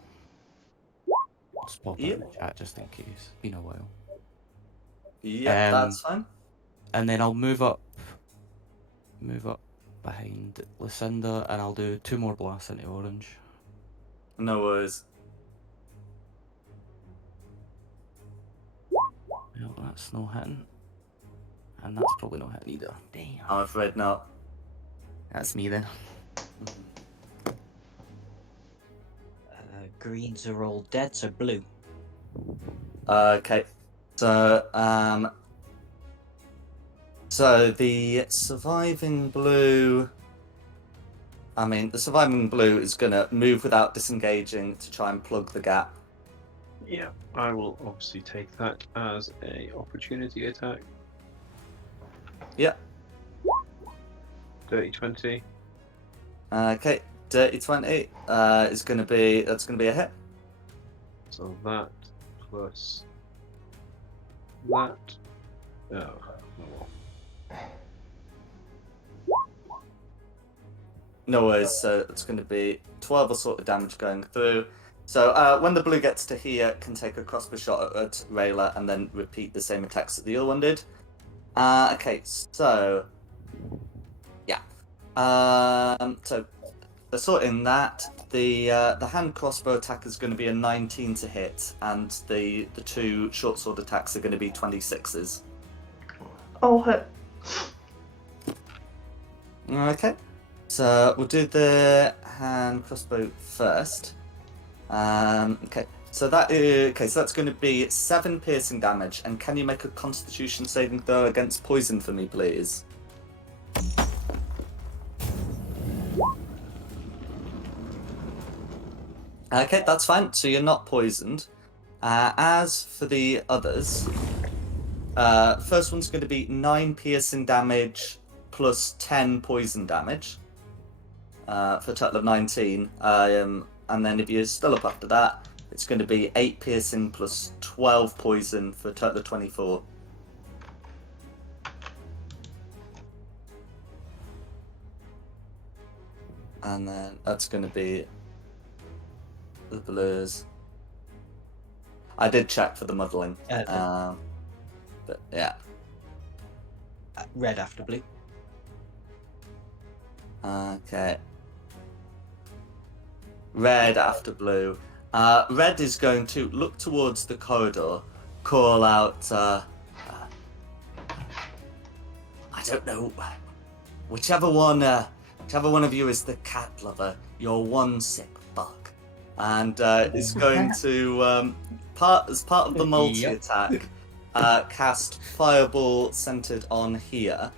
Just pop it in the chat just in case. Been a while. Yeah, that's fine. And then I'll move up behind Lucinda, and I'll do 2 more blasts into orange. No worries. Well, that's no hitting. And that's probably no hitting either. Damn. I'm afraid not. That's me then. Greens are all dead, so blue. Okay. So, so the surviving blue... the surviving blue is going to move without disengaging to try and plug the gap. Yeah, I will obviously take that as a opportunity attack. Yeah. Dirty 20. Okay, dirty 20 is going to be a hit. So that plus that. Oh, well. No worries, so it's going to be 12 or sort of damage going through. So when the blue gets to here, it can take a crossbow shot at Rayla and then repeat the same attacks that the other one did. Okay, so yeah. So they're sorting that. The hand crossbow attack is going to be a 19 to hit, and the 2 short sword attacks are going to be 26s. I'll hit. Okay, so we'll do the hand crossbow first. Okay, so that's going to be 7 piercing damage, and can you make a Constitution saving throw against poison for me, please? Okay, that's fine. So you're not poisoned. As for the others, first one's going to be 9 piercing damage plus 10 poison damage for a total of 19. And then if you're still up after that, it's going to be 8 piercing plus 12 poison for a total of 24. And then that's going to be the blues. I did check for the muddling. But yeah. Red after blue. Okay. Red after blue. Red is going to look towards the corridor, call out, I don't know, whichever one of you is the cat lover, you're one sick fuck. And is going to, as part of the multi-attack, cast Fireball centered on here,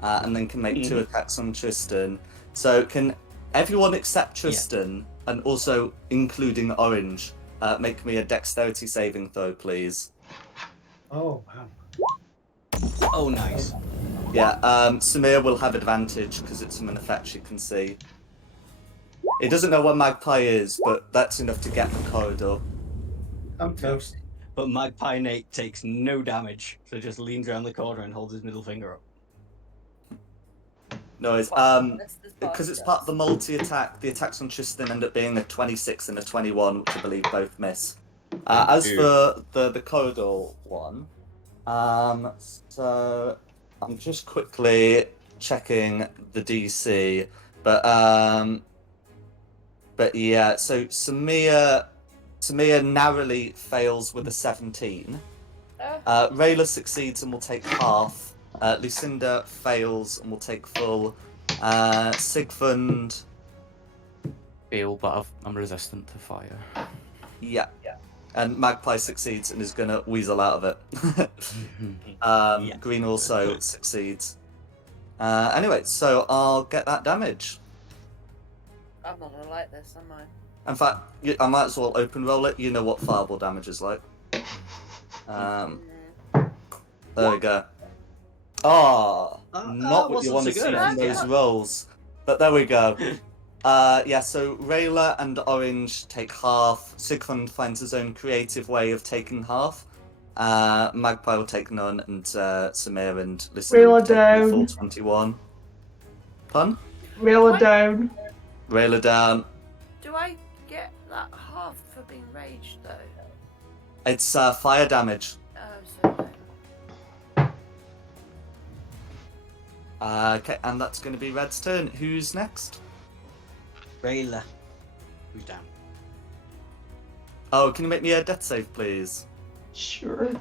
and then can make 2 attacks on Tristan. So can everyone except Tristan, and also including Orange, make me a dexterity saving throw, please? Oh, wow. Oh, nice. Yeah, Samir will have advantage because it's an effect she can see. He doesn't know what Magpie is, but that's enough to get the corridor. I'm toast. But Magpie Nate takes no damage, so just leans around the corner and holds his middle finger up. No, it's This is because it's part of the multi-attack. The attacks on Tristan end up being a 26 and a 21, which I believe both miss. As for the corridor one, so I'm just quickly checking the DC, but yeah, so Samir narrowly fails with a 17. Rayla succeeds and will take half. Lucinda fails and will take full. Sigfund. Fail, but I'm resistant to fire. Yeah. And Magpie succeeds and is going to weasel out of it. Green also succeeds. Anyway, so I'll get that damage. I'm not gonna like this, am I? In fact, I might as well open roll it. You know what fireball damage is like. There we go. Not what you want to see from those rolls. But there we go. Yeah, so Rayla and Orange take half. Sigfund finds his own creative way of taking half. Magpie will take none, and Samir and Lucinda will take the full 21. Pun? Rayla down. Rayla down. Do I get that half for being raged though? It's fire damage. Oh, so Okay, and that's going to be Red's turn. Who's next? Rayla. Who's down? Oh, can you make me a death save, please? Sure.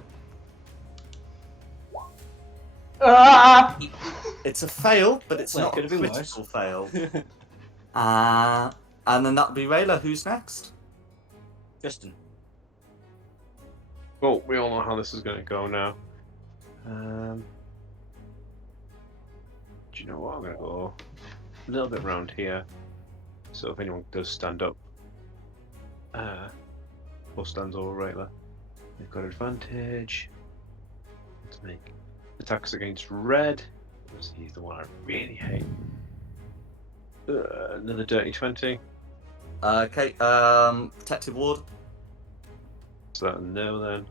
Ah! It's a fail, but it's Well, not a could have been critical fail. And then that'll be Rayla. Who's next? Tristan. Well, we all know how this is going to go now. Do you know what? I'm going to go a little bit around here. So if anyone does stand up, or stands over Rayla, they've got advantage. Let's make attacks against Red. He's the one I really hate. Another dirty 20. Okay, protective ward. So that no then.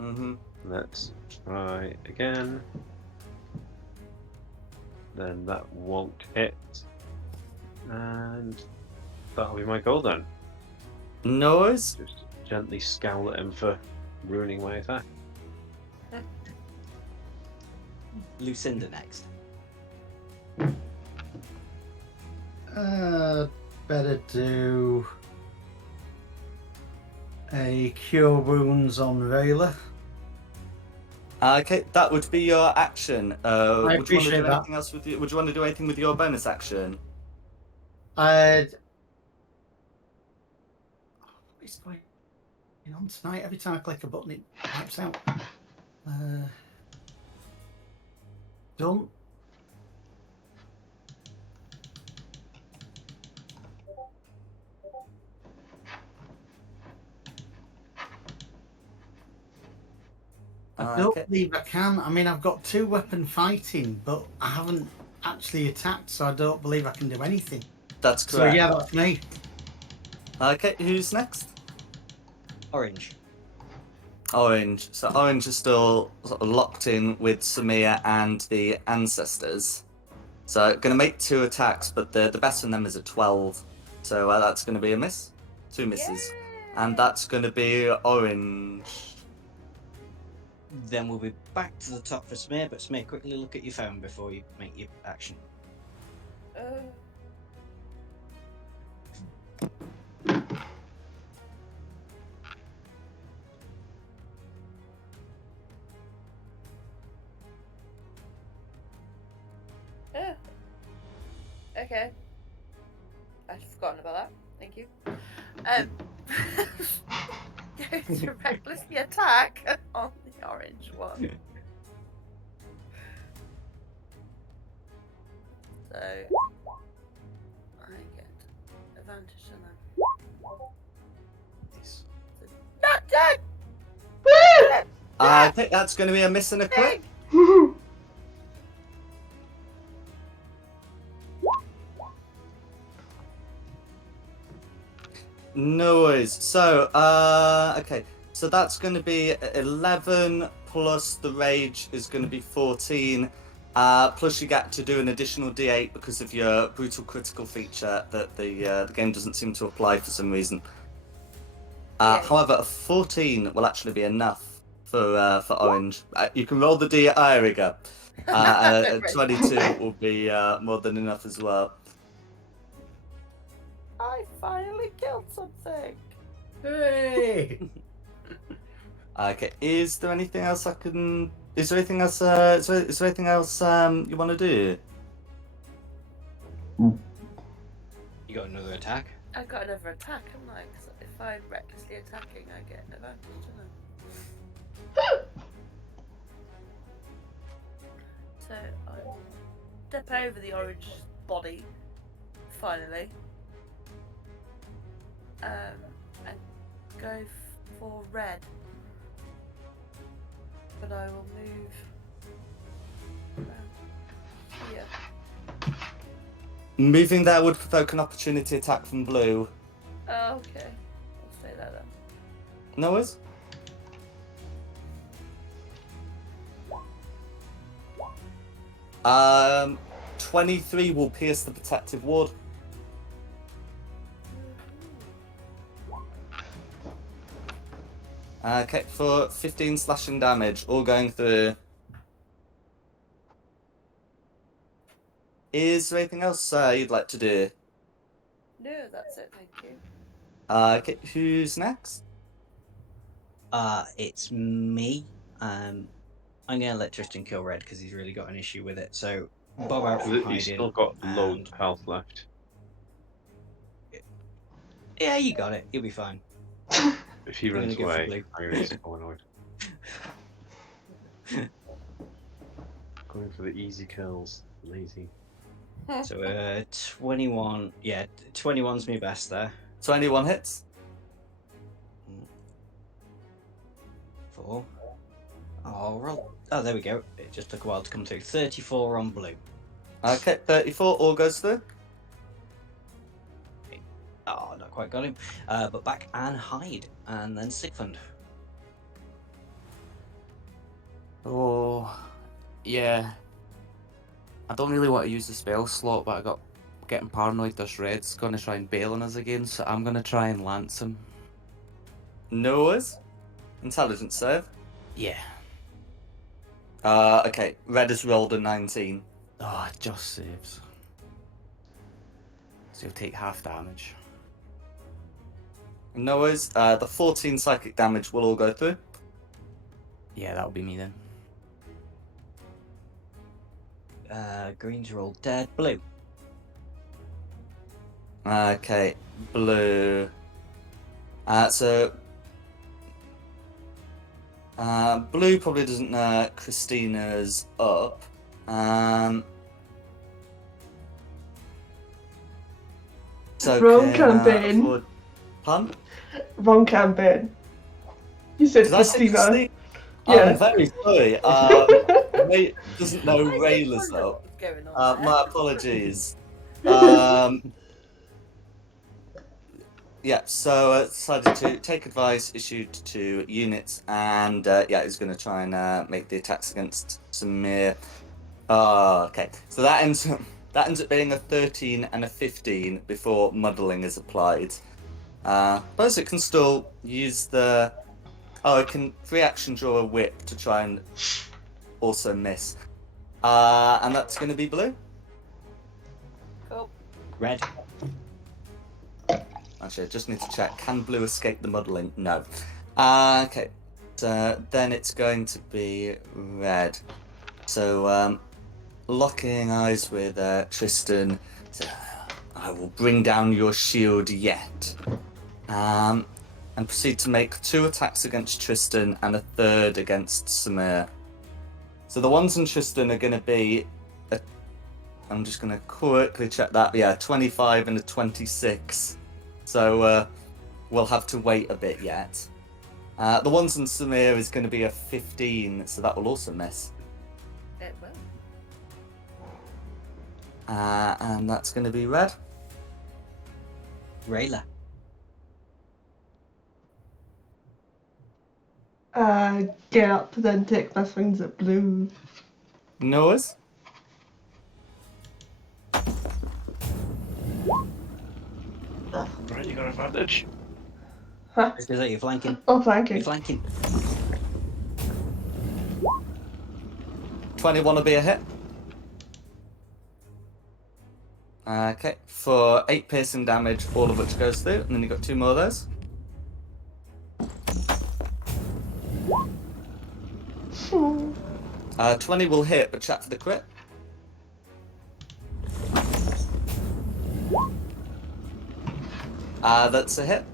Mm-hmm. Let's try again. Then that won't hit. And that'll be my goal then. Noise. Just gently scowl at him for ruining my attack. Lucinda next. Better do a cure wounds on Rayla. Okay, that would be your action. Would you want to appreciate do that. anything else with you? Would you want to do anything with your bonus action? What is going on tonight? Every time I click a button, it wipes out. Done. I don't Okay. believe I can. I mean, I've got 2 weapon fighting, but I haven't actually attacked, so I don't believe I can do anything. That's So correct. yeah, that's me. Okay, who's next? Orange. Orange. So Orange is still sort of locked in with Samir and the ancestors. So going to make 2 attacks, but the best of them is a 12. So that's going to be a miss. 2 misses. And that's going to be Orange. Then we'll be back to the top for Smear, but Smear, quickly look at your phone before you make your action. Oh. Okay. I'd forgotten about that. Thank you. Go to recklessly attack on the orange one. So I get advantage on that. Nice. Not dead! I think that's going to be a miss and a crit. No worries. So, okay. So that's going to be 11 plus the rage is going to be 14. Plus you get to do an additional d8 because of your brutal critical feature that the game doesn't seem to apply for some reason. Yeah. However, a 14 will actually be enough for Orange. You can roll the d. There we go. A 22 will be more than enough as well. I finally killed something. Hey! Okay. Is there anything else I can? Is there anything else? Is there anything else you want to do? You got another attack? I got another attack, haven't I? 'Cause if I'm recklessly attacking, I get an advantage, don't I? So I'll step over the orange body, finally, and go for red. But I will move around here. Moving there would provoke an opportunity attack from blue. Oh, okay. I'll say that then. No worries. Um, 23 will pierce the protective ward. Okay, for 15 slashing damage, all going through. Is there anything else you'd like to do? No, that's it, thank you. Okay, who's next? It's me. I'm gonna let Tristan kill Red because he's really got an issue with it. So Bob out from He's hiding. still got loads and- of health left. Yeah, you got it. You'll be fine. If he I'm gonna runs go for away, blue. I'm going to be so annoyed. Going for the easy kills. Lazy. So 21. Yeah, 21's me best there. 21 hits. 4. Oh, roll. Oh, there we go. It just took a while to come through. 34 on blue. Okay, 34 all goes through. Oh, not quite got him. But back and hide, and then Sigfund. Oh, yeah. I don't really want to use the spell slot, but I got getting paranoid. This red's gonna try and bail on us again, so I'm gonna try and lance him. No worries. Intelligence save. Yeah. Okay, red has rolled a 19. Oh, it just saves. So you'll take half damage. No worries. The 14 psychic damage will all go through. Yeah, that'll be me then. Greens are all dead. Blue. Okay, blue. So blue probably doesn't know Christina's up. So Wrong can, campaign. afford- Pardon? Wrong campaign. You said Did I say Christina. Christina? Yeah. I'm very sorry. Ray doesn't know I Rayla's did up. going on there. My apologies. Yeah, so decided to take advice, issued to units, and yeah, he's going to try and make the attacks against Samir. Okay, so that ends up being a 13 and a 15 before muddling is applied. But it can still use the. Oh, it can free action draw a whip to try and also miss. And that's going to be blue. Cool. Red. Actually, I just need to check. Can blue escape the muddling? No. Okay. So then it's going to be red. So locking eyes with Tristan. So, I will bring down your shield yet. And proceed to make 2 attacks against Tristan and a 3rd against Samir. So the ones in Tristan are going to be. I'm just going to quickly check that. Yeah, 25 and a 26. So we'll have to wait a bit yet. The ones in Samir is going to be a 15, so that will also miss. It will. And that's going to be red. Rayla. Get up, then take my swings at blue. Noah's. Right, you got advantage. Huh? Is that you're flanking? Oh, thank You're you. flanking. 21 will be a hit. Okay, for 8 piercing damage, all of which goes through, and then you've got 2 more of those. Hmm. 20 will hit, but check for the crit. That's a hit.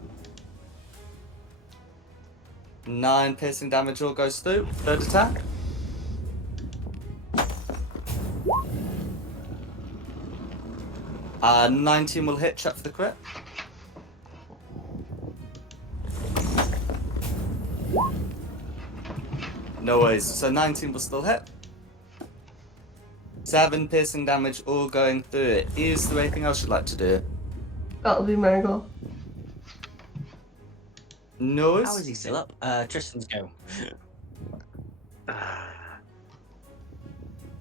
9 piercing damage all goes through. 3rd attack. Uh, 19 will hit, check for the crit. No worries, so 19 will still hit. 7 piercing damage all going through it. Is there anything else you'd like to do? That'll be my goal. No worries. How is he still up? Tristan's go.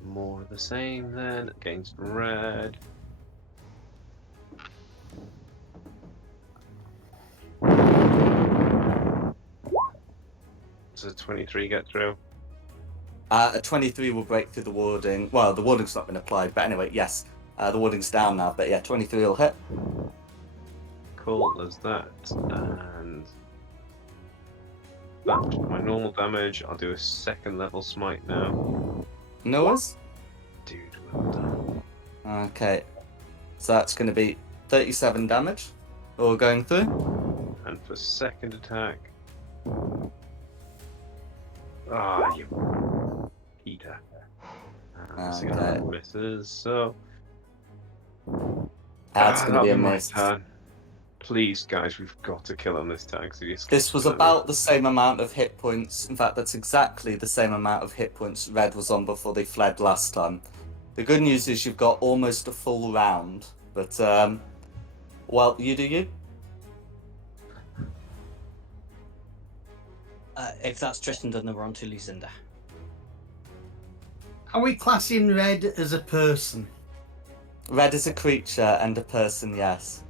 More of the same then against red. Does a 23 get through? A 23 will break through the warding. Well, the warding's not been applied, but anyway, yes. The warding's down now, but yeah, 23 will hit. Cool, there's that. And that's my normal damage. I'll do a 2nd level smite now. No worries. Dude, well done. Okay. So that's going to be 37 damage. All going through. And for 2nd attack. Ah, you Peter. Okay. Misses, so. That's going to be a my miss. turn. Please, guys, we've got to kill him this time. This was about the same amount of hit points. In fact, that's exactly the same amount of hit points Red was on before they fled last time. The good news is you've got almost a full round. But, well, you do you. If that's Tristan done, then we're on to Lucinda. Are we classing Red as a person? Red is a creature and a person, yes.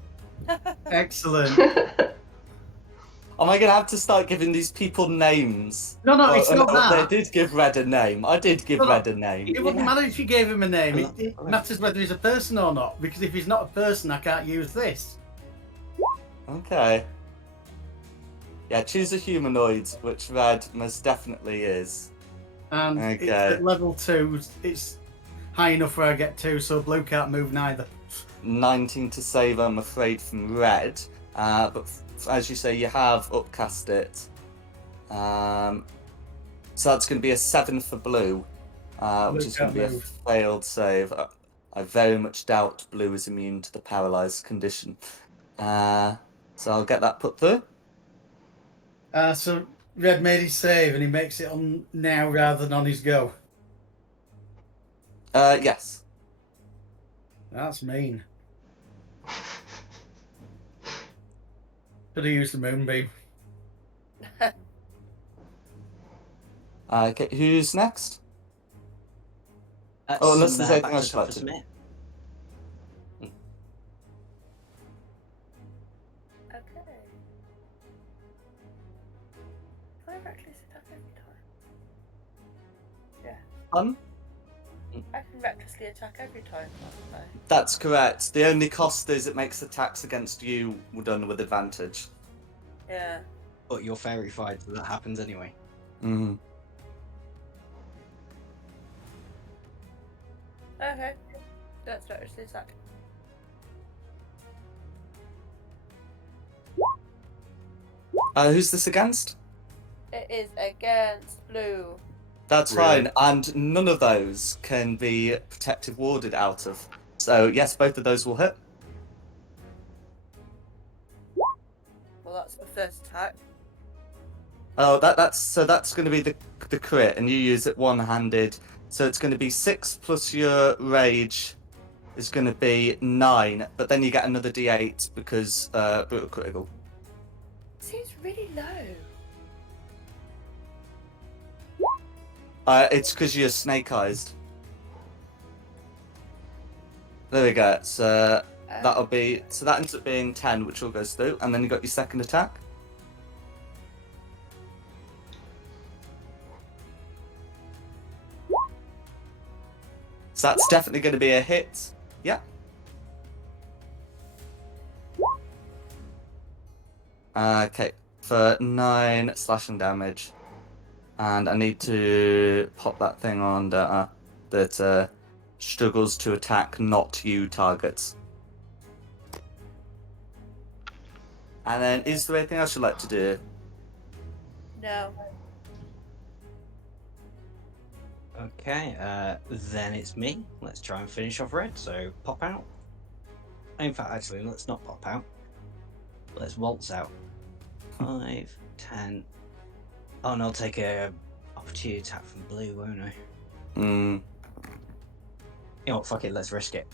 Excellent. Am I going to have to start giving these people names? No, it's not that. They did give Red a name. I did give No, Red a name. It wouldn't matter if you gave him a name. It matters whether he's a person or not. Because if he's not a person, I can't use this. Okay. Yeah, choose a humanoid, which Red most definitely is. And it's Okay. at level 2. It's high enough where I get 2, so blue can't move neither. 19 to save, I'm afraid, from Red. But as you say, you have upcast it. So that's going to be a 7 for blue, which is going to be a can't move. failed save. I very much doubt blue is immune to the paralyzed condition. So I'll get that put through. So Red made his save and he makes it on now rather than on his go. Yes. That's mean. Could have used the moonbeam. Okay, who's next? That's Oh, unless there's anything back else to you'd like Dr. to- Smith. Okay. Do I reckless attack every time? Yeah. I can recklessly attack every time, can't I? That's correct. The only cost is it makes attacks against you done with advantage. Yeah. But you're fairy-fied, so that happens anyway. Mm-hmm. Okay. Let's recklessly attack. Who's this against? It is against blue. That's Really? fine, and none of those can be protective warded out of. So yes, both of those will hit. Well, that's the first attack. Oh, that's going to be the crit, and you use it one-handed. So it's going to be 6 plus your rage is going to be 9, but then you get another d8 because brutal critical. Seems really low. It's because you're snake-eyed. There we go. So that'll be that ends up being 10, which all goes through, and then you got your second attack. So that's definitely going to be a hit. Yeah. Okay, for 9 slashing damage, and I need to pop that thing on that struggles to attack not you targets. And then, is there anything else you'd like to do? No. Okay, then it's me. Let's try and finish off red, so pop out. In fact, actually, let's not pop out. Let's waltz out. 5, 10. Oh, and I'll take a opportunity attack from blue, won't I? Hmm. You know what, fuck it, let's risk it.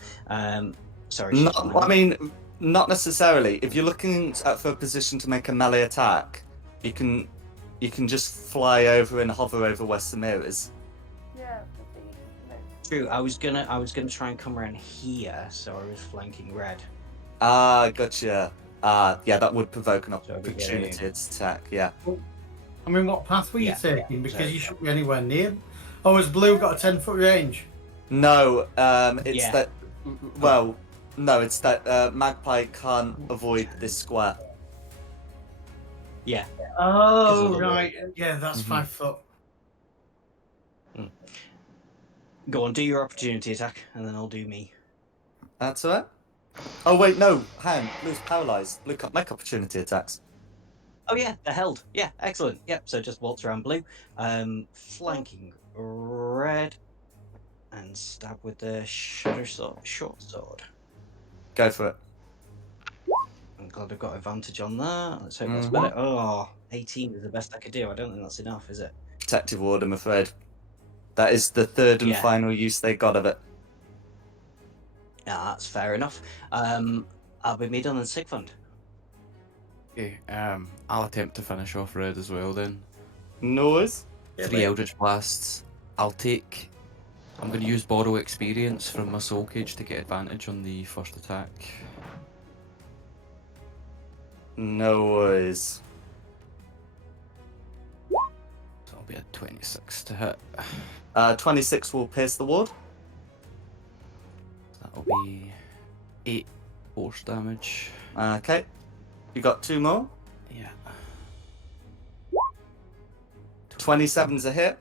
Sorry, she's Not, on I mean, not necessarily. If you're looking for a position to make a melee attack, you can just fly over and hover over where Samir is. Yeah. True, I was gonna try and come around here, so I was flanking red. Ah, gotcha. Yeah, that would provoke an So we get opportunity to attack. Yeah. I mean, what path were you Yeah. taking? Because So- you shouldn't be anywhere near. Oh, has blue got a 10-foot range? No, it's Yeah. that. Well, no, it's that Magpie can't avoid this square. Yeah. Oh, the right. Yeah, that's Mhm. 5 foot. Go on, do your opportunity attack, and then I'll do me. That's alright. Oh wait, no, hang on. Blue's paralyzed. Blue can't make opportunity attacks. Oh yeah, they're held. Yeah, excellent. Yep, so just waltz around blue. Flanking red. And stab with the short sword. Go for it. I'm glad I've got advantage on that. Let's hope that's Mhm. better. Oh, 18 is the best I could do. I don't think that's enough, is it? Protective ward, I'm afraid. That is the third and Yeah. final use they got of it. Yeah, that's fair enough. I'll be me done and Sigfund. Okay, I'll attempt to finish off red as well then. Noise. 3 Eldritch Blasts. I'm going to use Borrow Experience from my Soul Cage to get advantage on the first attack. Noise. So it'll be a 26 to hit. 26 will pierce the ward. That'll be 8 force damage. Okay. You got 2 more. Yeah. 27's a hit.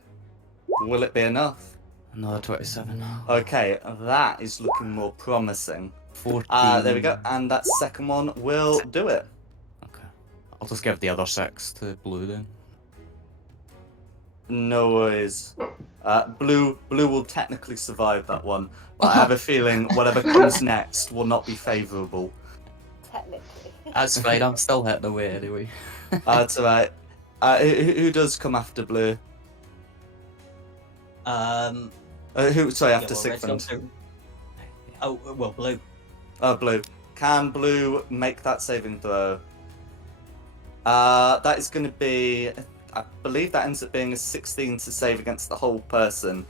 Will it be enough? Another 27. Okay, that is looking more promising. 14. There we go. And that second one will do it. Okay. I'll just give the other 6 to blue then. No worries. Blue will technically survive that one, but I have a feeling whatever comes next will not be favourable. Technically. That's fine, I'm still hitting away anyway. That's alright. Who does come after Blue? Sorry, after yeah, well, red's gone Sigfund. through. Oh, well, blue. Oh, blue. Can blue make that saving throw? That is going to be, I believe that ends up being a 16 to save against the whole person.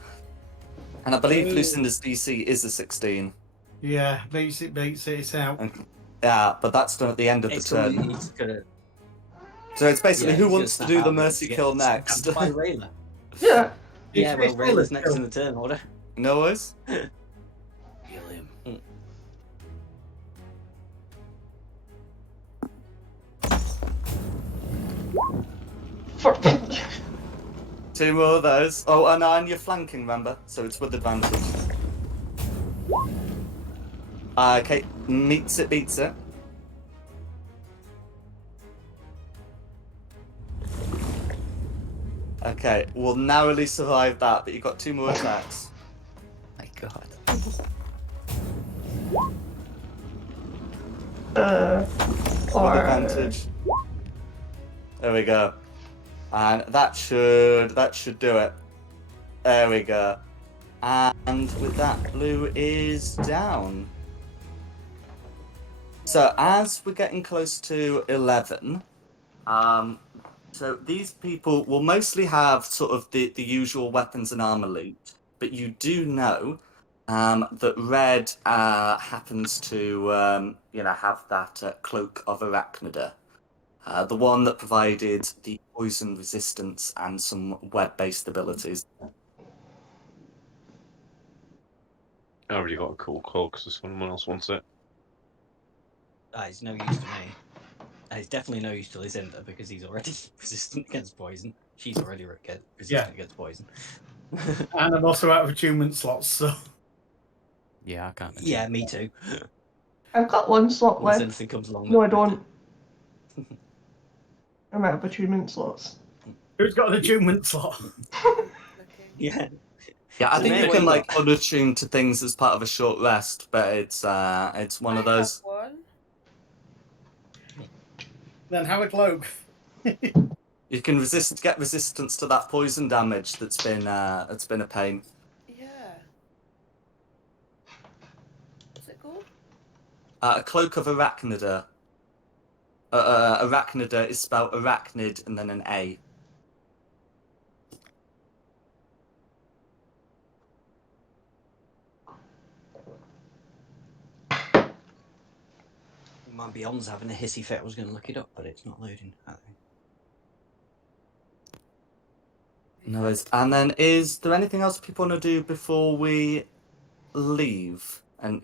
And I believe Ooh. Lucinda's DC is a 16. Yeah, beats it, it's out. And, yeah, but that's done at the end of the It's gonna, turn. he's gonna, So it's basically yeah, who he's gonna wants to snap do out the of it mercy to get kill next? stabbed by Rayla. Yeah. Yeah, well, It's Rayla's Rayla's next kill. in the turn order. No worries. Kill him. For... 2 more of those. Oh, and you're flanking, remember? So it's with advantage. Okay, meets it, beats it. Okay, we'll narrowly survive that, but you've got 2 more attacks. My God. With or advantage. There we go. And that should do it. There we go. And with that, blue is down. So as we're getting close to 11, so these people will mostly have sort of the usual weapons and armor loot, but you do know that red happens to have that cloak of Arachnida, the one that provided the poison resistance and some web-based abilities. I already got a cool cloak, so someone else wants it. It's no use to me. It's definitely no use to Lucinda because he's already resistant against poison. She's already resistant against poison. And I'm also out of attunement slots, so. Yeah, I can't. Yeah, me too. I've got 1 slot Unless left. anything comes along. No, I don't. I'm out of attunement slots. Who's got an attunement slot? Looking. Yeah. Yeah, I So think May, you what can you like got? unattune to things as part of a short rest, but it's one of those. I have one. Then have a cloak. You can get resistance to that poison damage that's been a pain. Yeah. What's it called? A cloak of Arachnida. Arachnida is spelled arachnid and then an A. My Beyond's having a hissy fit. I was going to look it up, but it's not loading. No worries. And then is there anything else people want to do before we leave and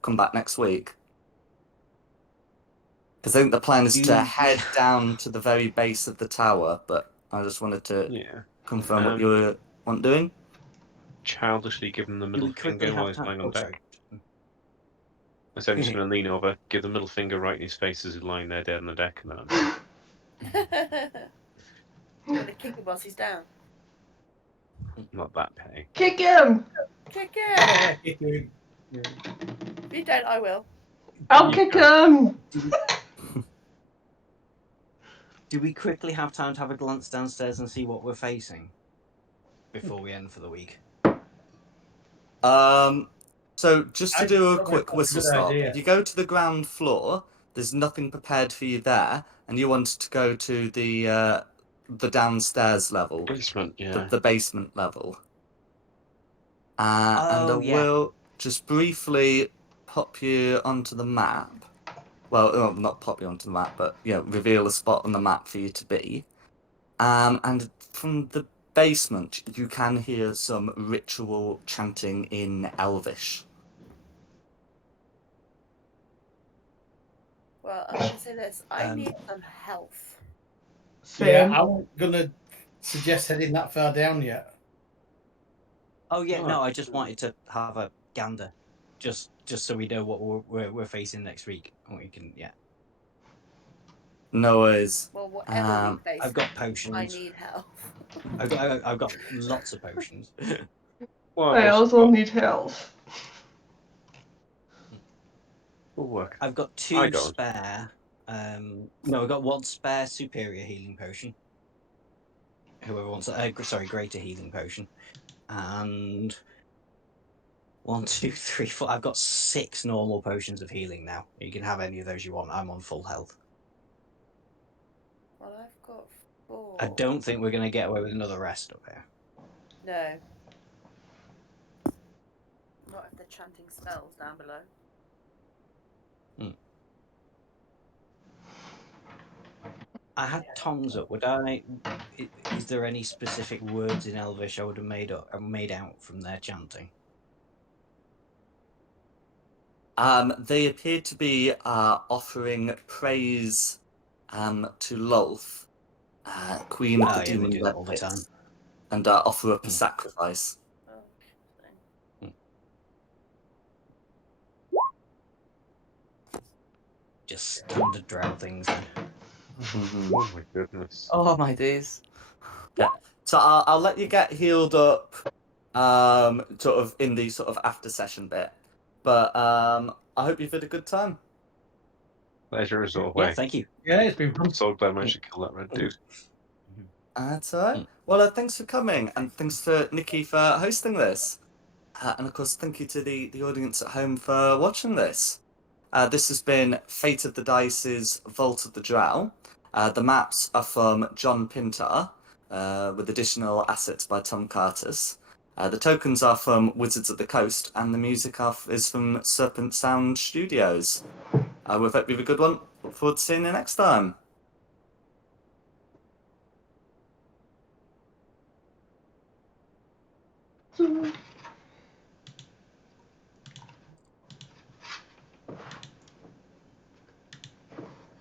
come back next week? Because I think the plan is to head down to the very base of the tower, but I just wanted to confirm what you want doing. Childishly give him the middle finger while he's lying on deck. Sorry. So I'm just going to lean over, give the middle finger right in his face as he's lying there dead on the deck, and then I'm gonna kick him whilst he's down. not that petty. Kick him! Kick him! Kick him. If you don't, I will. I'll You kick can. him! Do we quickly have time to have a glance downstairs and see what we're facing before we end for the week? So just to do a I think quick that's a whistle good stop, idea. you go to the ground floor. There's nothing prepared for you there, and you want to go to the downstairs level, Basement, yeah. the basement level. And I will just briefly pop you onto the map. Well, not pop you onto the map, but reveal a spot on the map for you to be. And from the basement, you can hear some ritual chanting in Elvish. Well, I'm gonna say this. I need some health. Yeah, Same. I wasn't going to suggest heading that far down yet. Oh yeah, no, I just wanted to have a gander, just so we know what we're facing next week, and we can No worries. Well, whatever we face, I've got potions. I need health. I've got lots of potions. Well, I also need health. will work. I've got 2 spare. No, I've got 1 spare superior healing potion. Whoever wants greater healing potion, and 1, 2, 3, 4. I've got 6 normal potions of healing now. You can have any of those you want. I'm on full health. Well, I've got 4. I don't think we're going to get away with another rest up here. No. Not if they're chanting spells down below. I had tongues up. Is there any specific words in Elvish I would have made out from their chanting? They appear to be offering praise to Lolth, Queen of Oh, the yeah, they Demon do that all Red the time. Pits, and offer up a Hmm. sacrifice. Oh, interesting. Just standard drow things then. Mhm. Oh my goodness. Oh my days. So I'll let you get healed up, sort of in the sort of after session bit. But I hope you've had a good time. Pleasure as Yeah, always. thank you. Yeah, it's been fun. I'm so glad I managed to kill that red dude. That's all right. Mm. Well, thanks for coming, and thanks to Nikki for hosting this. And of course, thank you to the audience at home for watching this. This has been Fate of the Dice's Vault of the Drow. The maps are from John Pintar, with additional assets by Tom Curtis. The tokens are from Wizards of the Coast, and the music is from Serpent Sound Studios. We hope you have a good one. Look forward to seeing you next time. So